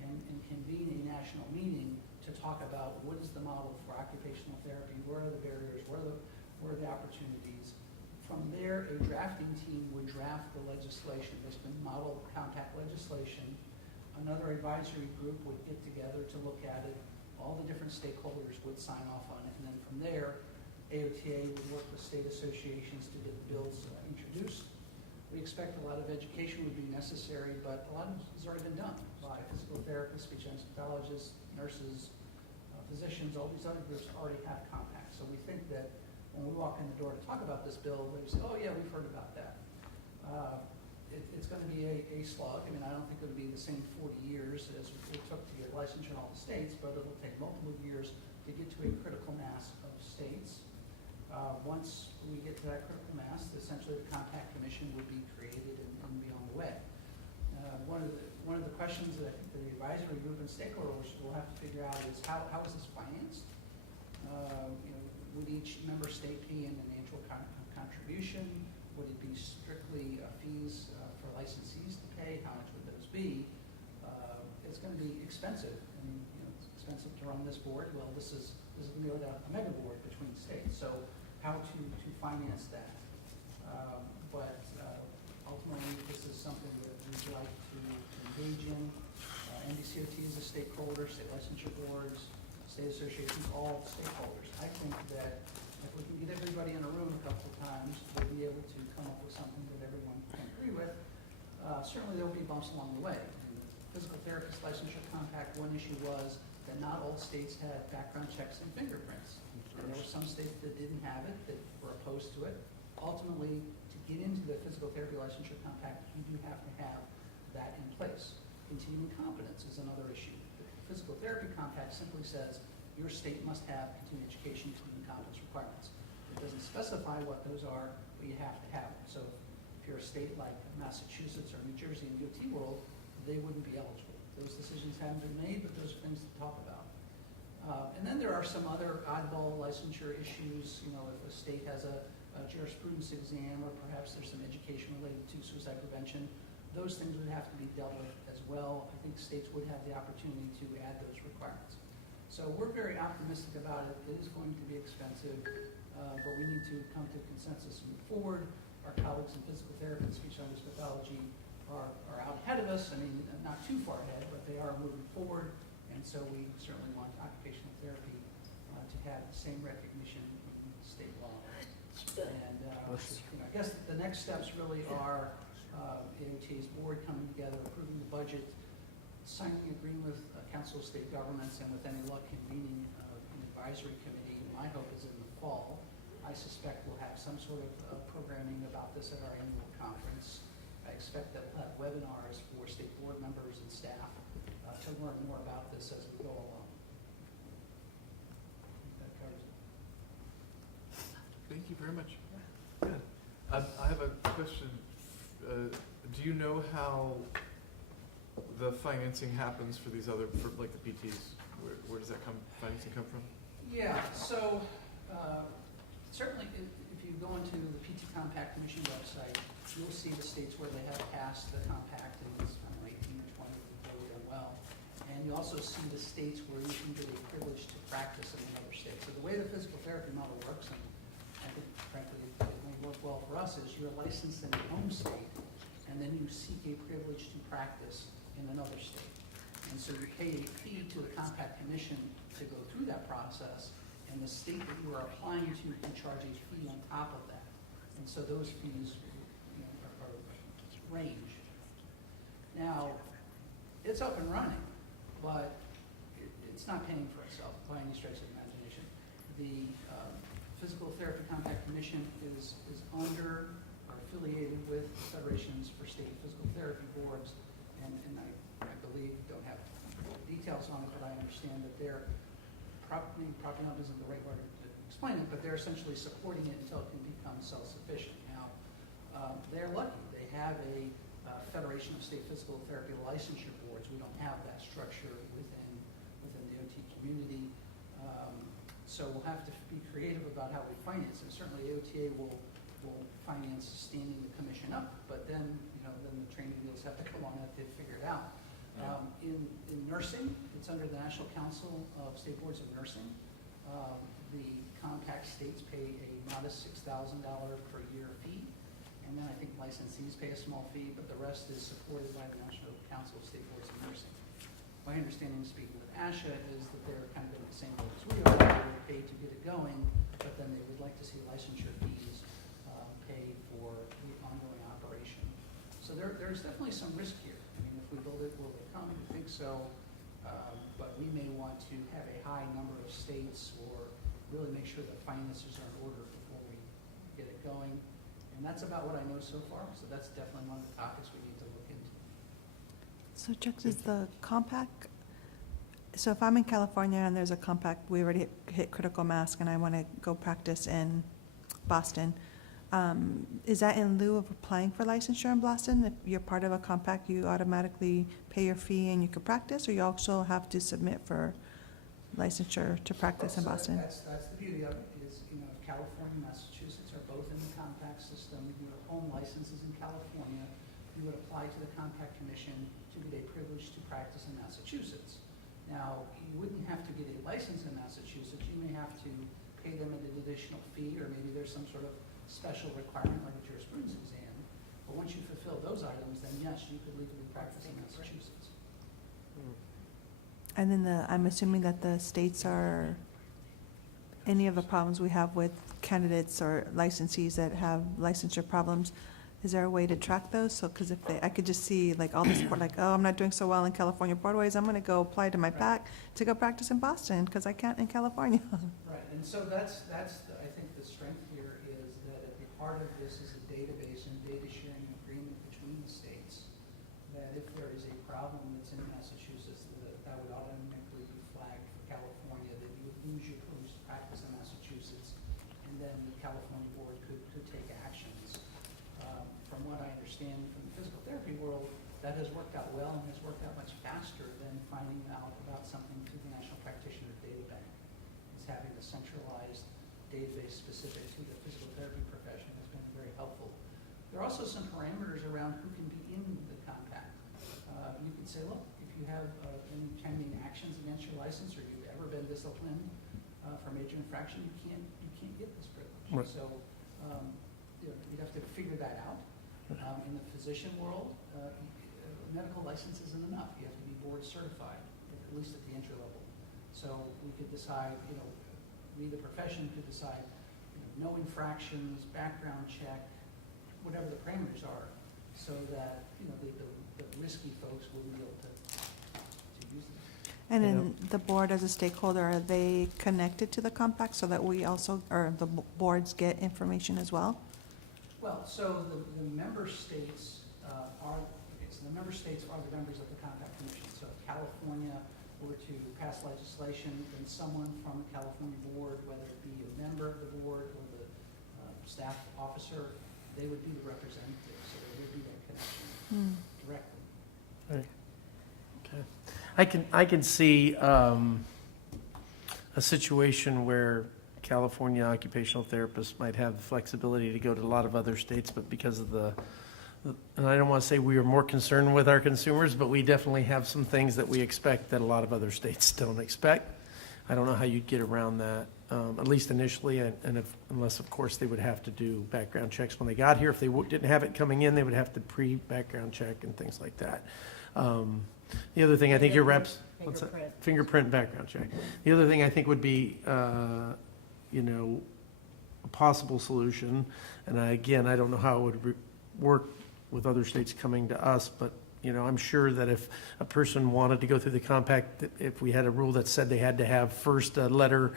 and convene a national meeting to talk about what is the model for occupational therapy, where are the barriers, where are the opportunities. From there, a drafting team would draft the legislation, basically model compact legislation. Another advisory group would get together to look at it. All the different stakeholders would sign off on it, and then from there, AOTA would work with state associations to get the bills introduced. We expect a lot of education would be necessary, but a lot of this has already been done by physical therapists, speech and pathologists, nurses, physicians. All these other groups already have compacts. So we think that when we walk in the door to talk about this bill, they say, oh yeah, we've heard about that. It's going to be a slog. I mean, I don't think it'll be the same 40 years as it took to get licensure in all the states, but it'll take multiple years to get to a critical mass of states. Once we get to that critical mass, essentially the compact commission would be created and be on the way. One of the questions that I think the advisory group and stakeholders will have to figure out is how is this financed? Would each member state pay in an annual contribution? Would it be strictly fees for licensees to pay? How much would those be? It's going to be expensive. I mean, it's expensive to run this board. Well, this is going to be like a mega board between states. So how to finance that? But ultimately, this is something that we'd like to engage in. NBCOT is a stakeholder, state licensure boards, state associations, all stakeholders. I think that if we can get everybody in a room a couple of times, we'll be able to come up with something that everyone can agree with. Certainly there will be bumps along the way. In the physical therapist licensure compact, one issue was that not all states had background checks and fingerprints. And there were some states that didn't have it, that were opposed to it. Ultimately, to get into the physical therapy licensure compact, you do have to have that in place. Continuing competence is another issue. The physical therapy compact simply says your state must have continuing education continuing competence requirements. It doesn't specify what those are, but you have to have them. So if you're a state like Massachusetts or New Jersey in DOT world, they wouldn't be eligible. Those decisions haven't been made, but those are things to talk about. And then there are some other oddball licensure issues. If a state has a jurisprudence exam, or perhaps there's some education related to suicide prevention, those things would have to be dealt with as well. I think states would have the opportunity to add those requirements. So we're very optimistic about it. It is going to be expensive, but we need to come to consensus and move forward. Our colleagues in physical therapy and speech language pathology are out ahead of us. I mean, not too far ahead, but they are moving forward. And so we certainly want occupational therapy to have the same recognition in state law. And I guess the next steps really are AOTA's board coming together, approving the budget, signing an agreement with Council of State Governments, and with any luck convening an advisory committee. My hope is in the fall. I suspect we'll have some sort of programming about this at our annual conference. I expect that we'll have webinars for state board members and staff to learn more about this as we go along. That covers it. Thank you very much. Good. I have a question. Do you know how the financing happens for these other, like the PTs? Where does that financing come from? Yeah, so certainly if you go into the PT Compact Commission website, you'll see the states where they have passed the compact, and it's 18 or 20 that they've done well. And you also see the states where you can get a privilege to practice in another state. So the way the physical therapy model works, and I think frankly it may work well for us, is you're licensed in your home state, and then you seek a privilege to practice in another state. And so you pay a fee to the Compact Commission to go through that process, and the state that you are applying to can charge a fee on top of that. And so those fees are range. Now, it's up and running, but it's not paying for itself by any stretch of the imagination. The Physical Therapy Compact Commission is under or affiliated with federations for state physical therapy boards, and I believe, don't have details on it, but I understand that they're propping up isn't the right word to explain it, but they're essentially supporting it until it can become self-sufficient. Now, they're lucky. They have a Federation of State Physical Therapy Licensure Boards. We don't have that structure within the OT community. So we'll have to be creative about how we finance it. Certainly AOTA will finance standing the commission up, but then then the training wheels have to come on that they've figured out. In nursing, it's under the National Council of State Boards of Nursing. The compact states pay a modest $6,000 per year fee, and then I think licensees pay a small fee, but the rest is supported by the National Council of State Boards of Nursing. My understanding, speaking with ASHA, is that they're kind of in the same boat as we are. They're paid to get it going, but then they would like to see licensure fees paid for the ongoing operation. So there's definitely some risk here. I mean, if we build it, will it come? I think so. But we may want to have a high number of states, or really make sure that finances are in order before we get it going. And that's about what I know so far. So that's definitely one of the topics we need to look into. So Chuck, is the compact, so if I'm in California and there's a compact, we already hit critical mass, and I want to go practice in Boston, is that in lieu of applying for licensure in Boston? If you're part of a compact, you automatically pay your fee and you can practice, or you also have to submit for licensure to practice in So Boston. That's the beauty of it, is, California and Massachusetts are both in the compact system. Home licenses in California, you would apply to the compact commission to get a privilege to practice in Massachusetts. Now, you wouldn't have to get a license in Massachusetts, you may have to pay them an additional fee, or maybe there's some sort of special requirement like a jurisprudence exam. But once you fulfill those items, then yes, you could legally practice in Massachusetts. And then I'm assuming that the states are, any of the problems we have with candidates or licensees that have licensure problems, is there a way to track those? So, because if I could just see like all this, like, oh, I'm not doing so well in California boardways, I'm gonna go apply to my PAC to go practice in Boston, because I can't in California. Right, and so that's I think the strength here is that at the heart of this is a database and data sharing agreement between the states, that if there is a problem that's in Massachusetts, that would automatically be flagged for California, that you would lose your privilege to practice in Massachusetts, and then the California board could take actions. From what I understand from the physical therapy world, that has worked out well and has worked out much faster than finding out about something through the National Practitioner Data Bank. Is having a centralized database specific to the physical therapy profession has been very helpful. There are also some parameters around who can be in the compact. You could say, look, if you have any pending actions against your license, or you've ever been disciplined for major infraction, you can't get this privilege. Right. So you'd have to figure that out. In the physician world, medical license isn't enough. You have to be board certified, at least at the entry level. So we could decide, we, the profession, could decide, no infractions, background check, whatever the parameters are, so that, the risky folks will be able to use them. And then the board as a stakeholder, are they connected to the compact so that we also, or the boards get information as well? Well, so the member states the member states are the members of the compact commission. So if California were to pass legislation, then someone from the California board, whether it be a member of the board or the staff officer, they would be the representative, so there would be that connection directly. Right. Okay. I can see a situation where California occupational therapists might have flexibility to go to a lot of other states, but because of and I don't want to say we are more concerned with our consumers, but we definitely have some things that we expect that a lot of other states don't expect. I don't know how you'd get around that, at least initially, unless, of course, they would have to do background checks when they got here. If they didn't have it coming in, they would have to pre-background check and things like that. The other thing I think your reps, fingerprint background check. The other thing I think would be, a possible solution, and again, I don't know how it would work with other states coming to us, but, I'm sure that if a person wanted to go through the compact, if we had a rule that said they had to have first a letter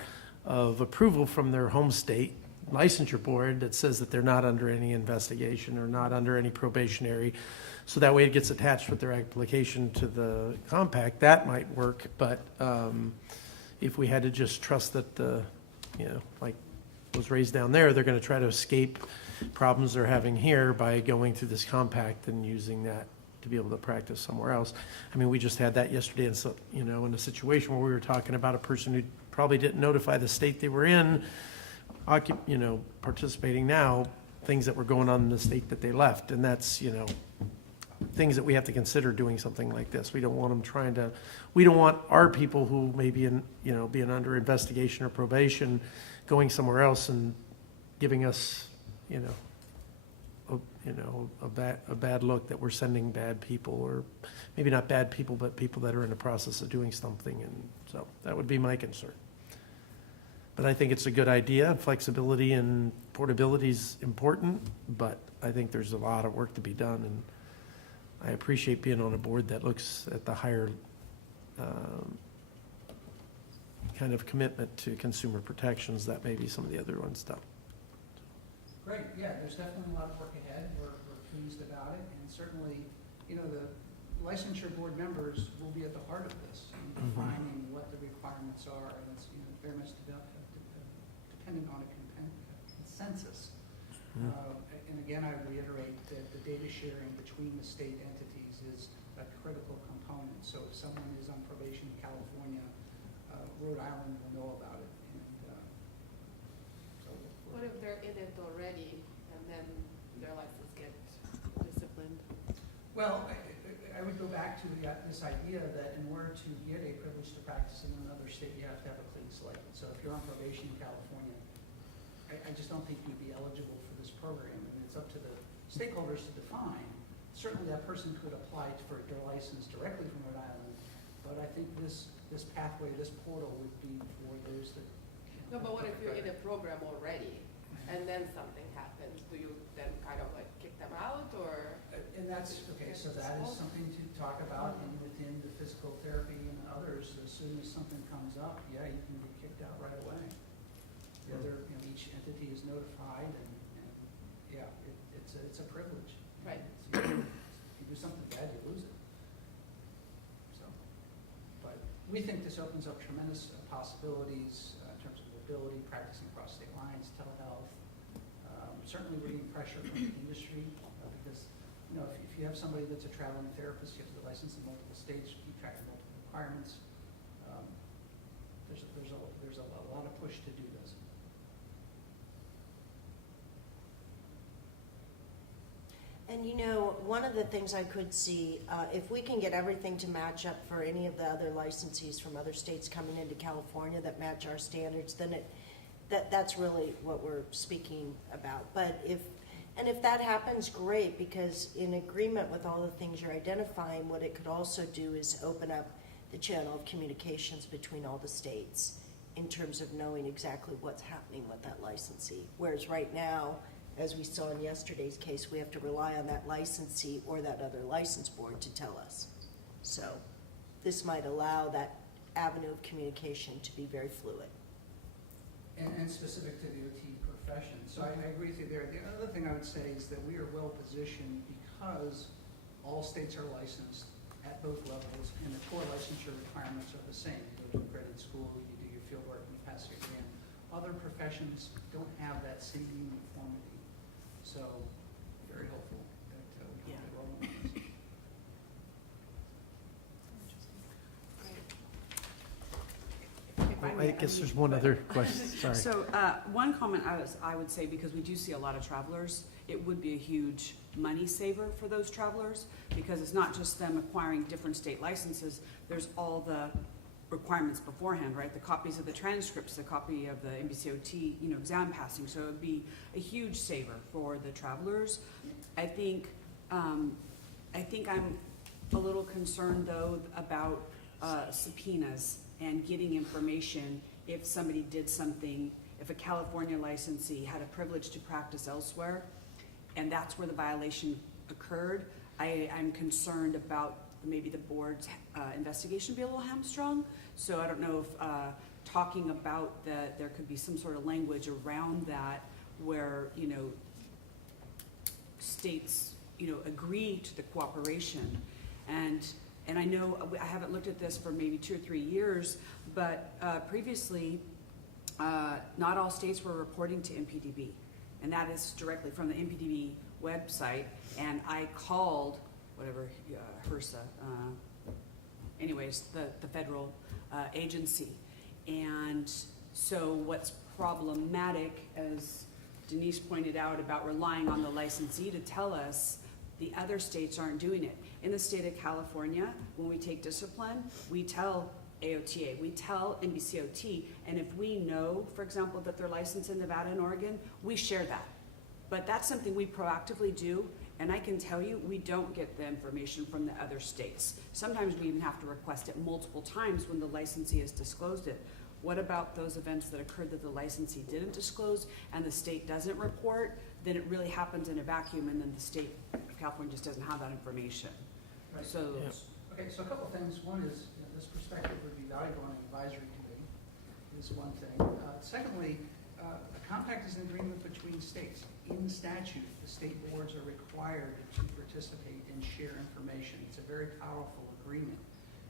of approval from their home state licensure board that says that they're not under any investigation or not under any probationary, so that way it gets attached with their application to the compact, that might work, but if we had to just trust that like was raised down there, they're going to try to escape problems they're having here by going through this compact and using that to be able to practice somewhere else. I mean, we just had that yesterday, and so, in a situation where we were talking about a person who probably didn't notify the state they were in, participating now, things that were going on in the state that they left, and that's, things that we have to consider doing something like this. We don't want them we don't want our people who may be being under investigation or probation going somewhere else and giving us, a bad look that we're sending bad people, or maybe not bad people, but people that are in the process of doing something. And so that would be my concern. But I think it's a good idea. Flexibility and portability is important, but I think there's a lot of work to be done. And I appreciate being on a board that looks at the higher kind of commitment to consumer protections that maybe some of the other ones don't. Great, yeah, there's definitely a lot of work ahead. We're pleased about it, and certainly, the licensure board members will be at the heart of this, in defining what the requirements are, and it's, very much dependent on a consensus. And again, I reiterate that the data sharing between the state entities is a critical component. So if someone is on probation in California, Rhode Island will know about it, and so. What if they're in it already and then their license get disciplined? Well, I would go back to this idea that in order to get a privilege to practice in another state, you have to have a clean slate. So if you're on probation in California, I just don't think you'd be eligible for this program, and it's up to the stakeholders to define. Certainly that person could apply for their license directly from Rhode Island, but I think this pathway, this portal would be for those that. No, but what if you're in a program already and then something happens? Do you then kind of like kick them out, or? And that's, okay, so that is something to talk about and within the physical therapy and others. As soon as something comes up, yeah, you can get kicked out right away. The other, each entity is notified, and yeah, it's a privilege. Right. If you do something bad, you lose it. So, but we think this opens up tremendous possibilities in terms of mobility, practicing across state lines, telehealth. Certainly we're getting pressure from the industry because, if you have somebody that's a traveling therapist, you have to license in multiple states, keep track of multiple requirements. There's a lot of push to do this. And one of the things I could see, if we can get everything to match up for any of the other licensees from other states coming into California that match our standards, then that's really what we're speaking about. But if that happens, great, because in agreement with all the things you're identifying, what it could also do is open up the channel of communications between all the states in terms of knowing exactly what's happening with that licensee. Whereas right now, as we saw in yesterday's case, we have to rely on that licensee or that other license board to tell us. So this might allow that avenue of communication to be very fluid. And specific to the OT profession. So I agree with you there. The other thing I would say is that we are well positioned because all states are licensed at both levels, and the core licensure requirements are the same. You go to accredited school, you do your field work, and you pass your exam. Other professions don't have that same uniformity. So very hopeful that we can get rolling on this. I guess there's one other question, sorry. So, one comment I would say, because we do see a lot of travelers, it would be a huge money saver for those travelers, because it's not just them acquiring different state licenses, there's all the requirements beforehand, right? The copies of the transcripts, the copy of the NBCOT, exam passing, so it would be a huge saver for the travelers. I think I'm a little concerned, though, about subpoenas and getting information if somebody did something, if a California licensee had a privilege to practice elsewhere, and that's where the violation occurred. I'm concerned about maybe the board's investigation be a little hamstrung. So I don't know if talking about that there could be some sort of language around that where, states, agree to the cooperation. And I know I haven't looked at this for maybe 2 or 3 years, but previously, not all states were reporting to MPDB. And that is directly from the MPDB website. And I called, HRSA, anyways, the federal agency. And so what's problematic, as Denise pointed out, about relying on the licensee to tell us, the other states aren't doing it. In the state of California, when we take discipline, we tell AOTA, we tell NBCOT, and if we know, for example, that they're licensed in Nevada and Oregon, we share that. But that's something we proactively do, and I can tell you, we don't get the information from the other states. Sometimes we even have to request it multiple times when the licensee has disclosed it. What about those events that occurred that the licensee didn't disclose and the state doesn't report? Then it really happens in a vacuum, and then the state of California just doesn't have that information. Right. So, Okay, so a couple of things. One is, this perspective would be valuable on an advisory committee, is one thing. Secondly, a compact is an agreement between states. In statute, the state boards are required to participate and share information. It's a very powerful agreement.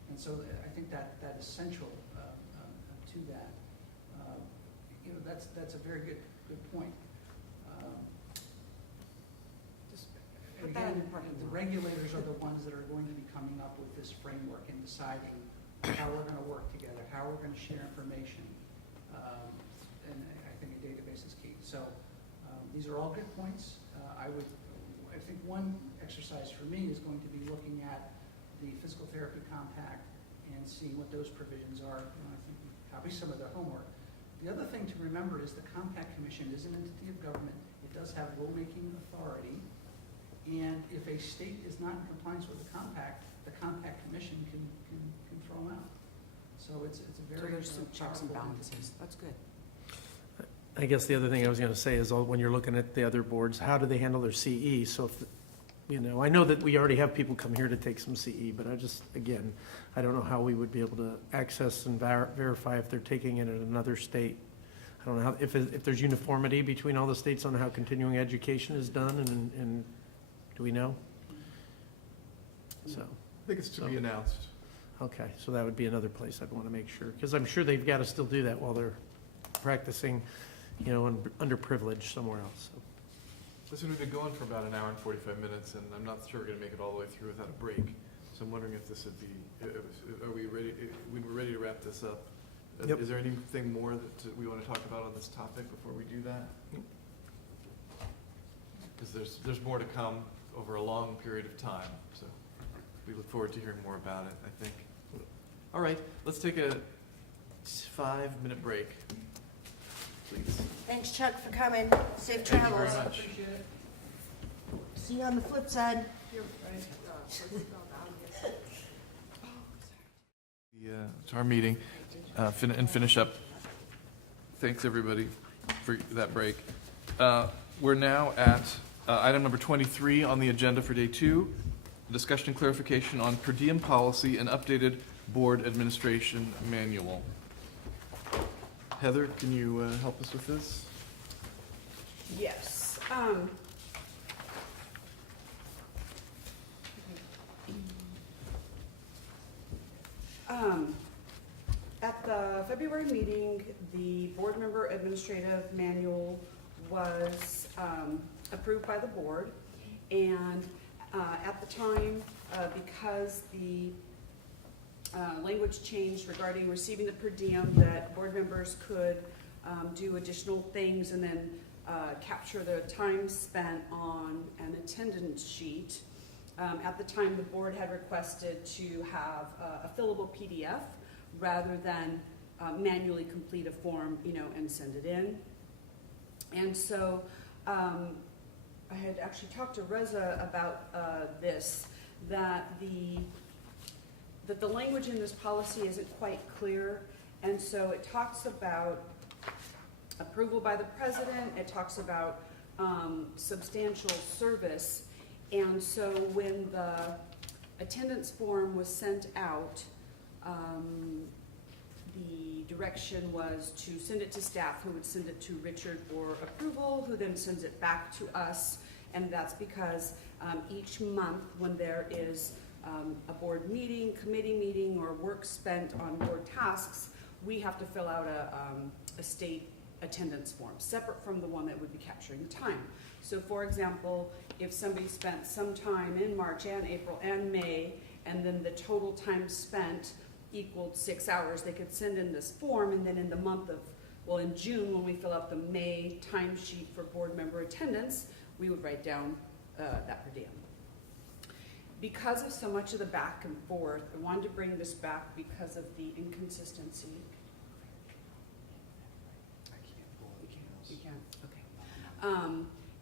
And so I think that is central to that. That's a very good point. put that in the Again, parking the lot. regulators are the ones that are going to be coming up with this framework and deciding how we're gonna work together, how we're gonna share information. And I think a database is key. So these are all good points. I think one exercise for me is going to be looking at the Fiscal Therapy Compact and seeing what those provisions are. I think probably some of the homework. The other thing to remember is the Compact Commission is an entity of government. It does have rulemaking authority. And if a state is not in compliance with the Compact Commission can throw them out. So it's a So very there's some checks and powerful balances. entity. That's good. I guess the other thing I was going to say is when you're looking at the other boards, how do they handle their CE? So if, I know that we already have people come here to take some CE, but again, I don't know how we would be able to access and verify if they're taking it in another state. I don't know how, if there's uniformity between all the states on how continuing education is done, and do we know? So, I think it's to be announced. okay, so that would be another place I'd want to make sure, because I'm sure they've got to still do that while they're practicing, underprivileged somewhere else. So. Listen, we've been going for about an hour and 45 minutes, and I'm not sure we're going to make it all the way through without a break. So I'm wondering if this would be, are we ready, we were ready to wrap this up. Yep. Is there anything more that we want to talk about on this topic before we do that? Because there's more to come over a long period of time, so we look forward to hearing more about it, I think. All right, let's take a 5-minute break, please. Thanks, Chuck, for coming. Safe Thank you travels. very much. Appreciate it. See you on the flip side. To our meeting and finish up. Thanks, everybody, for that break. We're now at item number 23 on the agenda for day 2, discussion and clarification on per diem policy and updated board administration manual. Heather, can you help us with this? Yes. At the February meeting, the board member administrative manual was approved by the board. And at the time, because the language changed regarding receiving the per diem, that board members could do additional things and then capture the time spent on an attendance sheet. At the time, the board had requested to have a fillable PDF rather than manually complete a form, and send it in. And so I had actually talked to Reza about this, that the language in this policy isn't quite clear. And so it talks about approval by the president, it talks about substantial service. And so when the attendance form was sent out, the direction was to send it to staff, who would send it to Richard for approval, who then sends it back to us. And that's because each month when there is a board meeting, committee meeting, or work spent on board tasks, we have to fill out a state attendance form, separate from the one that would be capturing the time. So for example, if somebody spent some time in March and April and May, and then the total time spent equaled 6 hours, they could send in this form, and then in the month of, in June, when we fill out the May timesheet for board member attendance, we would write down that per diem. Because of so much of the back and forth, I wanted to bring this back because of the inconsistency. You can, okay.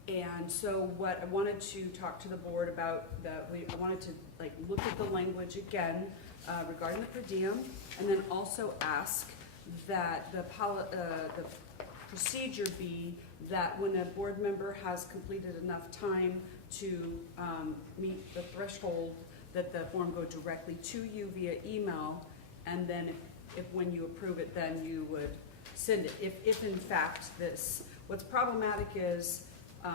And so what I wanted to talk to the board about, I wanted to look at the language again regarding the per diem, and then also ask that the procedure be that when a board member has completed enough time to meet the threshold, that the form go directly to you via email, and then if when you approve it, then you would send it. If in fact what's problematic is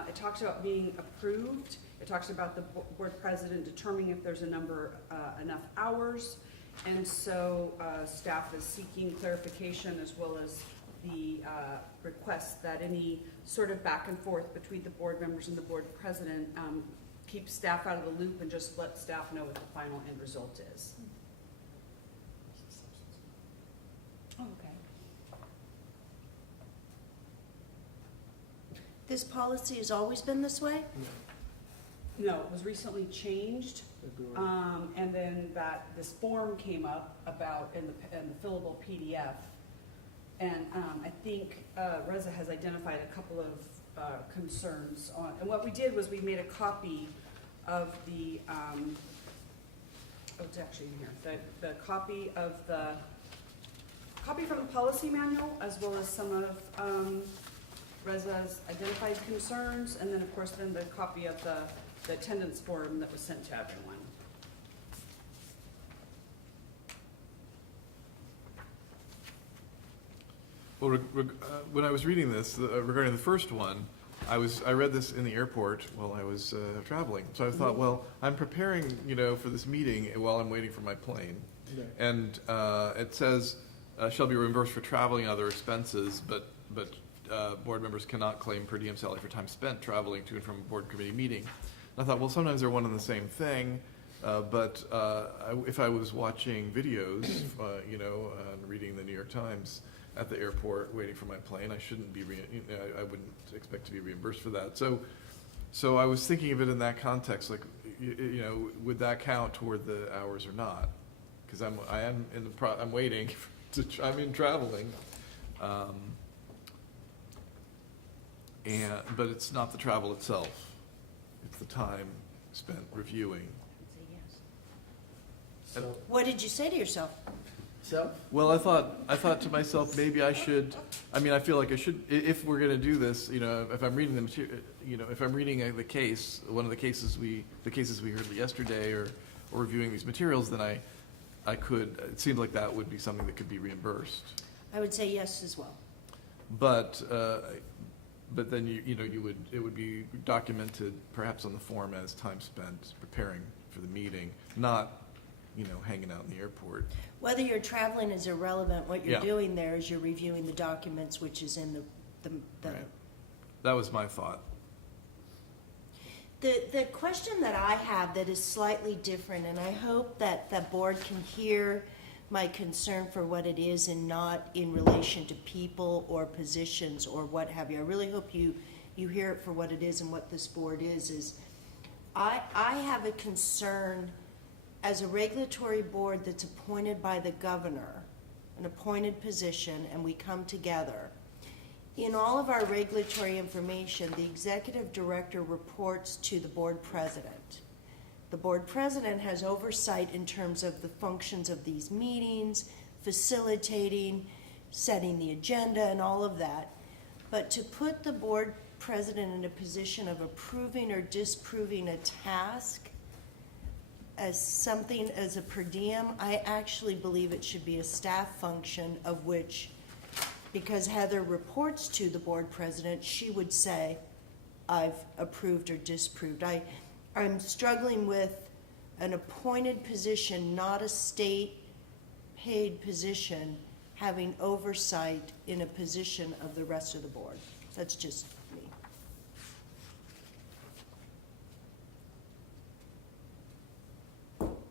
it talks about being approved. It talks about the board president determining if there's enough hours. And so staff is seeking clarification, as well as the request that any sort of back and forth between the board members and the board president keep staff out of the loop and just let staff know what the final end result is. This policy has always been this way? No, it was recently changed, and then this form came up about in the fillable PDF. And I think Reza has identified a couple of concerns on, and what we did was we made a copy of the, it's actually in here, the copy from the policy manual, as well as some of Reza's identified concerns, and then, of course, then the copy of the attendance form that was sent to everyone. Well, when I was reading this, regarding the first one, I read this in the airport while I was traveling. So I thought, well, I'm preparing, for this meeting while I'm waiting for my plane. And it says, shall be reimbursed for traveling and other expenses, but board members cannot claim per diem salary for time spent traveling to and from a board committee meeting. And I thought, well, sometimes they're one and the same thing, but if I was watching videos, and reading the New York Times at the airport waiting for my plane, I shouldn't be, I wouldn't expect to be reimbursed for that. So I was thinking of it in that context, like, would that count toward the hours or not? Because I'm waiting, I'm in traveling. But it's not the travel itself. It's the time spent reviewing. So, What did you say to yourself? Well, I thought to myself, maybe I should, I feel like I should, if we're gonna do this, if I'm reading the material, if I'm reading the case, one of the cases we heard yesterday, or reviewing these materials, then I could, it seemed like that would be something that could be reimbursed. I would say yes as well. But then it would be documented perhaps on the form as time spent preparing for the meeting, not, hanging out in the airport. Whether you're traveling is irrelevant. What you're Yeah. doing there is you're reviewing the documents, which is in the Right. That was my thought. The question that I have that is slightly different, and I hope that the board can hear my concern for what it is and not in relation to people or positions or what have you. I really hope you hear it for what it is and what this board is I have a concern as a regulatory board that's appointed by the governor, an appointed position, and we come together. In all of our regulatory information, the executive director reports to the board president. The board president has oversight in terms of the functions of these meetings, facilitating, setting the agenda, and all of that. But to put the board president in a position of approving or disproving a task as something as a per diem, I actually believe it should be a staff function of which, because Heather reports to the board president, she would say, I've approved or disproved. I'm struggling with an appointed position, not a state-paid position, having oversight in a position of the rest of the board. That's just me.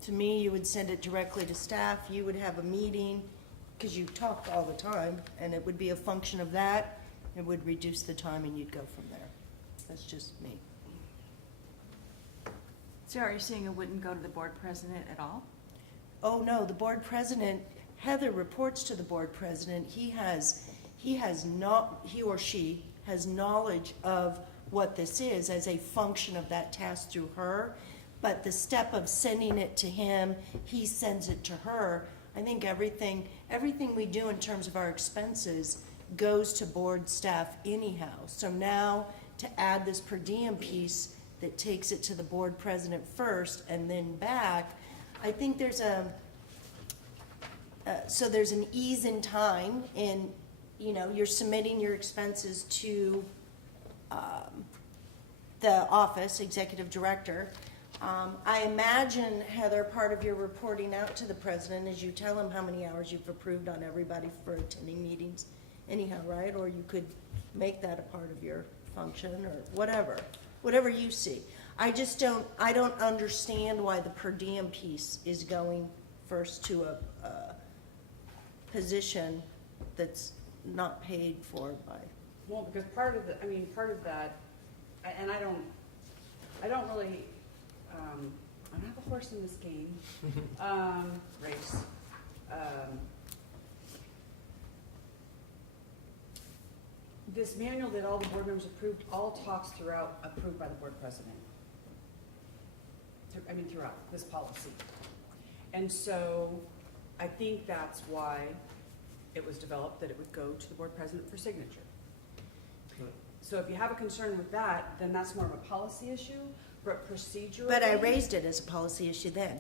To me, you would send it directly to staff, you would have a meeting, because you talk all the time, and it would be a function of that. It would reduce the time and you'd go from there. That's just me. So are you saying it wouldn't go to the board president at all? Oh, no, the board president, Heather reports to the board president. He or she has knowledge of what this is as a function of that task through her. But the step of sending it to him, he sends it to her. I think everything we do in terms of our expenses goes to board staff anyhow. So now to add this per diem piece that takes it to the board president first and then back, I think there's there's an ease in time in, you're submitting your expenses to the office, executive director. I imagine, Heather, part of your reporting out to the president is you tell him how many hours you've approved on everybody for attending meetings anyhow, right? Or you could make that a part of your function or whatever you see. I don't understand why the per diem piece is going first to a position that's not paid for by Well, because part of that, and I don't really, I don't have a horse in this game, race. This manual that all the board members approved, all talks throughout, approved by the board president. Throughout this policy. And so I think that's why it was developed, that it would go to the board president for signature. Right. So if you have a concern with that, then that's more of a policy issue, but procedurally. But I raised it as a policy issue then.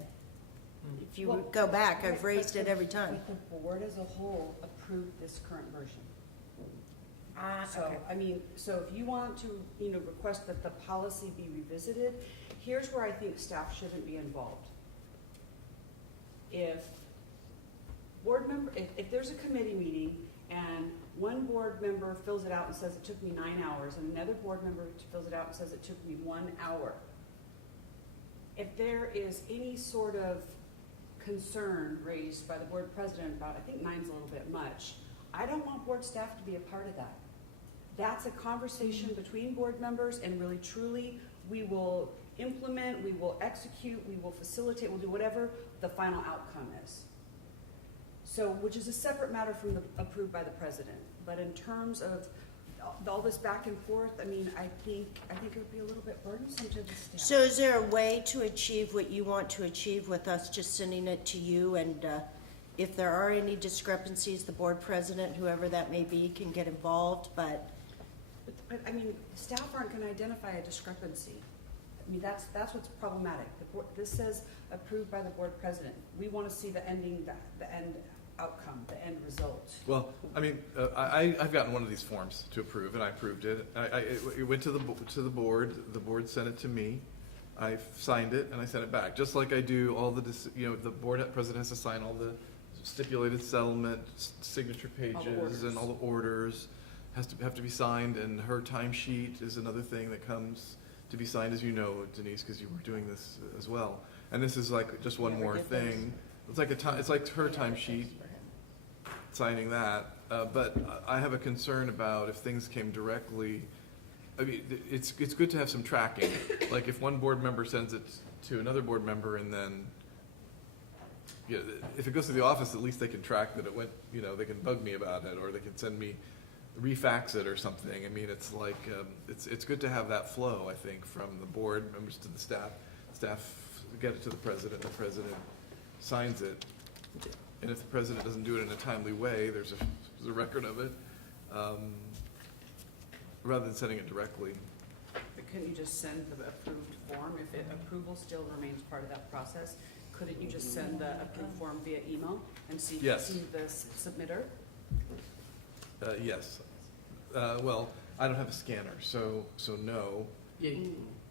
If you Well, go back, I've but raised it every time. But the board as a whole approved this current version. So, Okay. So if you want to, request that the policy be revisited, here's where I think staff shouldn't be involved. If there's a committee meeting and one board member fills it out and says it took me 9 hours, and another board member fills it out and says it took me 1 hour, if there is any sort of concern raised by the board president about, I think 9's a little bit much, I don't want board staff to be a part of that. That's a conversation between board members, and really truly, we will implement, we will execute, we will facilitate, we'll do whatever the final outcome is. So, which is a separate matter from the approved by the president. But in terms of all this back and forth, I think it would be a little bit burdensome to the staff. So is there a way to achieve what you want to achieve with us just sending it to you? And if there are any discrepancies, the board president, whoever that may be, can get involved, but Staff aren't gonna identify a discrepancy. That's what's problematic. This says approved by the board president. We wanna see the end outcome, the end result. Well, I've gotten one of these forms to approve, and I approved it. It went to the board sent it to me, I signed it, and I sent it back. Just like I do all the board president has to sign all the stipulated settlement, signature pages, and all the orders have to be signed, and her timesheet is another thing that comes to be signed, as you know, Denise, because you were doing this as well. And this is like just one more thing. It's like her timesheet, signing that. But I have a concern about if things came directly. It's good to have some tracking. Like if one board member sends it to another board member, and then if it goes to the office, at least they can track that it went. They can bug me about it, or they can send me. Refax it or something. It's like it's good to have that flow. I think from the board members to the staff. Staff get it to the president. The president signs it, and if the president doesn't do it in a timely way, there's a record of it. Rather than sending it directly. But couldn't you just send the approved form if approval still remains part of that process? Couldn't you just send the approved form via email and see Yes. the submitter? Yes. Well, I don't have a scanner, so no. Yeah,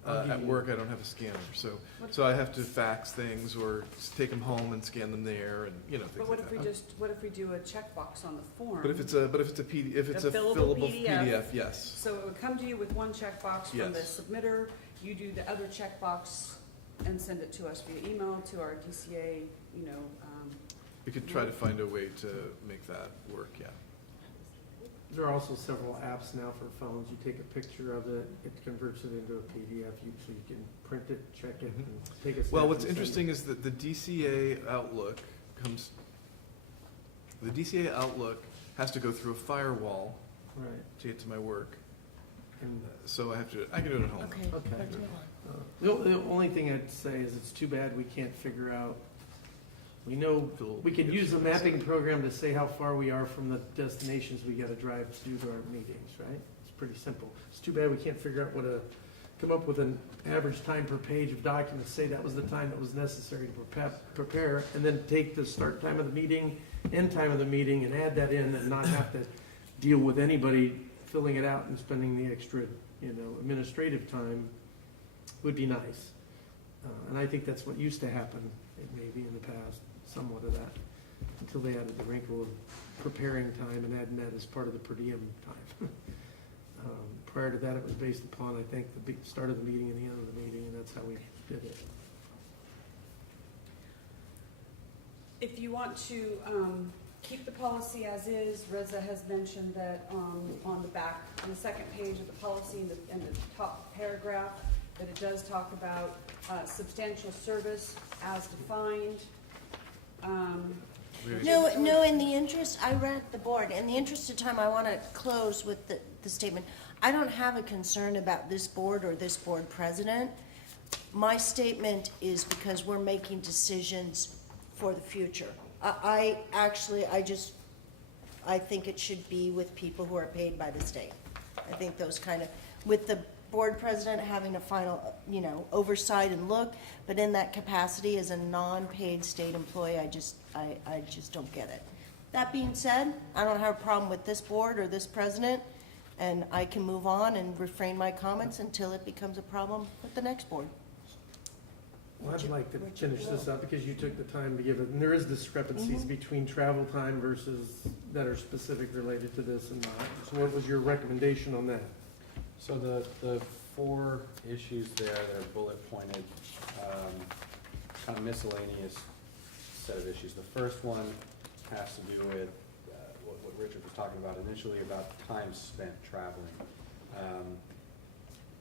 At work, I don't have a scanner, so I have to fax things or take them home and scan them there, and things But what like if that. what if we do a checkbox on the form? But if it's a fillable fillable PDF, PDF, yes. So it would come to you with one checkbox from the Yes. submitter, you do the other checkbox and send it to us via email, to our DCA, We could try to find a way to make that work, yeah. There are also several apps now for phones. You take a picture of it, it converts it into a PDF, so you can print it, check it, and take a snap. Well, what's and send it. interesting is that the DCA Outlook has to go through a firewall Right. to get to my work. And, So I can do it at home. okay. okay. The only thing I'd say is it's too bad we can't figure out, we know, we could use a mapping program to say how far we are from the destinations we gotta drive to do our meetings, right? It's pretty simple. It's too bad we can't figure out come up with an average time per page of documents, say that was the time that was necessary to prepare, and then take the start time of the meeting, end time of the meeting, and add that in, and not have to deal with anybody filling it out and spending the extra, administrative time would be nice. And I think that's what used to happen, maybe in the past, somewhat of that, until they added the wrinkle of preparing time and adding that as part of the per diem time. Prior to that, it was based upon, I think, the start of the meeting and the end of the meeting, and that's how we did it. If you want to keep the policy as is. Reza has mentioned that on the back, on the second page of the policy in the top paragraph, that it does talk about substantial service as defined. No, in the interest, I read the board, in the interest of time, I want to close with the statement. I don't have a concern about this board or this board president. My statement is because we're making decisions for the future. I think it should be with people who are paid by the state. I think those kind of, with the board president having a final, oversight and look, but in that capacity as a non-paid state employee, I just don't get it. That being said, I don't have a problem with this board or this president, and I can move on and refrain my comments until it becomes a problem with the next board. Well, I'd like to finish this up because you took the time to give it, and there is discrepancies between travel time versus that are specific related to this and not. So what was your recommendation on that? So the 4 issues there that are bullet pointed, kind of miscellaneous set of issues. The first one has to do with what Richard was talking about initially about time spent traveling.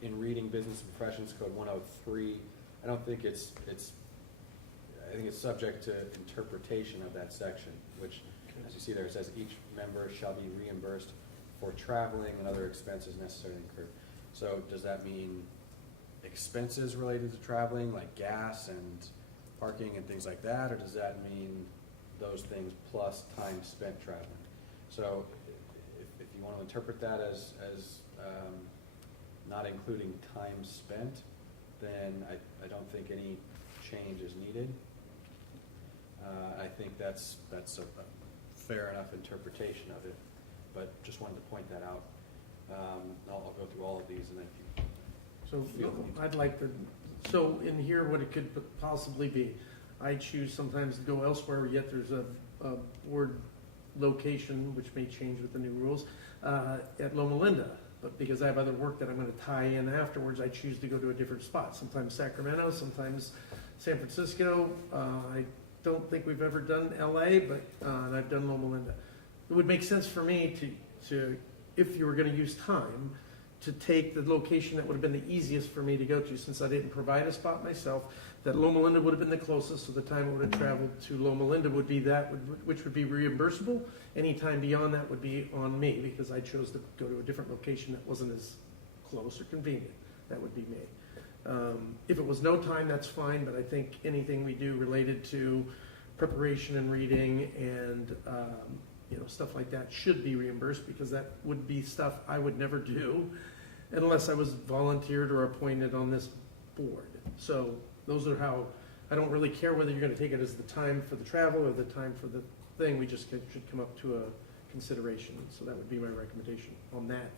In reading Business and Professions Code 103, I don't think it's I think it's subject to interpretation of that section, which, as you see there, it says each member shall be reimbursed for traveling and other expenses necessarily incurred. So does that mean expenses related to traveling, like gas and parking and things like that, or does that mean those things plus time spent traveling? So if you want to interpret that as not including time spent, then I don't think any change is needed. I think that's a fair enough interpretation of it, but just wanted to point that out. I'll go through all of these and then if you So I'd like to, so in here, what it could possibly be, I choose sometimes to go elsewhere, yet there's a board location, which may change with the new rules, at Loma Linda. But because I have other work that I'm going to tie in afterwards, I choose to go to a different spot. Sometimes Sacramento, sometimes San Francisco. I don't think we've ever done LA, but and I've done Loma Linda. It would make sense for me to if you were going to use time, to take the location that would have been the easiest for me to go to, since I didn't provide a spot myself, that Loma Linda would have been the closest, so the time it would have traveled to Loma Linda would be that, which would be reimbursable. Any time beyond that would be on me, because I chose to go to a different location that wasn't as close or convenient. That would be me. If it was no time, that's fine, but I think anything we do related to preparation and reading and stuff like that should be reimbursed, because that would be stuff I would never do unless I was volunteered or appointed on this board. So those are how, I don't really care whether you're going to take it as the time for the travel or the time for the thing. We just should come up to a consideration. So that would be my recommendation on that.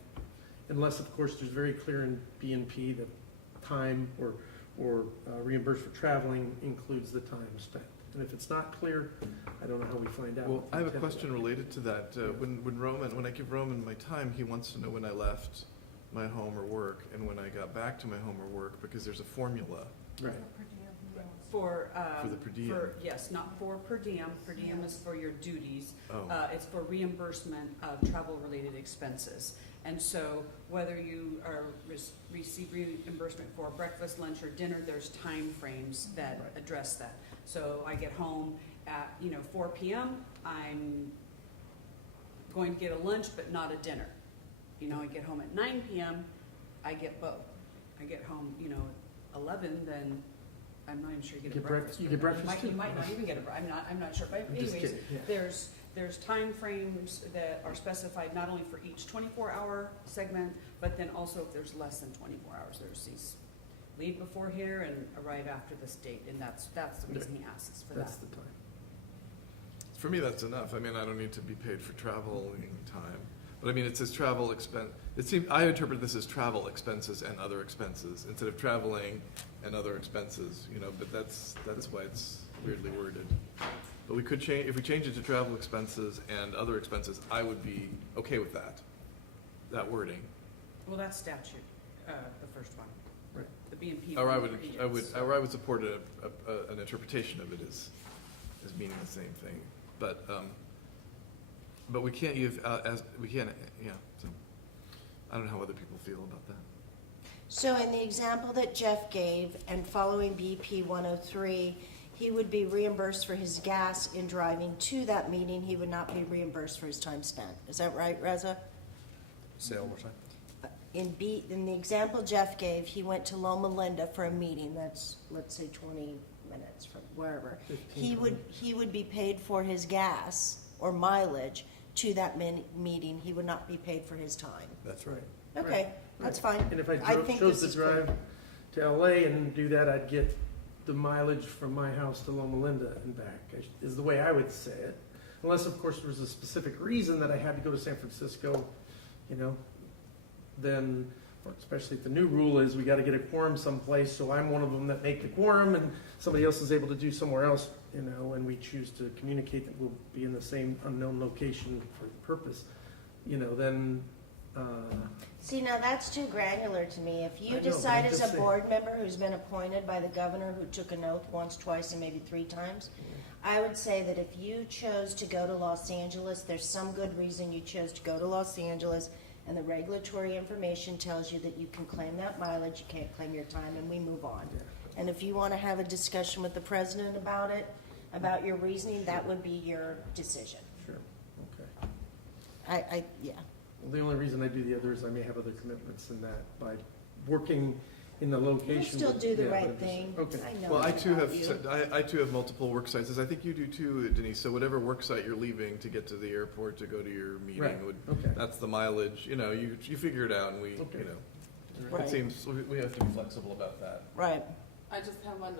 Unless, of course, there's very clear in B&P that time or reimbursed for traveling includes the time spent. And if it's not clear, I don't know how we find out. Well, I have a question related to that. When I give Roman my time, he wants to know when I left my home or work and when I got back to my home or work, because there's a formula Right. For the per diem. Yes, not for per diem. Per diem is for your duties. Oh. It's for reimbursement of travel-related expenses. And so whether you are receive reimbursement for breakfast, lunch, or dinner, there's time frames that address that. So I get home at 4 p.m. I'm going to get a lunch, but not a dinner. I get home at 9 p.m. I get both. I get home 11, then I'm not even sure you get a breakfast. You get breakfast too? You might not even get a. I'm not sure. But I'm just anyways, kidding, yeah. there's time frames that are specified not only for each 24-hour segment, but then also if there's less than 24 hours, there's these leave before here and arrive after this date, and that's the reason he asks for That's that. the time. For me, that's enough. I mean, I don't need to be paid for traveling time. But I mean, it says travel expense. I interpret this as travel expenses and other expenses instead of traveling and other expenses, but that's why it's weirdly worded. But we could change, if we change it to travel expenses and other expenses, I would be okay with that wording. Well, that's statute, the first one. Right. The B&P. Or I would support an interpretation of it as meaning the same thing. But But we can't give, we can't, yeah, so, I don't know how other people feel about that. So in the example that Jeff gave, and following BP 103, he would be reimbursed for his gas in driving to that meeting. He would not be reimbursed for his time spent. Is that right, Reza? Say it one more time. In the example Jeff gave, he went to Loma Linda for a meeting. That's, let's say, 20 minutes from wherever. 15, He would be paid for his gas or mileage to that meeting. He would not be paid for his time. That's right. Okay, that's fine. And if I think chose this to is clear. drive to LA and do that, I'd get the mileage from my house to Loma Linda and back, is the way I would say it. Unless, of course, there was a specific reason that I had to go to San Francisco, you know, then, or especially if the new rule is we gotta get a quorum someplace, so I'm one of them that make the quorum and somebody else is able to do somewhere else, you know, and we choose to communicate that we'll be in the same unknown location for the purpose, you know, then, See, now that's too granular to me. If I you know, decide but I'm as just a saying. board member who's been appointed by the governor, who took an oath once, twice, and maybe 3 times, I would say that if you chose to go to Los Angeles, there's some good reason you chose to go to Los Angeles, and the regulatory information tells you that you can claim that mileage, you can't claim your time, and we move on. And if you want to have a discussion with the president about it, about your reasoning, that would be your decision. sure, okay. Yeah. Well, the only reason I do the other is I may have other commitments in that by working in the location. You still with- do the yeah, right but I'm just- thing. Okay. I know Well, I that too about have, you. I too have multiple work sites, as I think you do too, Denise, so whatever work site you're leaving to get to the airport to go to your Right, meeting would, okay. that's the mileage, you know, you figure it out and we, Okay. you know, Right. it seems, we have to be flexible about that. Right. I just have one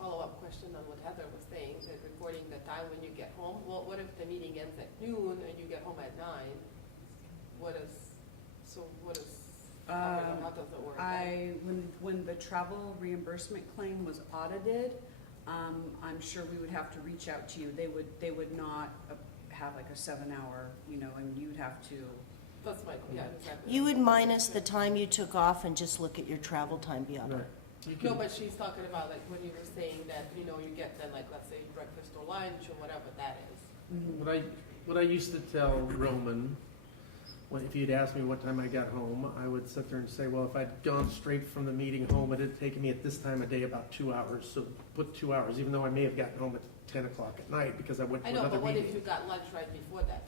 follow-up question on what Heather was saying, that recording the time when you get home. Well, what if the meeting ends at noon and you get home at 9? What is, how does it work? When the travel reimbursement claim was audited, I'm sure we would have to reach out to you. They would not have like a 7-hour, you know, and you'd have to. That's my, yeah, exactly. You would minus the time you took off and just look at your travel time beyond Right. it. You No, can- but she's talking about like when you were saying that, you know, you get then like, let's say breakfast or lunch or whatever that is. What I used to tell Roman, if he'd asked me what time I got home, I would sit there and say, well, if I'd gone straight from the meeting home, it had taken me at this time of day about 2 hours, so put 2 hours, even though I may have gotten home at 10 o'clock at night because I went to I know, another but what if meeting. you got lunch right before that?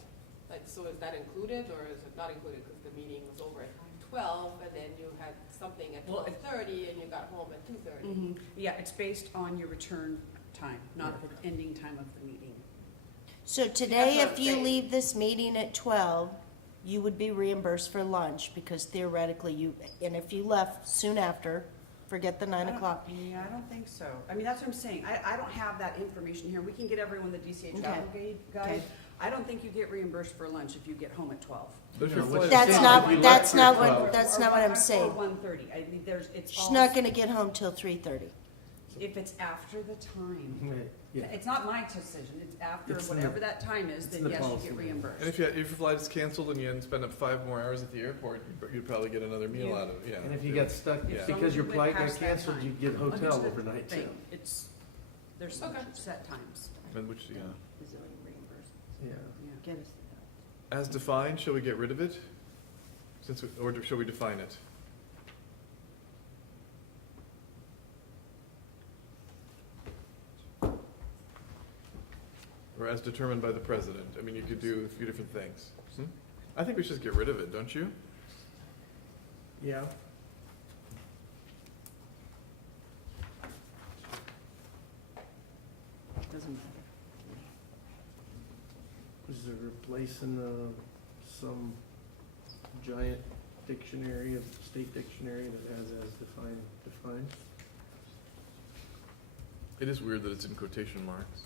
Like, so is that included or is it not included because the meeting was over at 12 and then you had something at Well, 12:30 and you got home at 2:30? Yeah, it's based on your return time, not the ending time of the meeting. So today, That's what if I'm you saying. leave this meeting at 12, you would be reimbursed for lunch because theoretically and if you left soon after, forget the 9 o'clock. Yeah, I don't think so. I mean, that's what I'm saying. I don't have that information here. We can get everyone the DCA travel guide. Okay. I don't think you get reimbursed for lunch if you get home at 12. But if your No, flight is That's canceled, not, you that's left not at what, 12. that's not what I'm saying. Or 1:30. I mean, it's She's all. not gonna get home till 3:30. If it's after the time. Right, yeah. It's not my decision. It's after It's in whatever the- that time is, it's in then the yes, you policy. get reimbursed. And if your flight is canceled and you had to spend up 5 more hours at the airport, you'd probably get another meal Yeah. out of it, yeah. And if you got stuck, Yeah. because your Someone went flight got past that canceled, time. you'd get hotel Understood overnight too. thing. There's some Okay. set times. And which, yeah. Yeah. Yeah. Get us. As defined, shall we get rid of it? Or shall we define it? Or as determined by the president? I mean, you could do a few different things. I think we should get rid of it, don't you? Yeah. Doesn't matter. Is there a place in some giant dictionary, a state dictionary that has as defined? It is weird that it's in quotation marks.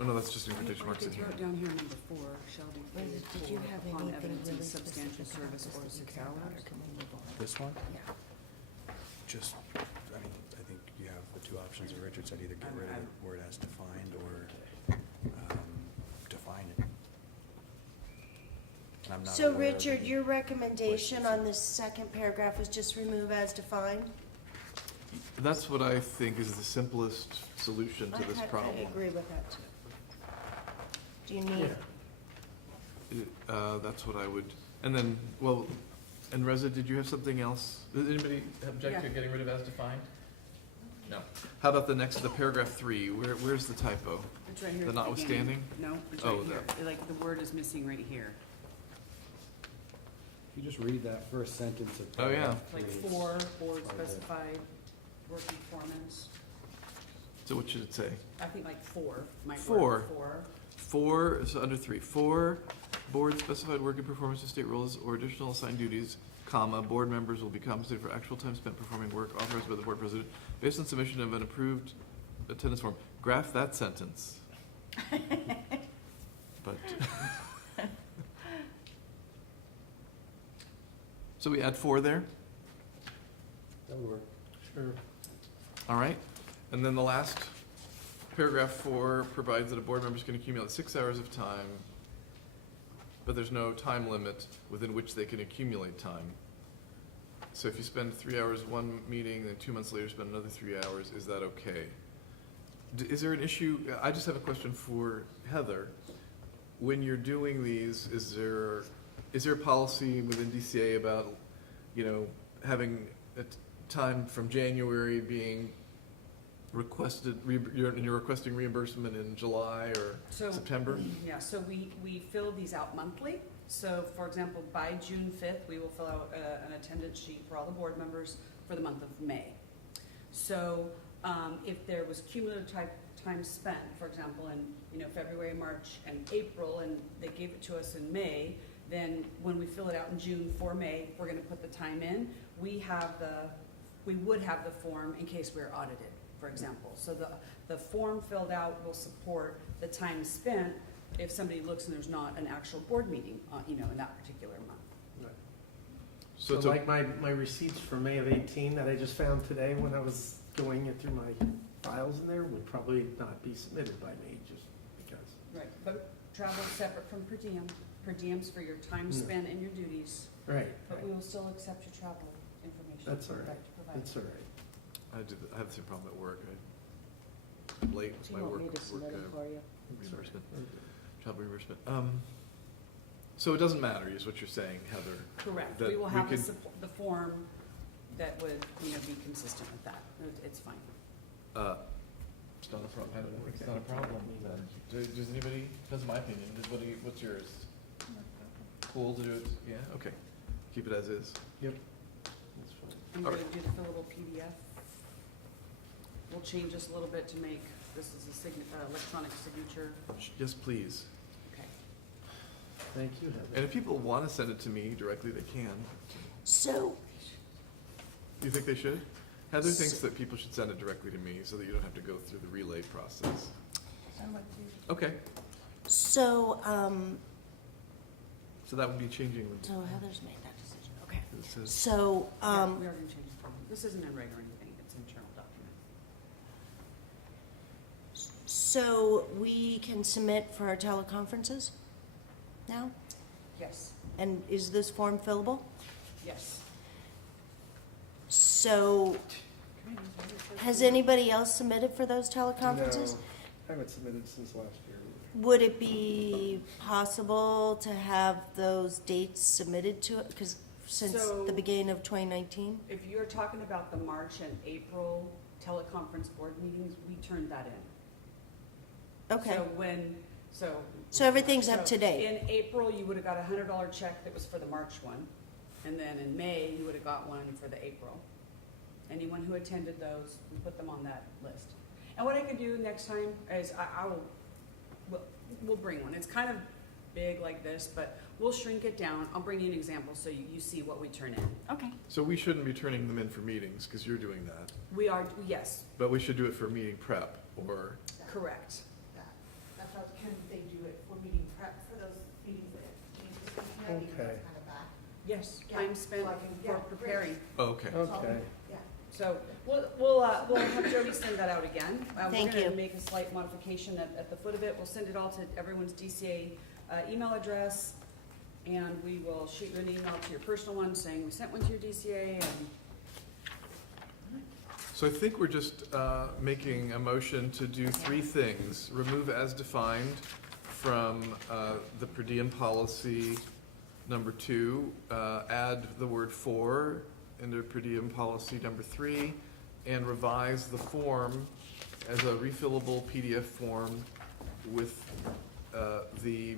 Oh, no, that's just in quotation marks in Did here. you wrote down here number 4, shall be paid Did you for have upon anything evidence of really substantial specific about service this or that you 6 care about, hours? or can we move on? This one? Yeah. Just, I mean, I think you have the 2 options that Richard said, either get rid of the word as defined or define it. And I'm not So aware of Richard, any- your recommendation on this second paragraph was just remove as defined? That's what I think is the simplest solution to this I problem. agree with that too. Do you Yeah. need, That's what I would, and then, well, and Reza, did you have something else? Did anybody object to Yeah. getting rid of as defined? No. How about the paragraph 3? Where's the typo? It's right here. The at notwithstanding? beginning. No, it's Oh, right here. that. Like, the word is missing right here. If you just read that first sentence of Oh, yeah. paragraph Like three, for it's board quite a bit. specified work performance. So what should it say? I think like four, might Four. work. Four. 4, so under 3, 4, board specified work and performance of state roles or additional assigned duties, comma, board members will be compensated for actual time spent performing work authorized by the board president based on submission of an approved attendance form. Graph that sentence. But. So we add 4 there, That would work. Sure. all right? And then the last, paragraph 4 provides that a board members can accumulate 6 hours of time, but there's no time limit within which they can accumulate time. So if you spend 3 hours one meeting, then 2 months later spend another 3 hours, is that okay? Is there an issue, I just have a question for Heather. When you're doing these, is there a policy within DCA about, having a time from January being requested, you're requesting reimbursement in July or So, September? Yeah, so we fill these out monthly. So, for example, by June 5th, we will fill out an attendance sheet for all the board members for the month of May. So, if there was cumulative time spent, for example, in February, March, and April, and they gave it to us in May, then when we fill it out in June for May, we're going to put the time in. We would have the form in case we're audited, for example. So the form filled out will support the time spent if somebody looks and there's not an actual board meeting, in that particular month. So it's a- like my receipts for May of 18 that I just found today when I was going through my files in there would probably not be submitted by me just because. Right, but travel is separate from per diem. Per diem's for your time Yeah. spent and your duties, Right, but we will still accept your travel information. That's all we'd right. like to provide. that's all right. I have the same problem at work. I'm late with my work reimbursement, travel reimbursement. So it doesn't matter, is what you're saying, Heather? Correct, that we will we have could- the form that would, be consistent with that. It's fine. It's not a problem, I don't know, it's not a problem then. Does anybody, that's my opinion, what's yours? Cool to do it, yeah, okay, keep it as is. Yep. That's fine. I'm All gonna do the fillable PDF. We'll change this a little bit to make, this is a electronic signature. Yes, please. Okay. Thank you, And Heather. if people want to send it to me directly, they can. So, Do you think they should? Heather thinks that people should send it directly to me so that you don't have to go through the relay process. Okay, so, so that would be changing when so Heather's made that decision, okay. it says, So, Yeah, we are gonna change the form. This isn't in reg or anything, it's an internal document. so we can submit for our teleconferences now? Yes, And is this form fillable? yes. So, has anybody else submitted for those teleconferences? No, I haven't submitted since last year. Would it be possible to have those dates submitted to it, because since So- the beginning of 2019? If you're talking about the March and April teleconference board meetings, we turned that in. Okay, So everything's up to date? In April, you would have got a $100 check that was for the March one, and then in May, you would have got one for the April. Anyone who attended those, we put them on that list. And what I could do next time is we'll bring one. It's kind of big like this, but we'll shrink it down. I'll bring you an example so you see what we turn in. Okay. so we shouldn't be turning them in for meetings, because you're doing that. We are, yes, But we should do it for meeting prep, or, correct. That's how, can they do it for meeting prep for those meetings that you just Okay. Yes, Yeah, time spent so I can- for yeah, preparing. oh, okay. Okay. Yeah. So we'll have Jody send that out again. Thank We're you. gonna make a slight modification at the foot of it. We'll send it all to everyone's DCA email address, and we will shoot you an email to your personal one saying we sent one to your DCA, and So I think we're just making a motion to do 3 things. Remove as defined, from the per diem policy number 2, add the word "for" into per diem policy number 3, and revise the form as a refillable PDF form with the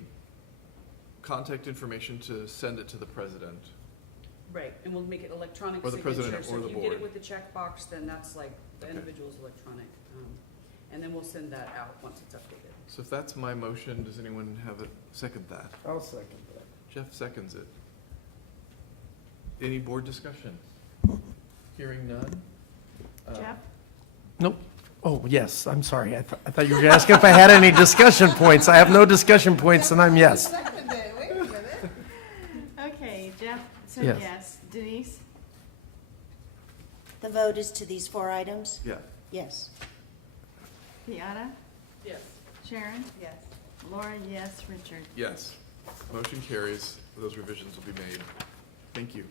contact information to send it to the president. Right, and we'll make it electronic Or the signature. president or the So if you get board. it with the checkbox, then that's like the Okay. individual's electronic. And then we'll send that out once it's updated. So if that's my motion, does anyone have a second that? I'll second that. Jeff seconds it. Any board discussion? Hearing none? Jeff? Nope. Oh, yes, I'm sorry. I thought you were asking if I had any discussion points. I have no discussion points, and I'm yes. Second day, wait a minute. Okay, Jeff said Yes. yes. Denise? The vote is to these 4 items? Yeah. Yes. Piata? Yes. Sharon? Yes. Laura, yes. Richard? Yes. Motion carries. Those revisions will be made. Thank you.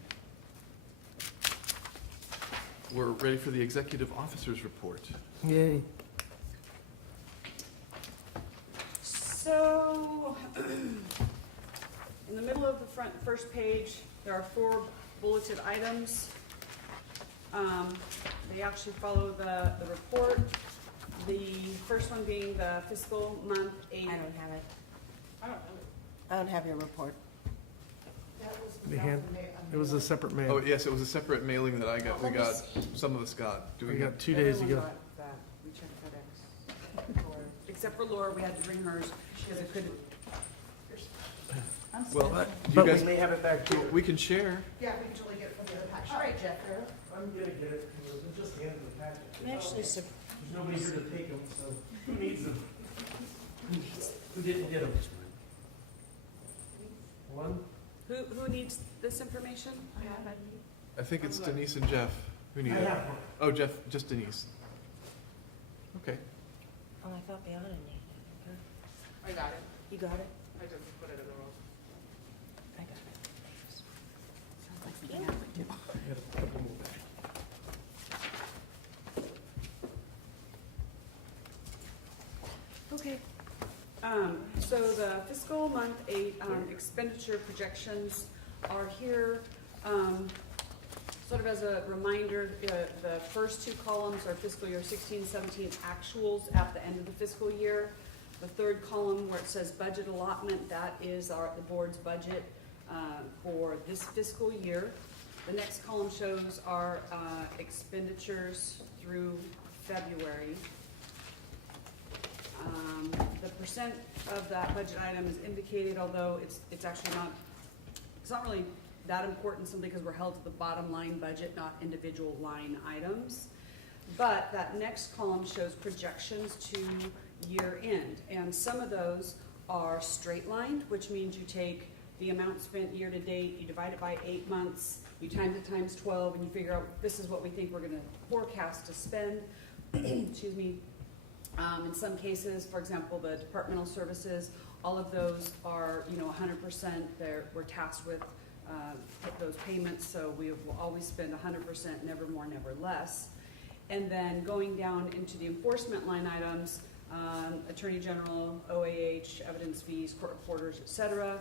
We're ready for the executive officer's report. Yay. So, in the middle of the first page, there are 4 bulleted items. They actually follow the report. The first one being the fiscal month 8. I don't have it. I don't know. I don't have your report. That was They without hand- the It was a separate mail. Oh, yes, it was a separate mailing that I got, we Let me got, see. some of us got. Do We we got got? 2 days Everyone ago. got that. We checked FedEx. Except for Laura, we had to bring hers because it couldn't. I'm Well, sorry. you But we guys, may have it back too. we can share. Yeah, we can totally get it from the other package. All right, Jeff. I'm gonna get it, because it was just the end of the packet. I'm actually There's nobody here to take them, so who needs them? Who didn't get them? One? Who needs this information? I have it. I think it's Denise and Jeff who need I it. have one. Oh, Jeff, just Denise. Okay. Oh, I thought Bianca needed it. I got it. You got it? I just put it in the roll. I got it. Sounds like we have it too. I got a couple more back. Okay. So the fiscal month 8 expenditure projections are here. Sort of as a reminder, the first 2 columns are fiscal year 16-17 actuals at the end of the fiscal year. The third column where it says budget allotment, that is the board's budget for this fiscal year. The next column shows our expenditures through February. The percent of that budget item is indicated, although it's actually not, it's not really that important simply because we're held to the bottom line budget, not individual line items. But that next column shows projections to year end, and some of those are straight lined, which means you take the amount spent year to date, you divide it by 8 months, you times it times 12, and you figure out this is what we think we're gonna forecast to spend. Excuse me. In some cases, for example, the departmental services, all of those are, 100%. We're tasked with those payments, so we will always spend 100%, never more, never less. And then going down into the enforcement line items, Attorney General, OAH, evidence fees, court reporters, et cetera,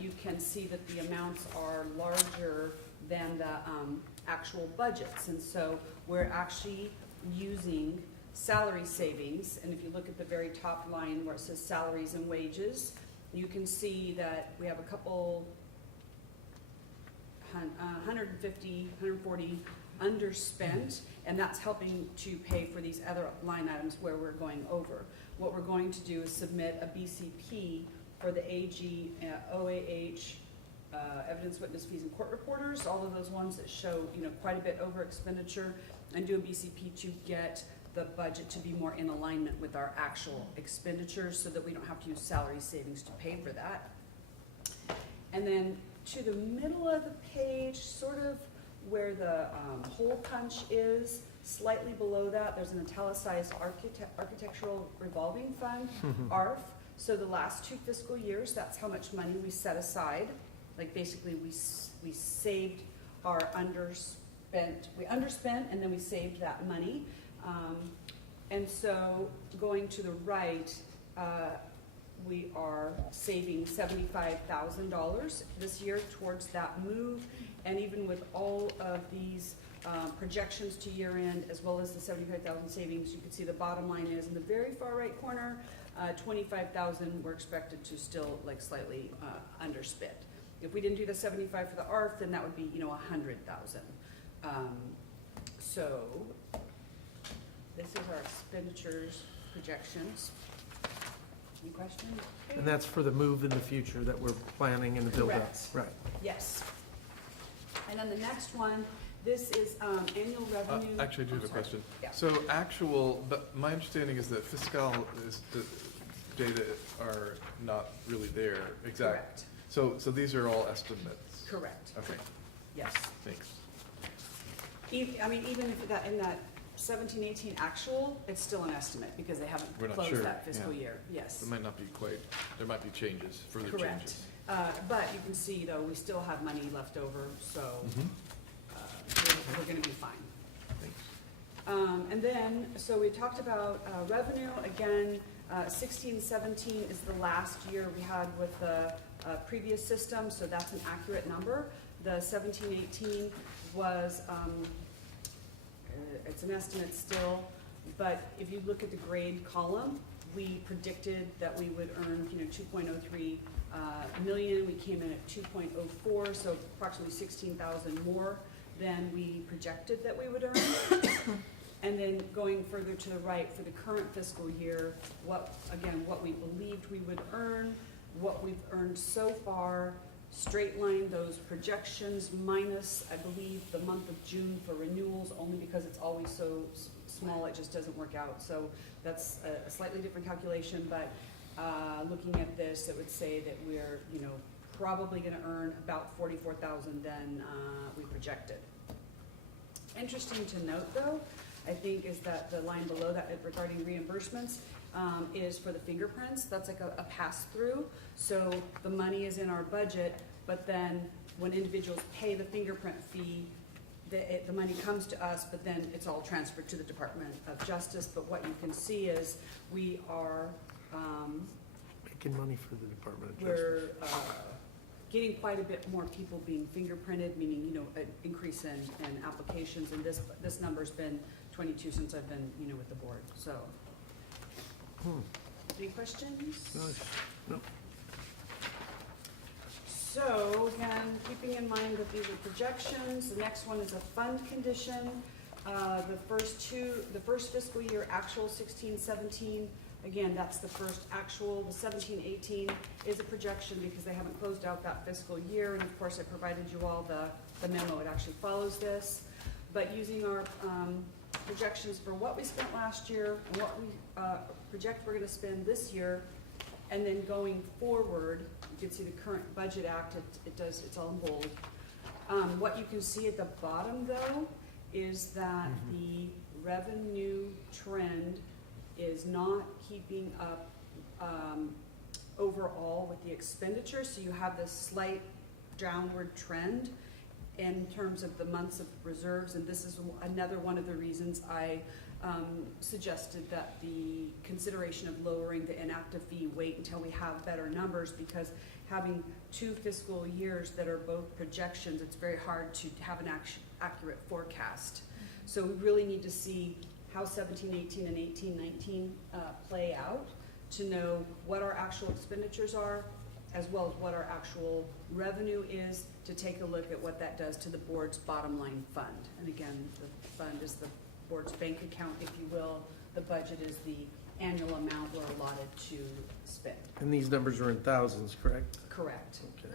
you can see that the amounts are larger than the actual budgets. And so we're actually using salary savings, and if you look at the very top line where it says salaries and wages, you can see that we have a couple 150, 140 underspent, and that's helping to pay for these other line items where we're going over. What we're going to do is submit a BCP for the AG, OAH, evidence witness fees and court reporters, all of those ones that show, quite a bit over expenditure, and do a BCP to get the budget to be more in alignment with our actual expenditures so that we don't have to use salary savings to pay for that. And then to the middle of the page, sort of where the hole punch is, slightly below that, there's an italicized architectural revolving fund, ARF. So the last 2 fiscal years, that's how much money we set aside. Like basically we saved our we underspent and then we saved that money. And so going to the right, we are saving $75,000 this year towards that move. And even with all of these projections to year end, as well as the 75,000 savings, you can see the bottom line is in the very far right corner, 25,000 we're expected to still like slightly underspend. If we didn't do the 75 for the ARF, then that would be, 100,000. So this is our expenditures projections. Any questions? And that's for the move in the future that we're planning and the build-up? Correct. Right. Yes. And then the next one, this is annual revenue. Actually, I do have a sorry. question. Yeah. So actual, but my understanding is that Fiscal is, the data are not really there, exact. Correct. So these are all estimates? Correct. Okay, Yes. thanks. Even if that, in that 17-18 actual, it's still an estimate because they haven't We're not closed sure, that fiscal yeah. year. Yes. It might not be quite, there might be changes, further Correct. changes. But you can see, though, we still have money left over, so we're gonna be fine. Thanks. And then, so we talked about revenue, again, 16-17 is the last year we had with the previous system, so that's an accurate number. The 17-18 was, it's an estimate still, but if you look at the grade column, we predicted that we would earn, 2.03 million. We came in at 2.04, so approximately 16,000 more than we projected that we would earn. And then going further to the right, for the current fiscal year, what we believed we would earn, what we've earned so far, straight line those projections minus, I believe, the month of June for renewals, only because it's always so small, it just doesn't work out. So that's a slightly different calculation, but looking at this, it would say that we're, probably gonna earn about 44,000 than we projected. Interesting to note, though, I think, is that the line below that regarding reimbursements is for the fingerprints. That's like a pass-through. So the money is in our budget, but then when individuals pay the fingerprint fee, the money comes to us, but then it's all transferred to the Department of Justice. But what you can see is we are Making money for the Department of Justice. we're getting quite a bit more people being fingerprinted, meaning, an increase in applications, and this number's been 22 since I've been, with the board, so. Any questions? No. So, again, keeping in mind that these are projections, the next one is a fund condition. The first fiscal year actual 16-17, again, that's the first actual. The 17-18 is a projection because they haven't closed out that fiscal year, and of course I provided you all the memo, it actually follows this. But using our projections for what we spent last year and what we project we're gonna spend this year, and then going forward, you can see the current budget act, it's all in bold. What you can see at the bottom, though, is that the revenue trend is not keeping up overall with the expenditure, so you have this slight downward trend in terms of the months of reserves, and this is another one of the reasons I suggested that the consideration of lowering the inactive fee wait until we have better numbers, because having 2 fiscal years that are both projections, it's very hard to have an accurate forecast. So we really need to see how 17-18 and 18-19 play out to know what our actual expenditures are, as well as what our actual revenue is, to take a look at what that does to the board's bottom line fund. And again, the fund is the board's bank account, if you will. The budget is the annual amount we're allotted to spend. And these numbers are in thousands, correct? Correct. Okay.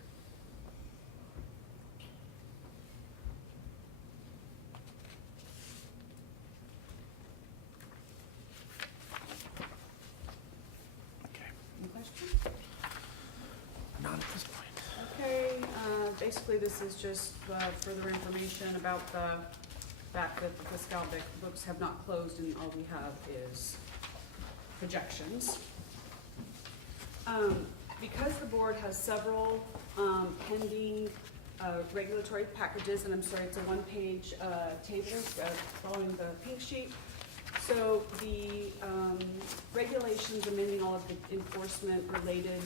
Any questions? Not at this point. Okay, basically this is just further information about the fact that the fiscal books have not closed and all we have is projections. Because the board has several pending regulatory packages, and I'm sorry, it's a one-page table following the pink sheet. So the regulations amending all of the enforcement-related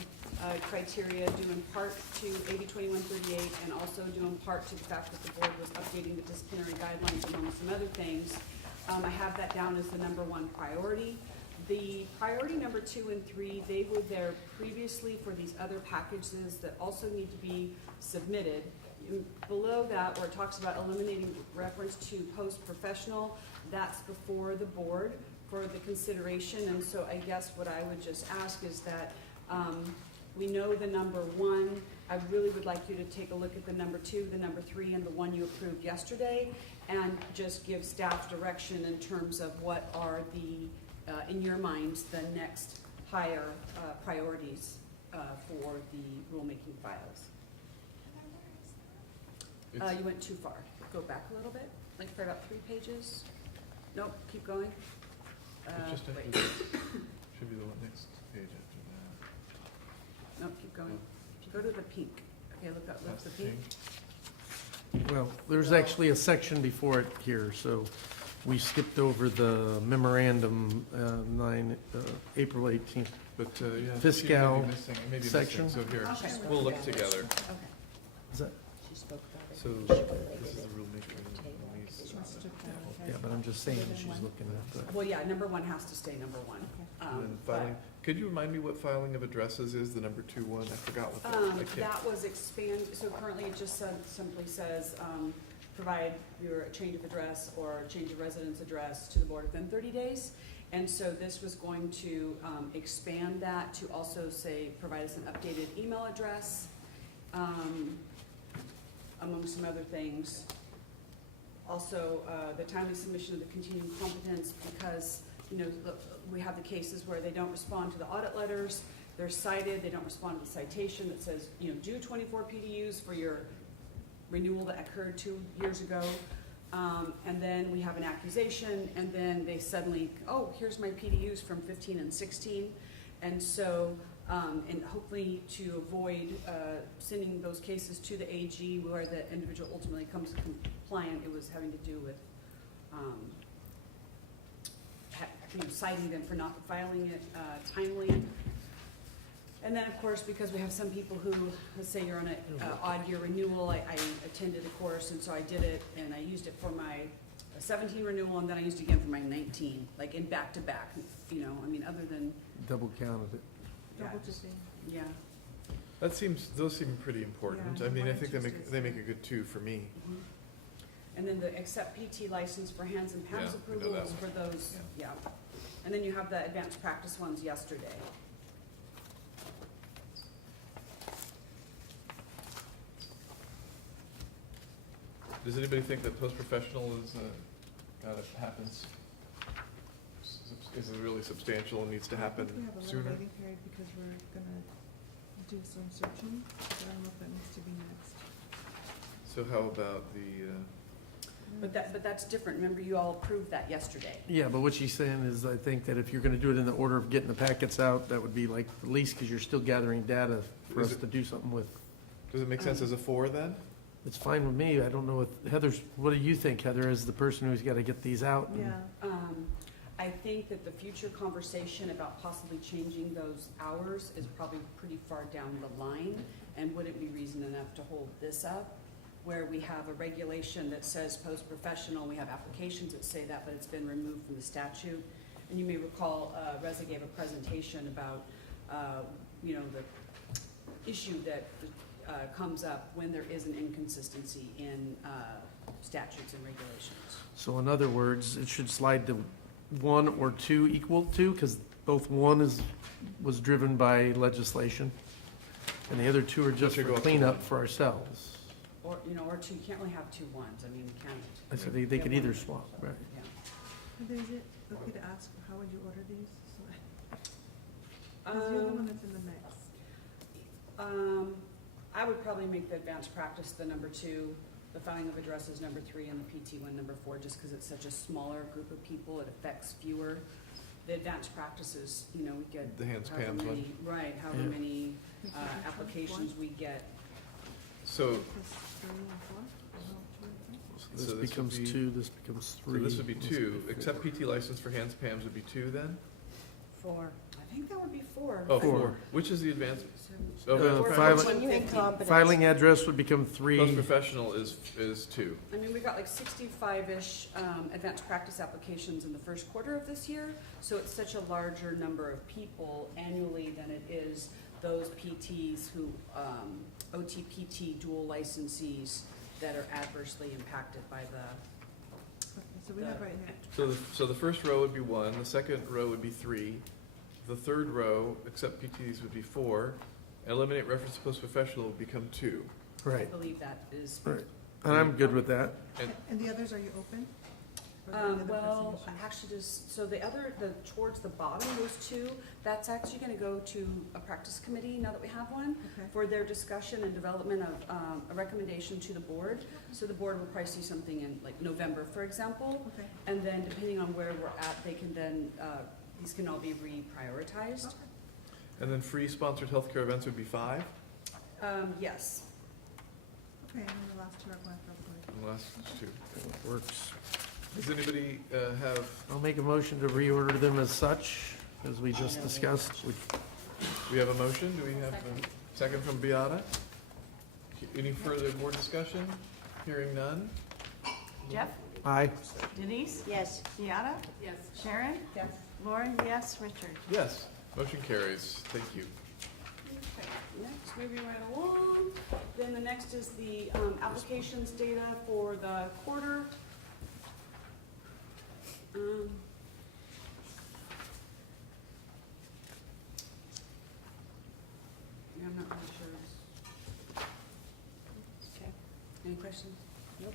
criteria due in part to AB 2138 and also due in part to the fact that the board was updating the disciplinary guidelines among some other things. I have that down as the number one priority. The priority number 2 and 3, they were there previously for these other packages that also need to be submitted. Below that, where it talks about eliminating reference to post-professional, that's before the board for the consideration. And so I guess what I would just ask is that we know the number 1. I really would like you to take a look at the number 2, the number 3, and the one you approved yesterday, and just give staff direction in terms of what are the in your minds, the next higher priorities for the rulemaking files. You went too far. Go back a little bit, like for about 3 pages. Nope, keep going. It's just after Wait. this. Should be the one next page after Nope, keep going. Go to the pink. Okay, look up, that. look That's the pink. Well, there's actually a section before it here, so we skipped over the memorandum, April 18th. But, yeah. Fiscal maybe section. missing. So here, Okay. we'll look together. Okay. Is that, So this is the rulemaking. yeah, but I'm just saying she's looking at the, Well, yeah, number 1 has to stay number 1. And then But, filing, could you remind me what filing of addresses is, the number 2 one? I forgot what that, I can't. that was so currently it just simply says, provide your change of address or change of residence address to the board within 30 days. And so this was going to expand that to also say, provide us an updated email address, among some other things. Also, the timely submission of the continuing competence, because, you know, we have the cases where they don't respond to the audit letters, they're cited, they don't respond to the citation that says, you know, do 24 PDUs for your renewal that occurred 2 years ago. And then we have an accusation, and then they suddenly, oh, here's my PDUs from 15 and 16. And so, and hopefully to avoid sending those cases to the AG where the individual ultimately comes compliant, it was having to do with citing them for not filing it timely. And then, of course, because we have some people who, let's say you're on an odd year renewal, I attended a course, and so I did it, and I used it for my 17 renewal, and then I used it again for my 19, like in back-to-back, you know, I mean, other than, double counted it. Double just yeah. Those seem pretty important. Yeah, I mean, I one think and they two make a good 2 for me. Mhm. And then the accept PT license for hands and PAMS Yeah, we know that approvals for one. those, yeah. And then you have the advanced practice ones yesterday. Does anybody think that post-professional is, happens, is really substantial and needs to happen We have a little sooner? waiting period because we're gonna do some searching, but I don't know if that needs to be next. So how about the, But that's different. Remember, you all approved that yesterday. Yeah, but what she's saying is, I think that if you're gonna do it in the order of getting the packets out, that would be like the least, because you're still gathering data for Is us it- to do something with. does it make sense as a 4 then? It's fine with me. I don't know what, Heather's, what do you think, Heather, as the person who's gotta get these out? and- Yeah, I think that the future conversation about possibly changing those hours is probably pretty far down the line, and wouldn't be reason enough to hold this up, where we have a regulation that says post-professional, we have applications that say that, but it's been removed from the statute. And you may recall, Reza gave a presentation about, you know, the issue that comes up when there is an inconsistency in statutes and regulations. So in other words, it should slide to 1 or 2 equal to, because both 1 was driven by legislation, and the other 2 are just should for go up to cleanup 1. for ourselves. Or, you know, or 2, you can't really have 2 ones. I mean, you can't. I said they could either swap, right? Yeah. Heather, is it okay to ask, how would you order these? Because you're the one that's in the mix. I would probably make the advanced practice the number 2, the filing of addresses number 3, and the PT one number 4, just because it's such a smaller group of people, it affects fewer. The advanced practices, you know, we get. The hands, however PAMS one? many- Right, however Yeah. many applications we get. So, Plus 3 and 4? This would becomes be- 2, this becomes So 3. this would be 2, four. except PT license for hands Pams would be 2 then? 4. I think that would be 4. Oh, 4. 4. Which is the advanced? Uh, Oh, advanced five- practice. Continuing competence. Filing address would become 3. Post-professional is 2. I mean, we got like 65-ish advanced practice applications in the first quarter of this year, so it's such a larger number of people annually than it is those PTs who, OTPT dual licensees that are adversely impacted by the, Okay, so we have right here. So the first row would be 1, the second row would be 3, the third row, except PTs, would be 4, eliminate reference to post-professional would become 2. I Right, believe that is. right. And I'm good with that. And the others, are you open? Or are the other Well, pressing issues? actually, just, so the other, towards the bottom, those 2, that's actually gonna go to a practice committee, now that we have one, Okay. for their discussion and development of a recommendation to the board. So the board will probably see something in like November, for example, Okay. and then depending on where we're at, they can then, these can all be reprioritized. And then free sponsored healthcare events would be 5, Yes. Okay, and then the last 2 are going for approval. and the last 2. Works. Does anybody have, I'll make a motion to reorder them as such, as we just discussed. we have a motion? Do we have a second from Beata? Any further, more discussion? Hearing none? Jeff? Aye. Denise? Yes. Beata? Yes. Sharon? Yes. Lauren, yes. Richard? Yes, motion carries. Thank you. Okay, next, moving right along, then the next is the applications data for the quarter. Yeah, I'm not really sure. Okay, any questions? Nope.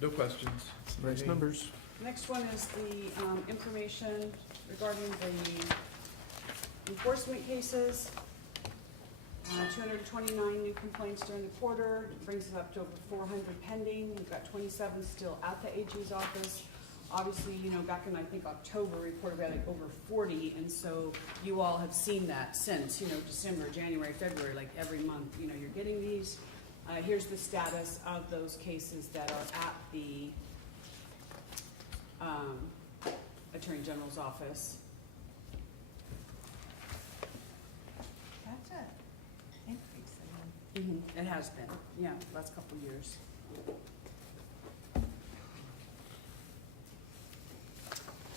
No questions. Nice numbers. Next one is the information regarding the enforcement cases. 229 new complaints during the quarter, brings us up to over 400 pending. We've got 27 still at the AG's office. Obviously, you know, back in, I think, October, we reported we had like over 40, and so you all have seen that since, you know, December, January, February, like every month, you know, you're getting these. Here's the status of those cases that are at the Attorney General's office. That's an increase, I mean. It has been, yeah, last couple of years.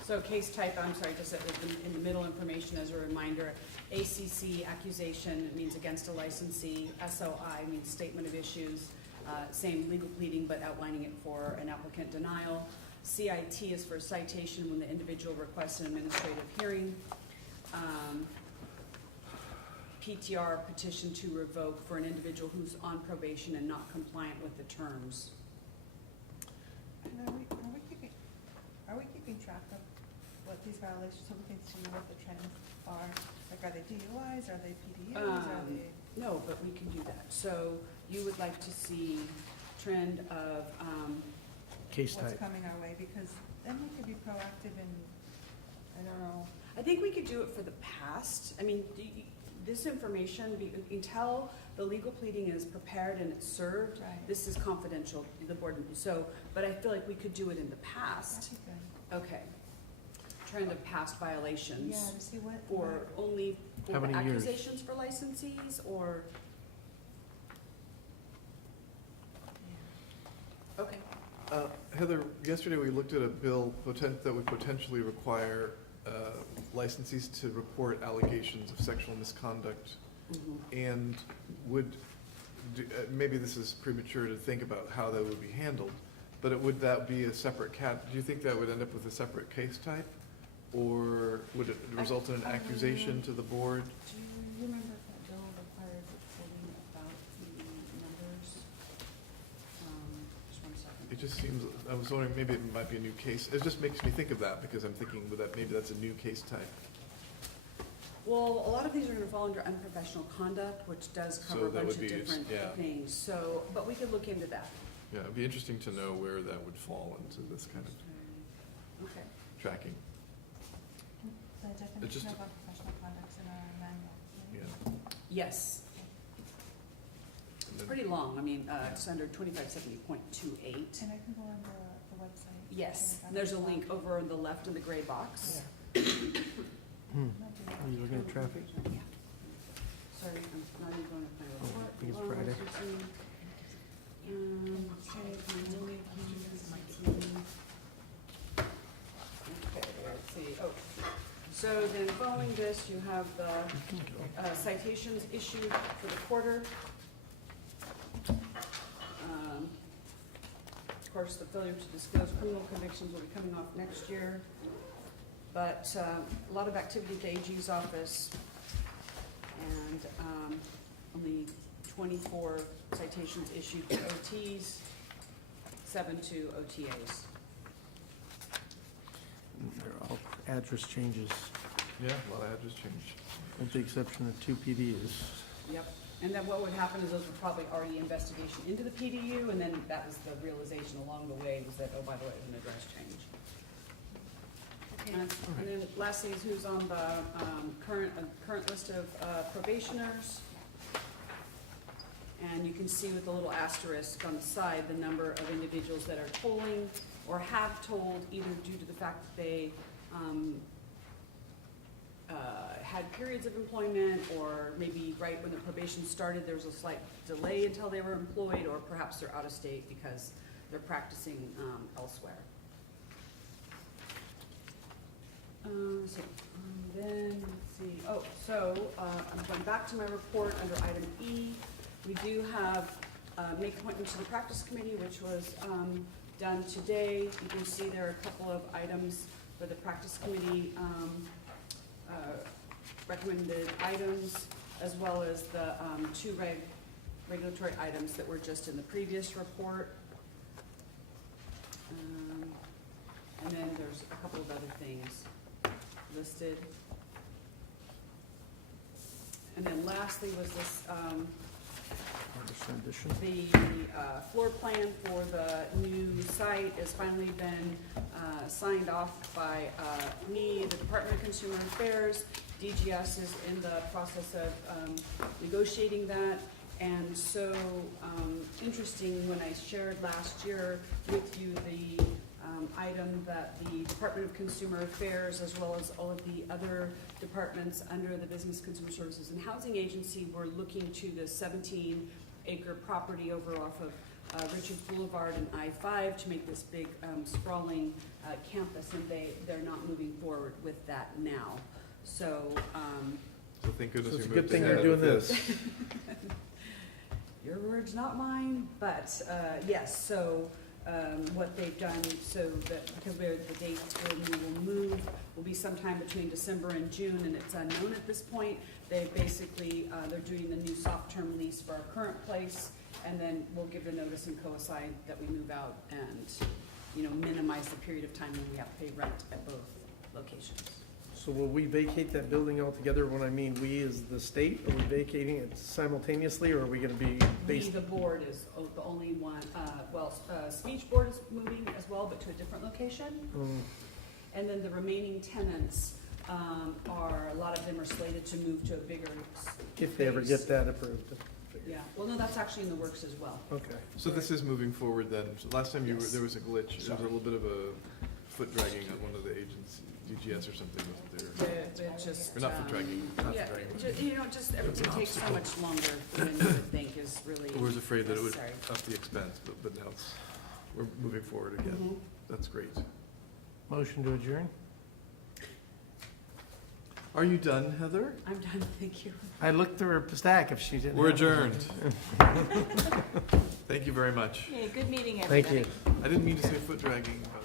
So case type, I'm sorry, just in the middle information as a reminder, ACC, accusation, means against a licensee. SOI means statement of issues, same legal pleading, but outlining it for an applicant denial. CIT is for citation when the individual requests an administrative hearing. PTR, petition to revoke for an individual who's on probation and not compliant with the terms. And are we keeping track of what these violations, so we can see what the trends are? Like, are they DUIs, are they PDUs, are they? No, but we can do that. So you would like to see trend of, Case What's type. coming our way, because then we could be proactive and, I don't know. I think we could do it for the past. I mean, this information, until the legal pleading is prepared and it's served, Right. this is confidential, the board, so, but I feel like we could do it in the past. That'd be good. Okay. Trend of past violations. Yeah, to see what. For only How for many years? accusations for licensees, or? Okay. Heather, yesterday we looked at a bill that would potentially require licensees to report allegations of sexual misconduct, and maybe this is premature to think about how that would be handled, but would that be a separate do you think that would end up with a separate case type? Or would it result in an accusation to the board? Do you remember if that bill required reporting about the numbers? Just one second. It just seems, I was wondering, maybe it might be a new case. It just makes me think of that, because I'm thinking that maybe that's a new case type. Well, a lot of these are gonna fall under unprofessional conduct, which does So cover a that bunch would of be- different yeah. things, so, but we could look into that. Yeah, it'd be interesting to know where that would fall into this kind of Okay. tracking. The just- definition of unprofessional conduct's in our manual. Yeah. Yes, And It's pretty long, I mean, it's under 2570.28. And I can go on the website. Yes, there's a link over on the left in the gray box. Are you looking at traffic? Sorry, I'm not even going to my Oh, report. I think it's Hold on, Friday. let's see. Okay, let's see, oh, so then following this, you have the citations issued for the quarter. Of course, the failure to disclose criminal convictions will be coming off next year. But a lot of activity at the AG's office, and only 24 citations issued to OTs, 7 to OTAs. They're all address changes, Yeah, a lot of address change. with the exception of 2 PDUs. Yep. And then what would happen is those were probably already investigation into the PDU, and then that was the realization along the way was that, oh, by the way, it was an address change. And then lastly is who's on the current list of probationers. And you can see with the little asterisk on the side, the number of individuals that are tolling or have told, either due to the fact that they had periods of employment, or maybe right when the probation started, there was a slight delay until they were employed, or perhaps they're out of state because they're practicing elsewhere. Let's see, so I'm going back to my report under item E. We do have make appointment to the practice committee, which was done today. You can see there are a couple of items for the practice committee recommended items, as well as the 2 regulatory items that were just in the previous report. And then there's a couple of other things listed. And then lastly was this, the floor plan for the new site has finally been signed off by me, the Department of Consumer Affairs. DGS is in the process of negotiating that. And so interesting, when I shared last year with you the item that the Department of Consumer Affairs, as well as all of the other departments under the Business Consumer Services and Housing Agency, were looking to the 17-acre property over off of Richards Boulevard and I-5 to make this big sprawling campus, and they're not moving forward with that now. So, So thank goodness So it's we a good moved thing ahead they're doing with this. your words, not mine, but yes, so what they've done, so that, because the date when we will move will be sometime between December and June, and it's unknown at this point. They basically, they're doing the new soft-term lease for our current place, and then we'll give the notice and coincide that we move out and, minimize the period of time when we have to pay rent at both locations. So will we vacate that building altogether? When I mean we as the state, are we vacating it simultaneously, or are we gonna be We, based? the board, is the only one, speech board is moving as well, but to a different location. And then the remaining tenants, a lot of them are slated to move to a bigger If they ever get that approved. Yeah, well, no, that's actually in the works as well. Okay. So this is moving forward then. So last time Yes. there was a glitch. There was a little bit of a foot dragging on one of the agents, DGS or something, wasn't there? It just. Or not foot dragging, not Yeah, foot dragging. just everything takes so much longer than you would think is really I was afraid that it would necessary. up the expense, but now we're moving forward again. Mhm. That's great. Motion to adjourn? Are you done, Heather? I'm done, thank you. I looked through her stack if she didn't. We're have it. adjourned. Thank you very much. Okay, good meeting, everybody. Thank you. I didn't mean to say foot dragging, but.